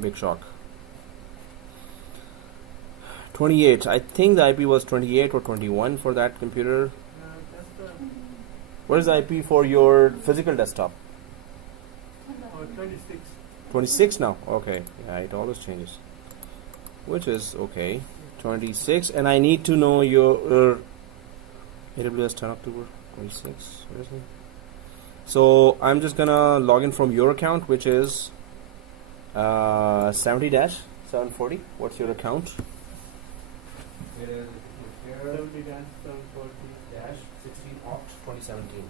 big shock. 28. I think the IP was 28 or 21 for that computer. That's the What is the IP for your physical desktop? 26. 26 now. Okay. Yeah, it always changes. Which is okay. 26. And I need to know your AWS 10 October 26. Where is it? So I'm just gonna log in from your account, which is 70-740. What's your account? 70 dash 740. 16 Oct 2017.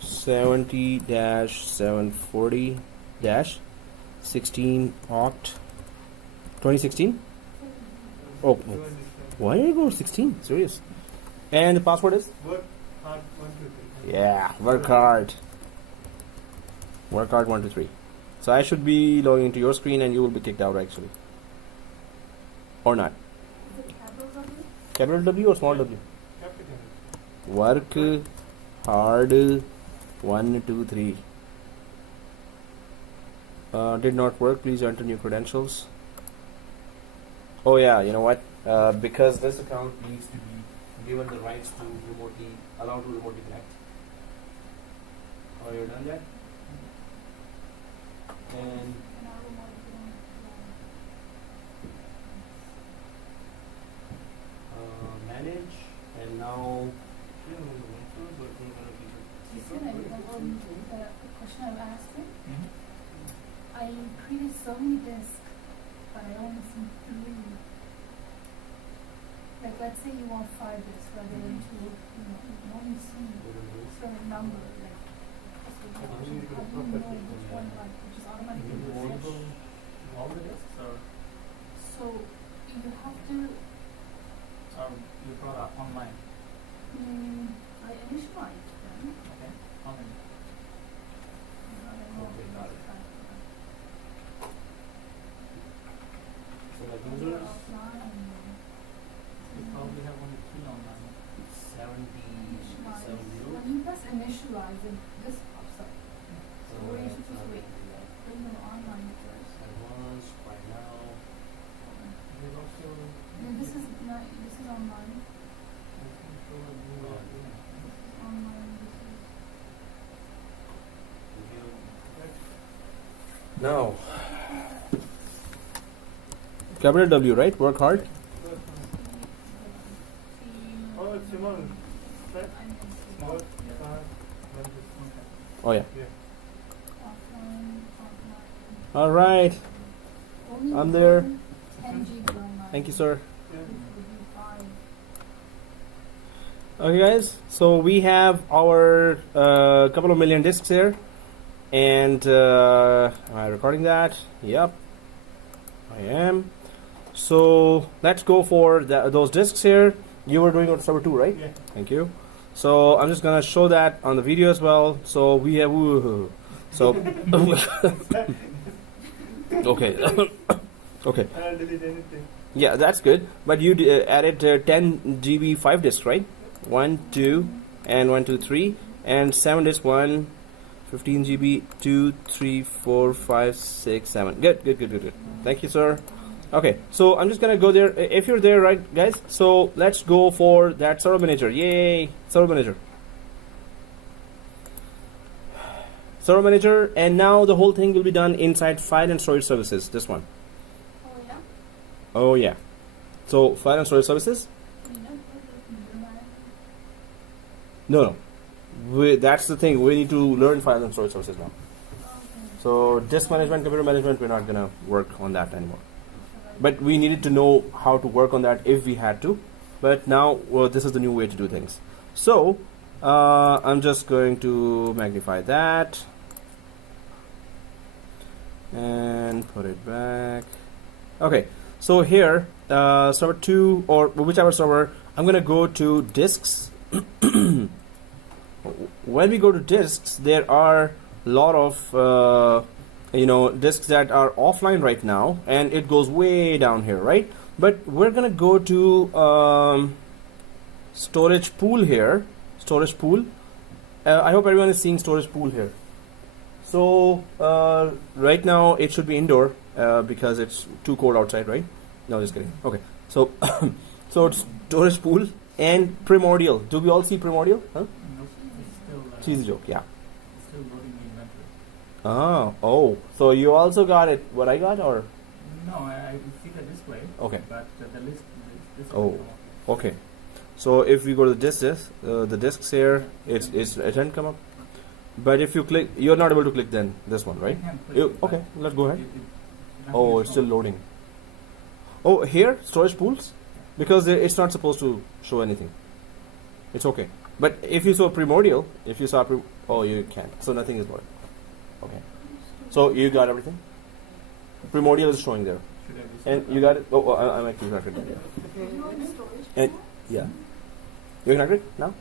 70-740 16 Oct 2016. Oh, Why did I go 16? Serious. And the password is? Work hard, 1, 2, 3. Yeah, work hard. Work hard 1, 2, 3. So I should be logging into your screen and you will be kicked out actually. Or not. Is it capital W? Capital W or small w? Capital. Work hard 1, 2, 3. Did not work. Please enter new credentials. Oh yeah, you know what? Because this account needs to be given the rights to remotely allow to remotely connect. Oh, you're done yet? And manage, and now Jason, the question I've asked him, I created so many disks, but I only see 3. Like, let's say you want 5 disks, rather than 2, you can only see a certain number. Like, so how do you know which one, like, which is automatically refreshed? All the disks, or So you have to, you brought up online. I initialized them. Okay. How many? I don't know. Okay, got it. so the Those are users offline. You probably have only 3 online. 70. 70. When you press initialize, this pops up. So what are you supposed to wait? Bring them online first. Advanced right now. There's also No, this is not. This is online. Online. Now, capital W, right? Work hard. Oh, it's Simon. Right? small. Work Yeah. hard, 1, 2, Oh yeah. 3. Yeah. All right. Only I'm there. 10 GB online. Thank you, sir. Yeah. Which would be 5. Okay, guys. So we have our couple of million disks here, and am I recording that? Yep, I am. So let's go for those disks here. You were doing on server 2, right? Yeah. Thank you. So I'm just gonna show that on the video as well. So we have so okay. Okay. I'll delete anything. Yeah, that's good. But you added 10 GB 5 disks, right? 1, 2, and 1, 2, 3, and 7 disks. 1, 15 GB, 2, 3, 4, 5, 6, 7. Good. Thank you, sir. Okay, so I'm just gonna go there. If you're there, right, guys? So let's go for that server manager. Yay, server manager. Server manager, and now the whole thing will be done inside file and storage services. This one. Oh, yeah? Oh yeah. So file and storage services. You know, computer manager? No. That's the thing. We need to learn file and storage services now. Okay. So disk management, computer management, we're not gonna work on that anymore. But we needed to know how to work on that if we had to. But now, well, this is the new way to do things. So I'm just going to magnify that and put it back. Okay. So here, server 2 or whichever server, I'm gonna go to disks. When we go to disks, there are a lot of disks that are offline right now, and it goes way down here, right? But we're gonna go to storage pool here. Storage pool. I hope everyone is seeing storage pool here. So right now it should be indoor because it's too cold outside, right? No, just kidding. Okay, so so it's storage pool and primordial. Do we all see primordial? Huh? Nope. It's still Cheesy joke, yeah. it's still loading the inventory. Oh, so you also got it? What I got, or No, I see the display. okay? But the list. This Oh. Okay. So if we go to the disks here, it didn't come up. But if you click, you're not able to click then this one, right? Okay, let's go ahead. Oh, it's still loading. Oh, here storage pools, because it's not supposed to show anything. It's okay. But if you saw primordial, oh, you can't. So nothing is loading. Okay. So you got everything. Primordial is showing there. should have this. And you got it? Oh, I'm actually connected. Yeah. You know the storage And pool? yeah, you're connected now?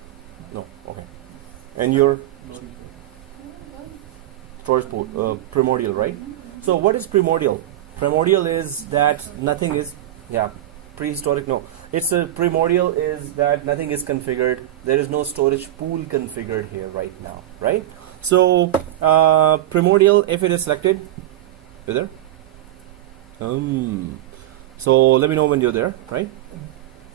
No. Okay. And your Loading. storage pool, primordial, right? So what is primordial? Primordial is that nothing is, yeah, prehistoric. No, it's a primordial is that nothing is configured. There is no storage pool configured here right now, right? So primordial, if it is selected, you there? So let me know when you're there, right?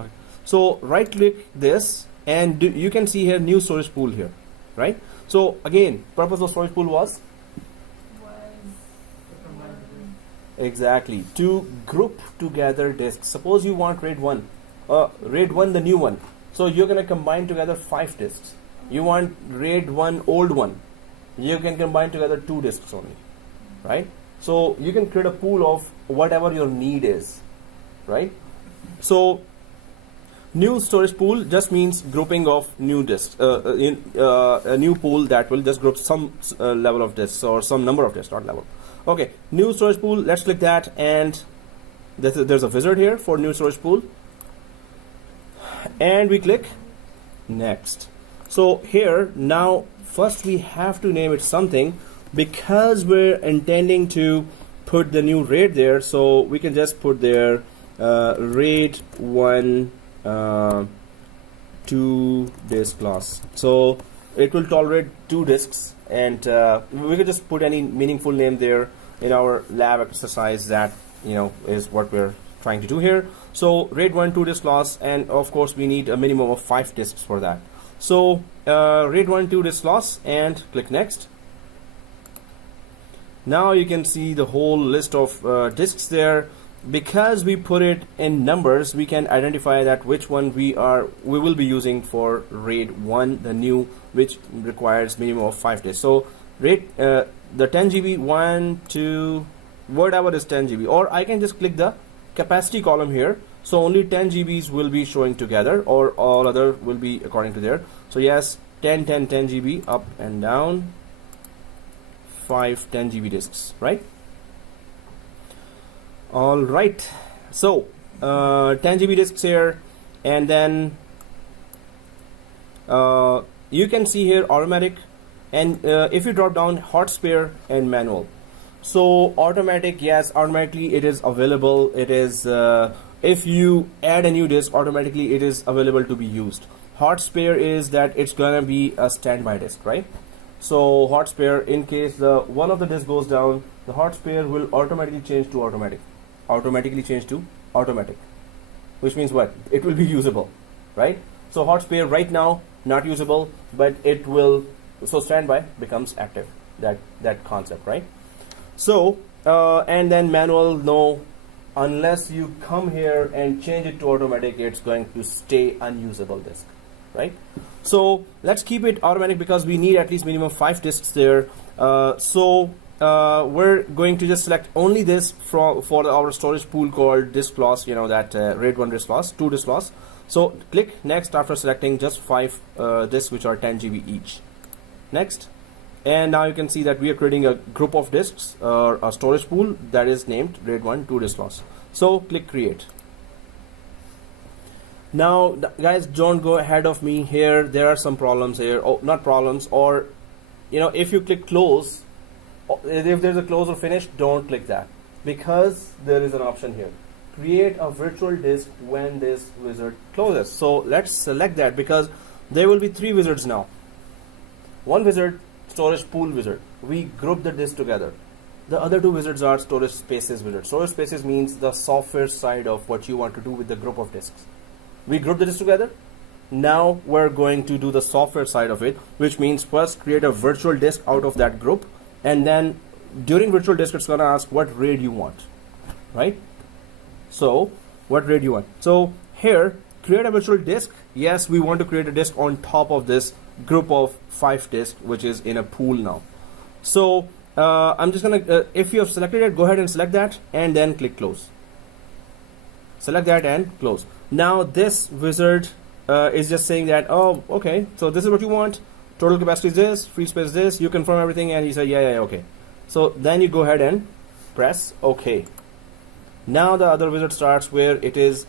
Okay. So right click this, and you can see here new storage pool here, right? So again, purpose of storage pool was exactly to group together disks. Suppose you want RAID1, RAID1 the new one. So you're gonna combine together 5 disks. You want RAID1 old one. You can combine together 2 disks only, right? So you can create a pool of whatever your need is, right? So new storage pool just means grouping of new disks, a new pool that will just group some level of disks or some number of disks, not level. Okay, new storage pool, let's click that, and there's a wizard here for new storage pool, and we click next. So here now first we have to name it something, because we're intending to put the new RAID there, so we can just put there RAID1 2 disk class. So it will tolerate 2 disks, and we could just put any meaningful name there in our lab exercise that is what we're trying to do here. So RAID1 2 disk class, and of course we need a minimum of 5 disks for that. So RAID1 2 disk class, and click next. Now you can see the whole list of disks there. Because we put it in numbers, we can identify that which one we will be using for RAID1, the new, which requires minimum of 5 disks. So the 10 GB 1 2 whatever is 10 GB, or I can just click the capacity column here, so only 10 GBs will be showing together, or all other will be according to there. So yes, 10 10 10 GB up and down, 5 10 GB disks, right? All right, so 10 GB disks here, and then you can see here automatic, and if you drop down hot spare and manual. So automatic, yes, automatically it is available. It is if you add a new disk, automatically it is available to be used. Hot spare is that it's gonna be a standby disk, right? So hot spare, in case one of the disks goes down, the hot spare will automatically change to automatic. Which means what? It will be usable, right? So hot spare right now not usable, but it will, so standby becomes active, that concept, right? So and then manual, no, unless you come here and change it to automatic, it's going to stay unusable disk, right? So let's keep it automatic because we need at least minimum 5 disks there. We're going to just select only this for our storage pool called disk class, that RAID1 disk class, 2 disk class. So click next after selecting just 5 disks which are 10 GB each. Next, and now you can see that we are creating a group of disks, a storage pool that is named RAID1 2 disk class. So click create. Now guys, don't go ahead of me here. There are some problems here. Oh, not problems, or if you click close, if there's a close or finish, don't click that, because there is an option here, create a virtual disk when this wizard closes. So let's select that, because there will be 3 wizards now. One wizard, storage pool wizard, we group the disk together. The other 2 wizards are storage spaces wizard. Storage spaces means the software side of what you want to do with the group of disks. We group the disk together. Now we're going to do the software side of it, which means first create a virtual disk out of that group, and then during virtual disk it's going to ask what RAID you want, right? So what RAID you want. So here, create a virtual disk. Yes, we want to create a disk on top of this group of 5 disks which is in a pool now. So I'm just gonna if you have selected it, go ahead and select that and then click close. Select that and close. Now this wizard is just saying that, oh, okay, so this is what you want, total capacity is this, free space is this, you confirm everything, and you say yeah, okay. So then you go ahead and press OK. Now the other wizard starts where it is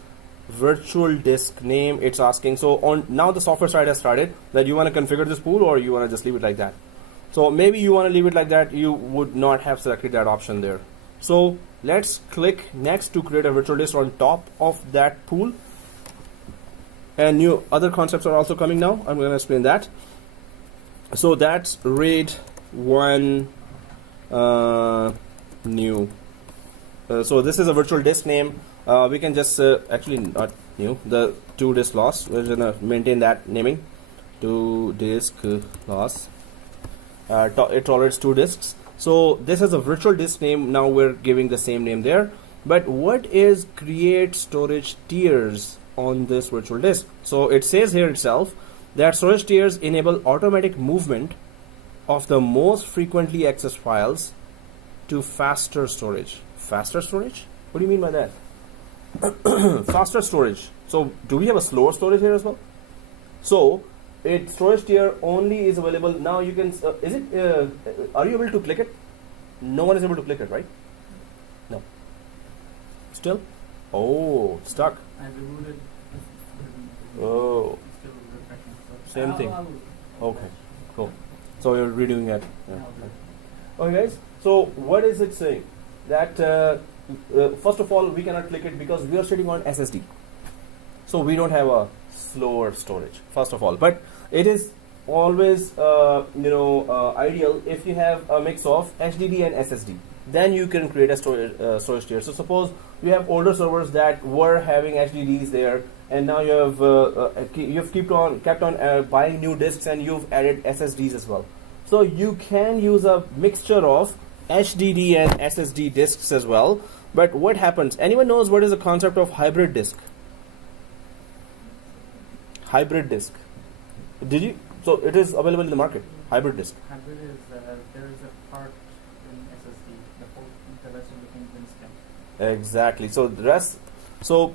virtual disk name. It's asking, so on now the software side has started that you want to configure this pool or you want to just leave it like that. So maybe you want to leave it like that. You would not have selected that option there. So let's click next to create a virtual disk on top of that pool. And new other concepts are also coming now. I'm going to explain that. So that's RAID1 new. So this is a virtual disk name. We can just actually not new, the to disk loss. We're going to maintain that naming to disk loss. It tolerates 2 disks. So this is a virtual disk name. Now we're giving the same name there. But what is create storage tiers on this virtual disk? So it says here itself that storage tiers enable automatic movement of the most frequently accessed files to faster storage. Faster storage? What do you mean by that? Faster storage. So do we have a slower storage here as well? So it storage tier only is available now. You can is it are you able to click it? No one is able to click it, right? No. Still? Oh, stuck. I rebooted. Oh, Still refreshing. same thing. Okay, cool. So you're redoing it. Yeah. Okay, guys. So what is it saying? That first of all, we cannot click it because we are sitting on SSD. So we don't have a slower storage, first of all. But it is always ideal if you have a mix of HDD and SSD. Then you can create a storage tier. So suppose you have older servers that were having HDDs there, and now you've kept on buying new disks, and you've added SSDs as well. So you can use a mixture of HDD and SSD disks as well. But what happens? Anyone knows what is the concept of hybrid disk? Hybrid disk. Did you? So it is available in the market. Hybrid disk. Hybrid is there is a part in SSD. The rest of the things in STEM. Exactly. So the rest. So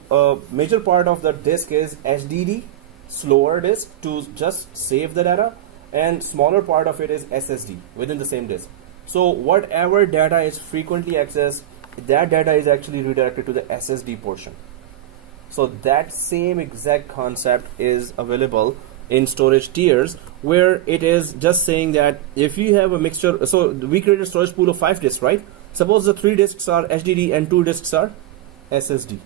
major part of the disk is HDD, slower disk to just save the data, and smaller part of it is SSD within the same disk. So whatever data is frequently accessed, that data is actually redirected to the SSD portion. So that same exact concept is available in storage tiers, where it is just saying that if you have a mixture, so we created a storage pool of 5 disks, right? Suppose the 3 disks are HDD and 2 disks are SSD.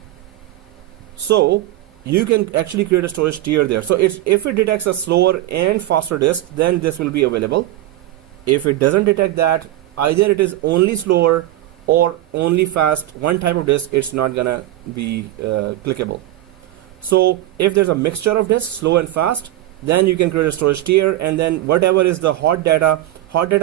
So you can actually create a storage tier there. So if it detects a slower and faster disk, then this will be available. If it doesn't detect that, either it is only slower or only fast, one type of disk, it's not gonna be clickable. So if there's a mixture of disks, slow and fast, then you can create a storage tier, and then whatever is the hot data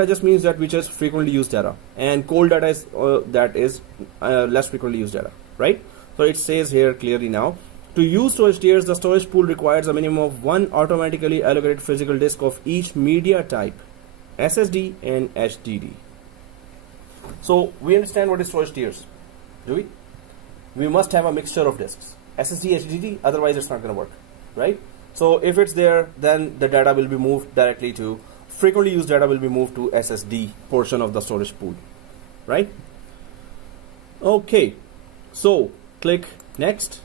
just means that which is frequently used data, and cold data is that is less frequently used data, right? So it says here clearly now, to use storage tiers, the storage pool requires a minimum of 1 automatically allocated physical disk of each media type, SSD and HDD. So we understand what is storage tiers, do we? We must have a mixture of disks, SSD, HDD, otherwise it's not going to work, right? So if it's there, then the data will be moved directly to, frequently used data will be moved to SSD portion of the storage pool, right? Okay, so click next,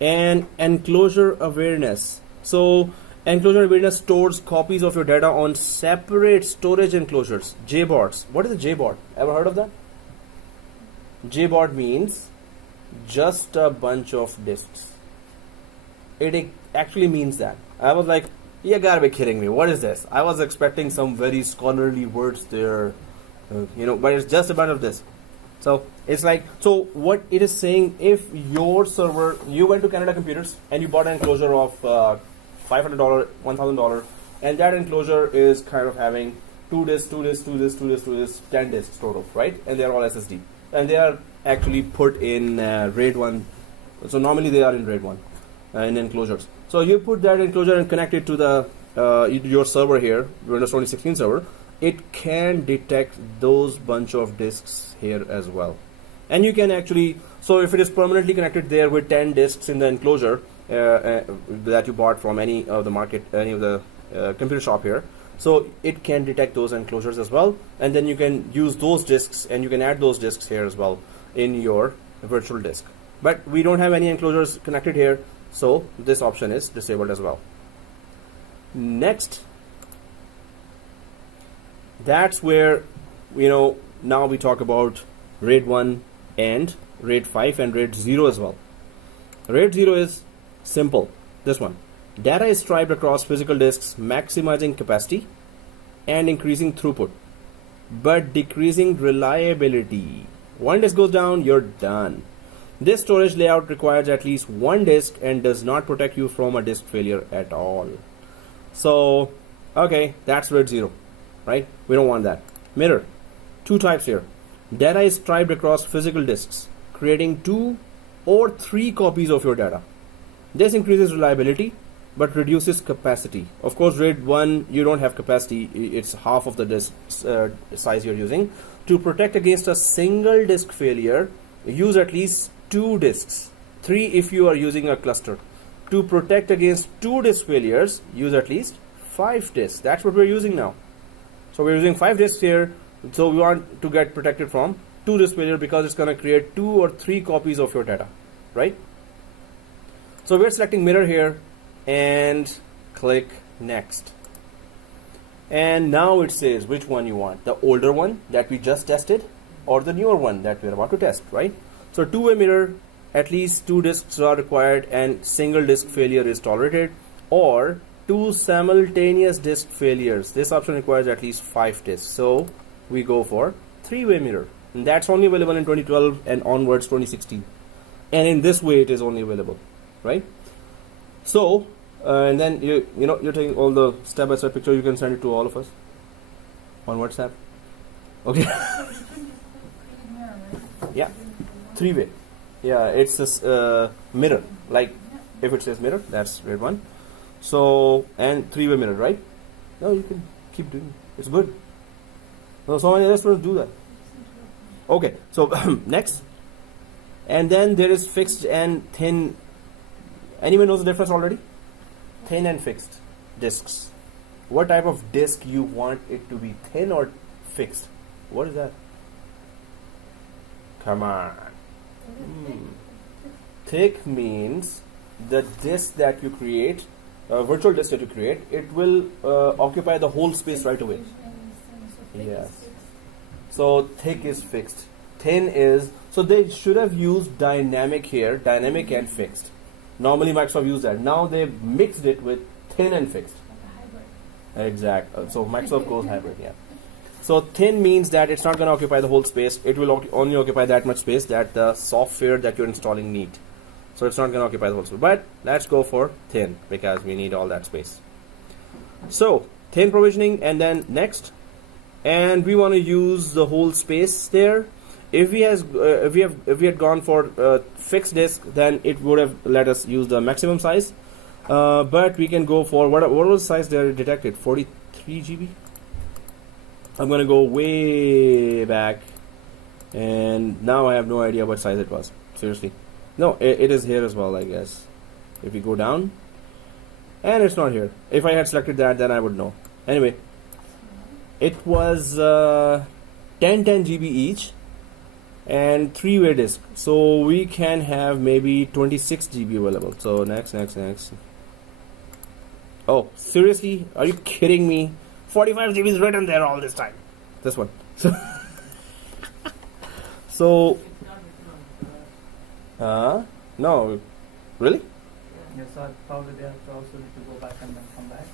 and enclosure awareness. So enclosure awareness stores copies of your data on separate storage enclosures, JBODs. What is a JBOD? Ever heard of that? JBOD means just a bunch of disks. It actually means that. I was like, you gotta be kidding me. What is this? I was expecting some very scholarly words there, but it's just a bunch of disks. So it's like, so what it is saying, if your server, you went to Canada Computers and you bought an enclosure of $500, $1,000, and that enclosure is kind of having 2 disks, 2 disks, 2 disks, 2 disks, 2 disks, 10 disks total, right? And they are all SSD. And they are actually put in RAID1. So normally they are in RAID1 in enclosures. So you put that enclosure and connect it to the your server here, Windows 2016 server. It can detect those bunch of disks here as well. And you can actually, so if it is permanently connected there with 10 disks in the enclosure that you bought from any of the market, any of the computer shop here, so it can detect those enclosures as well, and then you can use those disks and you can add those disks here as well in your virtual disk. But we don't have any enclosures connected here, so this option is disabled as well. Next, that's where, now we talk about RAID1 and RAID5 and RAID0 as well. RAID0 is simple. This one. Data is striped across physical disks, maximizing capacity and increasing throughput, but decreasing reliability. One disk goes down, you're done. This storage layout requires at least one disk and does not protect you from a disk failure at all. So, okay, that's RAID0, right? We don't want that. Mirror. Two types here. Data is striped across physical disks, creating 2 or 3 copies of your data. This increases reliability, but reduces capacity. Of course, RAID1, you don't have capacity. It's half of the disk size you're using. To protect against a single disk failure, use at least 2 disks. 3 if you are using a cluster. To protect against 2 disk failures, use at least 5 disks. That's what we're using now. So we're using 5 disks here. So we want to get protected from 2 disk failure because it's going to create 2 or 3 copies of your data, right? So we're selecting mirror here and click next. And now it says which one you want, the older one that we just tested or the newer one that we're about to test, right? So two-way mirror, at least 2 disks are required and single disk failure is tolerated, or 2 simultaneous disk failures. This option requires at least 5 disks. So we go for 3-way mirror, and that's only available in 2012 and onwards 2016. And in this way it is only available, right? So and then you're taking all the step-by-step picture. You can send it to all of us on WhatsApp. Okay. Yeah, 3-way. Yeah, it's this mirror. Like if it says mirror, that's RAID1. So and 3-way mirror, right? No, you can keep doing it. It's good. So many others do that. Okay, so next, and then there is fixed and thin. Anyone knows the difference already? Thin and fixed disks. What type of disk you want it to be, thin or fixed? What is that? Come on. Thick means the disk that you create, virtual disk that you create, it will occupy the whole space right away. Yes. So thick is fixed. Thin is, so they should have used dynamic here, dynamic and fixed. Normally Microsoft used that. Now they mixed it with thin and fixed. Exactly. So Microsoft goes hybrid, yeah. So thin means that it's not going to occupy the whole space. It will only occupy that much space that the software that you're installing need. So it's not going to occupy the whole space. But let's go for thin because we need all that space. So thin provisioning, and then next. And we want to use the whole space there. If we had gone for fixed disk, then it would have let us use the maximum size. But we can go for what was the size they detected? 43 GB. I'm gonna go way back, and now I have no idea what size it was. Seriously, no, it is here as well, I guess. If we go down, and it's not here. If I had selected that, then I would know. Anyway, it was 10 GB each. And 3-way disk, so we can have maybe 26 GB available. So next. Oh, seriously? Are you kidding me? 45 GB is written there all this time. This one. So no, really? Yes, so probably they have to also need to go back and then come back.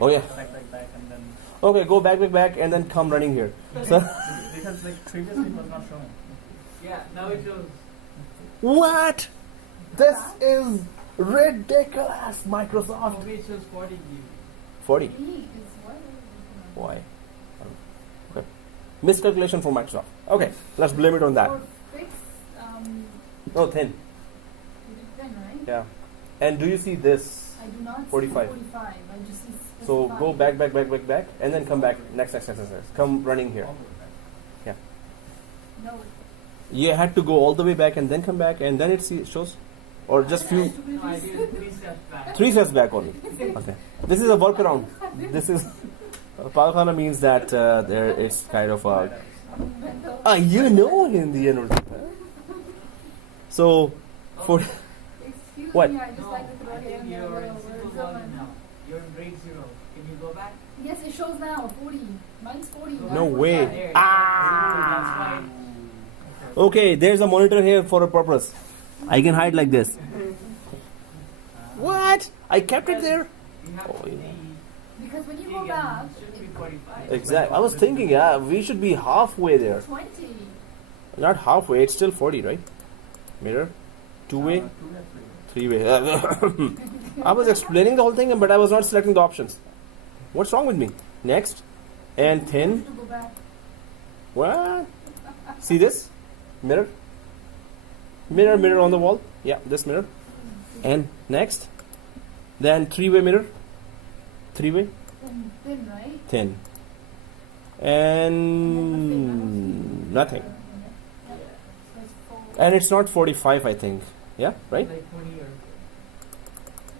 Oh yeah. Back and then. Okay, go back, and then come running here. So because like previously it was not showing. Yeah, now it shows. what? This is ridiculous, Microsoft. For me it shows 40 GB. 40. Why? Okay. Miscalculation from Microsoft. Okay, let's blame it on that. For fixed, No, thin. right? Yeah. And do you see this? I do not 45. see 45. I just see So specified. go back, and then come back. Next. Come running here. Yeah. No. You had to go all the way back and then come back, and then it shows, or just few No, I did 3 steps back. 3 steps back only. Okay. This is a workaround. This is Palkhana means that there it's kind of a. You know Hindi and Urdu. So for Excuse What? me, I just No, like to throw I it think in there. you're in Where's simple the volume one? now. You're in RAID 0. Can you go back? Yes, it shows now 40. Mine's 40. No Mine was way. five. There, Ah. that's okay, there's a monitor here for a purpose. I can hide like this. What? I kept it there. why. You have Oh, to yeah. be Because when you go vegan. back, It shouldn't be 45. Exactly. I was thinking, yeah, we should be halfway there. 20. Not halfway. It's still 40, right? Mirror, two-way, three-way. I was explaining the whole thing, but I was not selecting the options. What's wrong with me? Next, and thin. To go back. What? See this? Mirror. Mirror, mirror on the wall. Yeah, this mirror. And next, then three-way mirror. Three-way, Thin, right? thin. And nothing. So it's four. And it's not 45, I think. Yeah, right? Like 20 or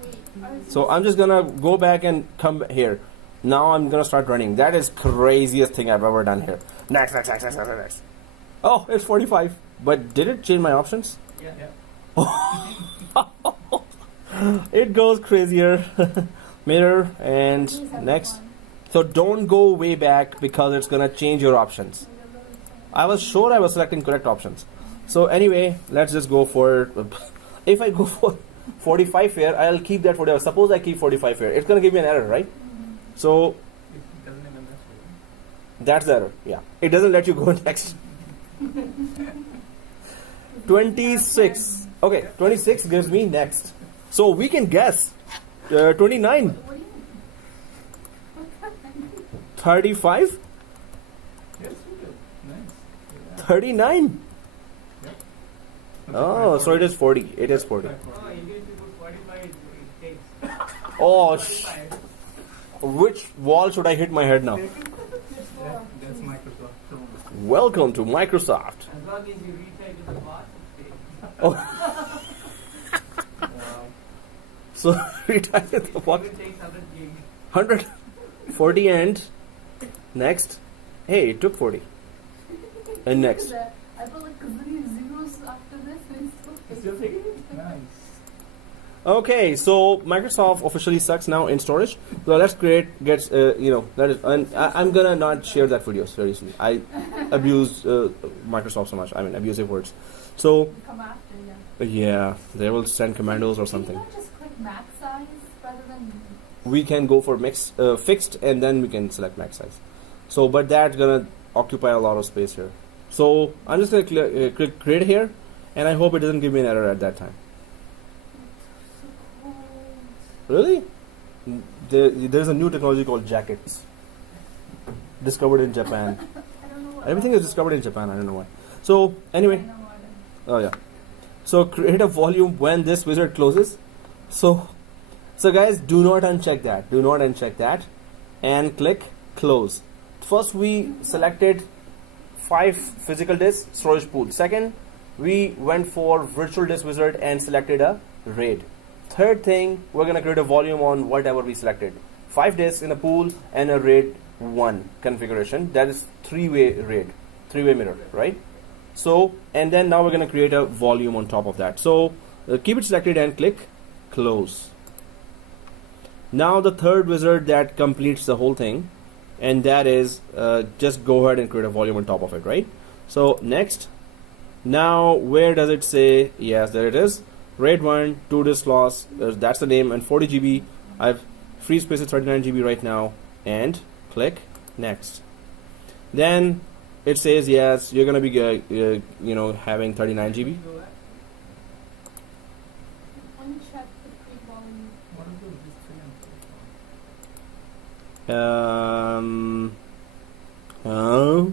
Wait, ours So is- I'm just gonna go back and come here. Now I'm gonna start running. That is craziest thing I've ever done here. Next, next, next, next, next, next. Oh, it's 45. But did it change my options? yeah. It goes crazier. Mirror and Please have next. one. So don't go way back because it's gonna change your options. I was sure I was selecting correct options. So anyway, let's just go for. If I go for 45 here, I'll keep that 45. Suppose I keep 45 here, it's gonna give me an error, right? So It doesn't even mess with it. that's the error. Yeah, it doesn't let you go next. 26. Okay, 26 gives me next. So we can guess. 29, What do you mean? 35, Yes, we do. Nice. 39. Oh, so it is 40. It is 40. Oh, even if you put 45, it takes. Oh, 45. which wall should I hit my head now? It's four. That's Microsoft. Welcome to Microsoft. As long as you retype in the box, it takes. Oh, Wow. so retype it the box. It even takes 100 gig. 100, 40 and next. Hey, it took 40. And next. I put like gazillion zeros after this and it's still taking it. Nice. Okay, so Microsoft officially sucks now in storage. So let's get that is, and I'm gonna not share that video seriously. I abuse Microsoft so much. I mean, abusive words. So Come after, yeah. yeah, they will send commandos or Can something. you not just click max size rather than We can go for fixed, and then we can select max size. So, but that's gonna occupy a lot of space here. So I'm just gonna click create here, and I hope it doesn't give me an error at that time. so cold? Really? There's a new technology called jackets, discovered in Japan. I don't know what Everything is discovered in Japan. I don't know why. So anyway, oh yeah. So create a volume when this wizard closes. So guys, do not uncheck that. Do not uncheck that, and click close. First, we selected 5 physical disk storage pool. Second, we went for virtual disk wizard and selected a RAID. Third thing, we're gonna create a volume on whatever we selected. 5 disks in a pool and a RAID1 configuration. That is 3-way RAID, 3-way mirror, right? So, and then now we're gonna create a volume on top of that. So keep it selected and click close. Now the third wizard that completes the whole thing, and that is just go ahead and create a volume on top of it, right? So next, now where does it say? Yes, there it is. RAID1 2 disk loss. That's the name, and 40 GB. I've free space is 39 GB right now, and click next. Then it says yes, you're gonna be having 39 GB. Uncheck the pre-volume. What is this display on? Oh,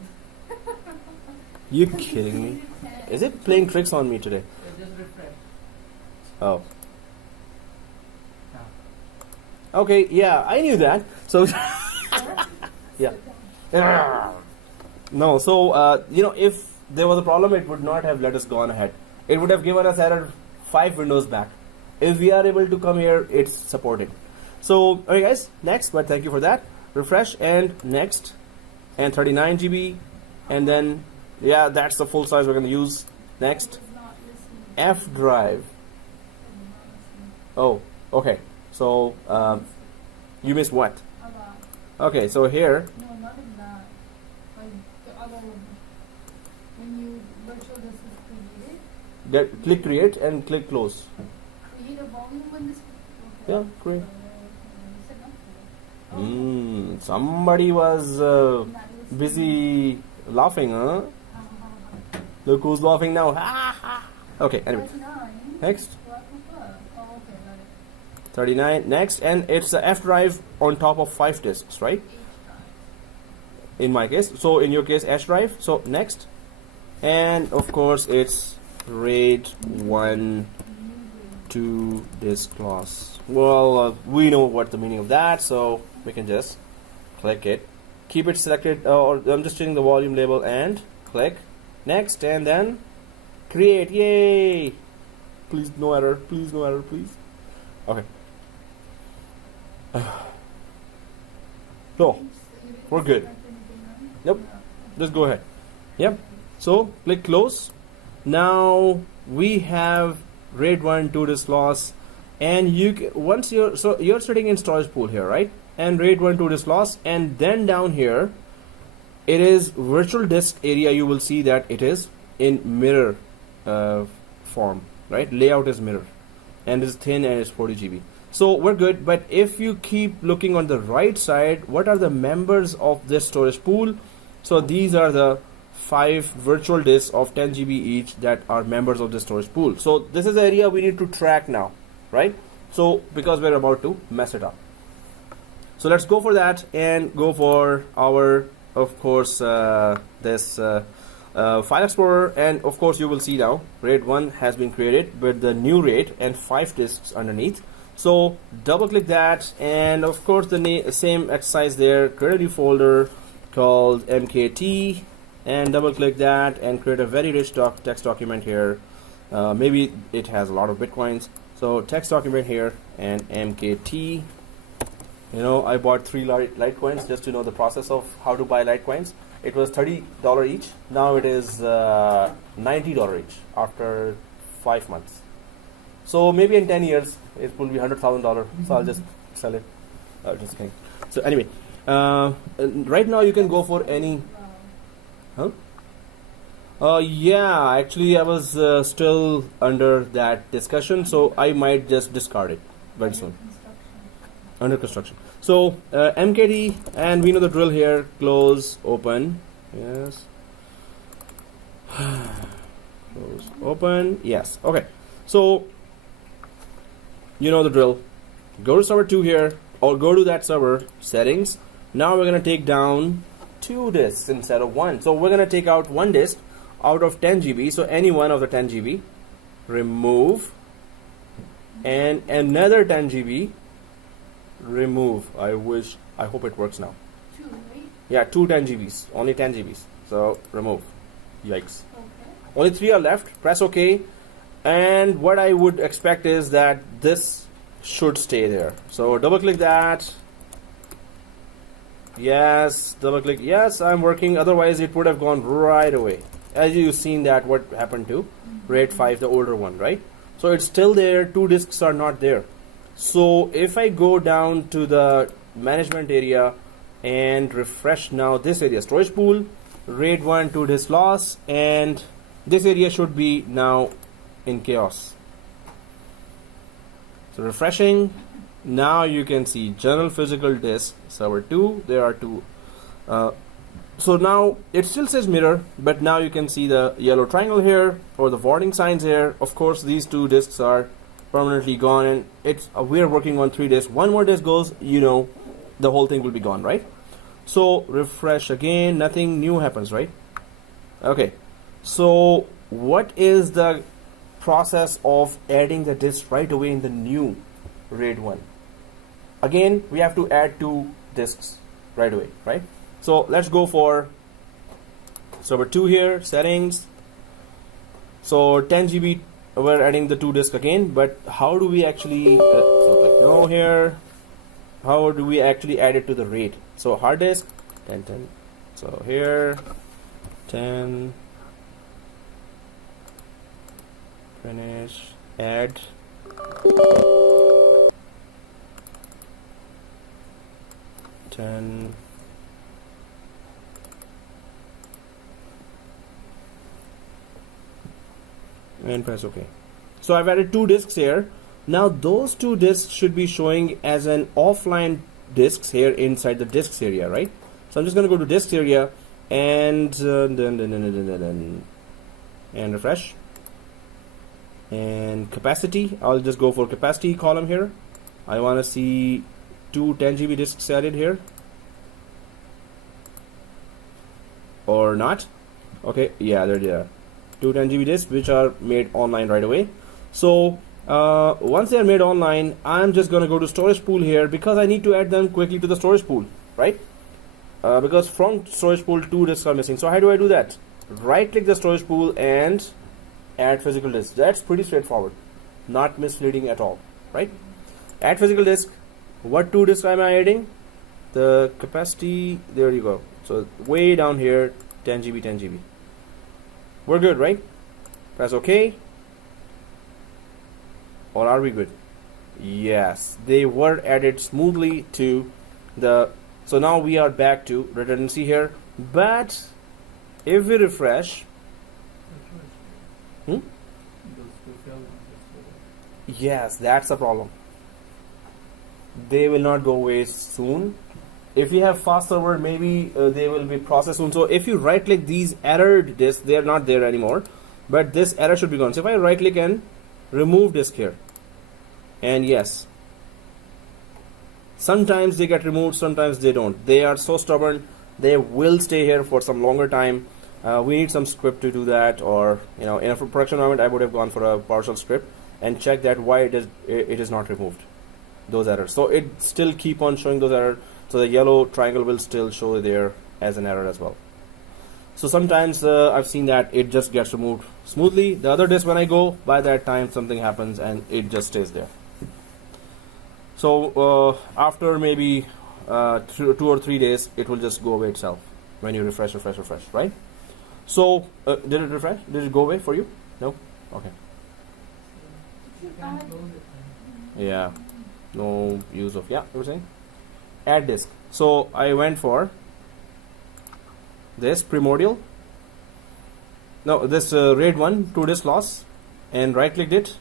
you kidding me? Is it playing tricks on me today? So just refresh. Oh. Okay, yeah, I knew that. So, yeah. No, so, if there was a problem, it would not have let us go on ahead. It would have given us error 5 windows back. If we are able to come here, it's supported. So, okay guys, next, but thank you for that. Refresh and next, and 39 GB, and then, yeah, that's the full size we're going to use. Next. It's not listening. F drive. Oh, okay. So you missed what? Okay, so here. No, not in that. Like the other one. When you virtual disk is created, Click create and click close. create a volume when this. Yeah, create. You said not to. Somebody was That was busy laughing, huh? Look who's laughing now. Okay, anyway. 39. Next. What was that? Oh, okay, got it. 39. Next, and it's a F drive on top of 5 disks, right? H drive. In my case. So in your case, H drive. So next. And of course, it's RAID1 2 disk class. Well, we know what the meaning of that, so we can just click it. Keep it selected, or I'm just changing the volume label and click next, and then create. Yay! Please no error. Please no error. Please. Okay. So we're good. Nope. Just go ahead. Yep. So click close. Now we have RAID1 2 disk loss, and once you're sitting in storage pool here, right? And RAID1 2 disk loss, and then down here it is virtual disk area. You will see that it is in mirror form, right? Layout is mirror, and is thin, and it's 40 GB. So we're good. But if you keep looking on the right side, what are the members of this storage pool? So these are the 5 virtual disks of 10 GB each that are members of the storage pool. So this is the area we need to track now, right? So because we're about to mess it up. So let's go for that and go for our, of course, this file explorer, and of course you will see now RAID1 has been created with the new RAID and 5 disks underneath. So double click that, and of course the same exercise there, create a new folder called MKT, and double click that and create a very rich text document here. Maybe it has a lot of bitcoins, so text document here and MKT. You know, I bought 3 Litecoins just to know the process of how to buy Litecoins. It was $30 each. Now it is $90 each after 5 months. So maybe in 10 years it will be $100,000. So I'll just sell it. Just kidding. So anyway, right now you can go for any. Huh? Yeah, actually I was still under that discussion, so I might just discard it very soon. Under construction. So MKT, and we know the drill here. Close, open. Yes. Close, open. Yes. Okay. So you know the drill. Go to server 2 here, or go to that server settings. Now we're gonna take down 2 disks instead of 1. So we're gonna take out 1 disk out of 10 GB. So any one of the 10 GB, remove, and another 10 GB, remove. I hope it works now. 2, right? Yeah, 2 10 GBs, only 10 GBs. So remove. Yikes. Okay. Only 3 are left. Press OK. And what I would expect is that this should stay there. So double click that. Yes, double click. Yes, I'm working. Otherwise, it would have gone right away. As you've seen that what happened to RAID5, the older one, right? So it's still there. 2 disks are not there. So if I go down to the management area and refresh now this area, storage pool, RAID1 2 disk loss, and this area should be now in chaos. So refreshing, now you can see general physical disk server 2. There are 2. So now it still says mirror, but now you can see the yellow triangle here, or the warning signs here. Of course, these 2 disks are permanently gone, and it's we're working on 3 disks. 1 more disk goes, you know, the whole thing will be gone, right? So refresh again, nothing new happens, right? Okay, so what is the process of adding the disk right away in the new RAID1? Again, we have to add 2 disks right away, right? So let's go for server 2 here, settings. So 10 GB, we're adding the 2 disks again, but how do we actually so click no here, how do we actually add it to the RAID? So hard disk 10. So here 10 finish, add. And press OK. So I've added 2 disks here. Now those 2 disks should be showing as an offline disks here inside the disks area, right? So I'm just going to go to disks area and refresh. And capacity, I'll just go for capacity column here. I want to see 2 10 GB disks added here, or not. Okay, yeah, there they are. 2 10 GB disks which are made online right away. So once they are made online, I'm just going to go to storage pool here because I need to add them quickly to the storage pool, right? Because from storage pool 2 disks are missing. So how do I do that? Right click the storage pool and add physical disk. That's pretty straightforward, not misleading at all, right? Add physical disk. What 2 disks am I adding? The capacity, there you go. So way down here, 10 GB, 10 GB. We're good, right? Press OK. Or are we good? Yes, they were added smoothly to the. So now we are back to redundancy here. But if we refresh, Those 2 failed ones. yes, that's the problem. They will not go away soon. If you have fast server, maybe they will be processed soon. So if you right click these errored disks, they are not there anymore, but this error should be gone. So if I right click and remove disk here, and yes, sometimes they get removed, sometimes they don't. They are so stubborn, they will stay here for some longer time. We need some script to do that, or in a production environment I would have gone for a PowerShell script and check that why it is not removed, those errors. So it still keep on showing those errors. So the yellow triangle will still show there as an error as well. So sometimes I've seen that it just gets removed smoothly. The other disk, when I go, by that time something happens and it just stays there. So after maybe 2 or 3 days, it will just go away itself when you refresh, right? So did it refresh? Did it go away for you? No? Okay. You can close it. Yeah. No use of, yeah, you were saying? Add disk. So I went for this primordial. No, this RAID1 2 disk loss, and right clicked it.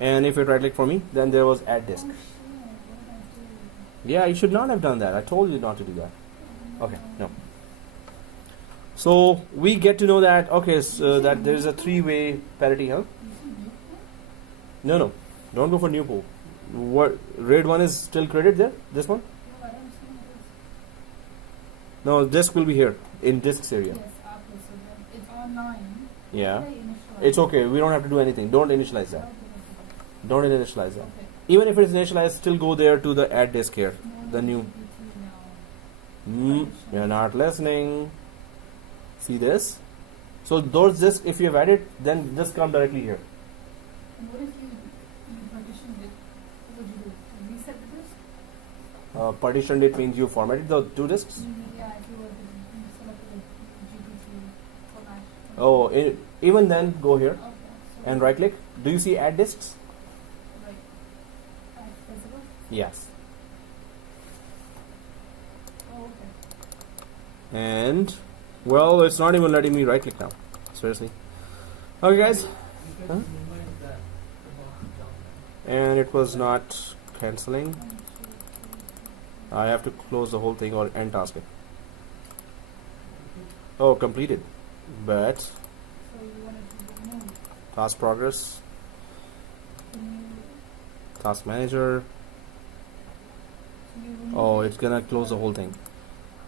And if it right click for me, then there was add disk. Oh, shit, what did I do? Yeah, you should not have done that. I told you not to do that. Okay, no. So we get to know that, okay, so that there is a 3-way parity, huh? You see new thing? No, don't go for new pool. What, RAID1 is still created there? This one? No, I don't see this. No, disk will be here in disks area. Yes, okay, so then it's online. Yeah. How do I initialize It's it? okay. We don't have to do anything. Don't initialize that. Okay. Don't initialize that. Okay. Even if it's initialized, still go there to the add disk here. The new. You're not listening. See this? So those disks, if you have added, then just come directly here. And what if you partitioned it? What would you do? Reset the disk? Partitioned it means you formatted the 2 disks. Yeah, if you were to select the GPT format. Oh, even then, go here Okay. So and right click. Do you see add disks? Right. Add physical? Yes. Oh, okay. And well, it's not even letting me right click now. Seriously. Okay, guys. You Huh? can minimize that about down. And it was not cancelling. 1, 2, 3, 4. I have to close the whole thing or end task it. Oh, completed. But So you wanted to remove. task progress, Can you, task manager. so you remove Oh, it? it's gonna close the whole thing.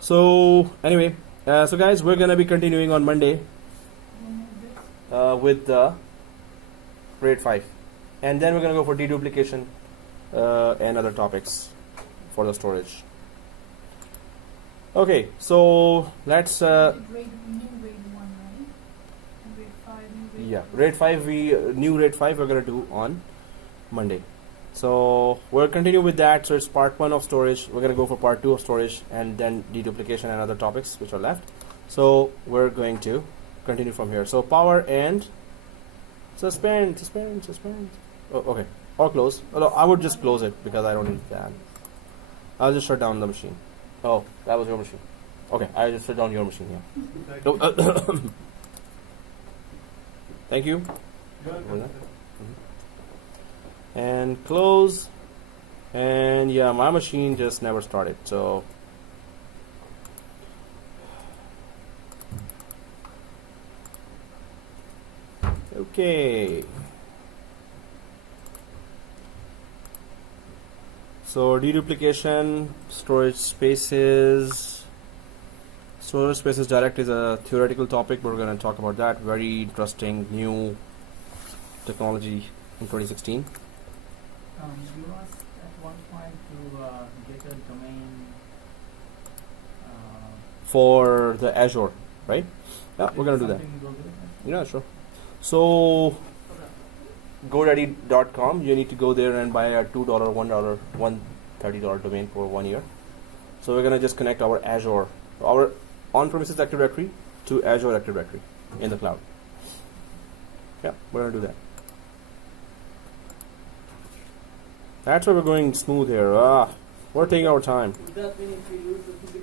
So anyway, so guys, we're gonna be continuing on Monday Remove this. with the RAID5, and then we're gonna go for deduplication and other topics for the storage. Okay, so let's New RAID 1, right? And RAID 5, new RAID yeah, 4. RAID5 new RAID5 we're gonna do on Monday. So we'll continue with that. So it's part 1 of storage. We're gonna go for part 2 of storage, and then deduplication and other topics which are left. So we're going to continue from here. So power and Suspend. Oh, okay. Or close. Oh, no, I would just close it because I don't need that. I'll just shut down the machine. Oh, that was your machine. Okay, I just shut down your machine. Yeah. No, thank you. And close. And yeah, my machine just never started. So okay. So deduplication, storage spaces. Storage spaces direct is a theoretical topic, but we're going to talk about that. Very interesting new technology in 2016. You asked at one point to get a domain. For the Azure, right? Yeah, we're going to do that. something go with it? Yeah, sure. So GoDaddy.com, you need to go there and buy a $2, $1, $130 domain for 1 year. So we're going to just connect our Azure, our on-premises Active Directory to Azure Active Directory in the cloud. Yeah, we're going to do that. That's why we're going smooth here. We're taking our time. Does that mean if we use the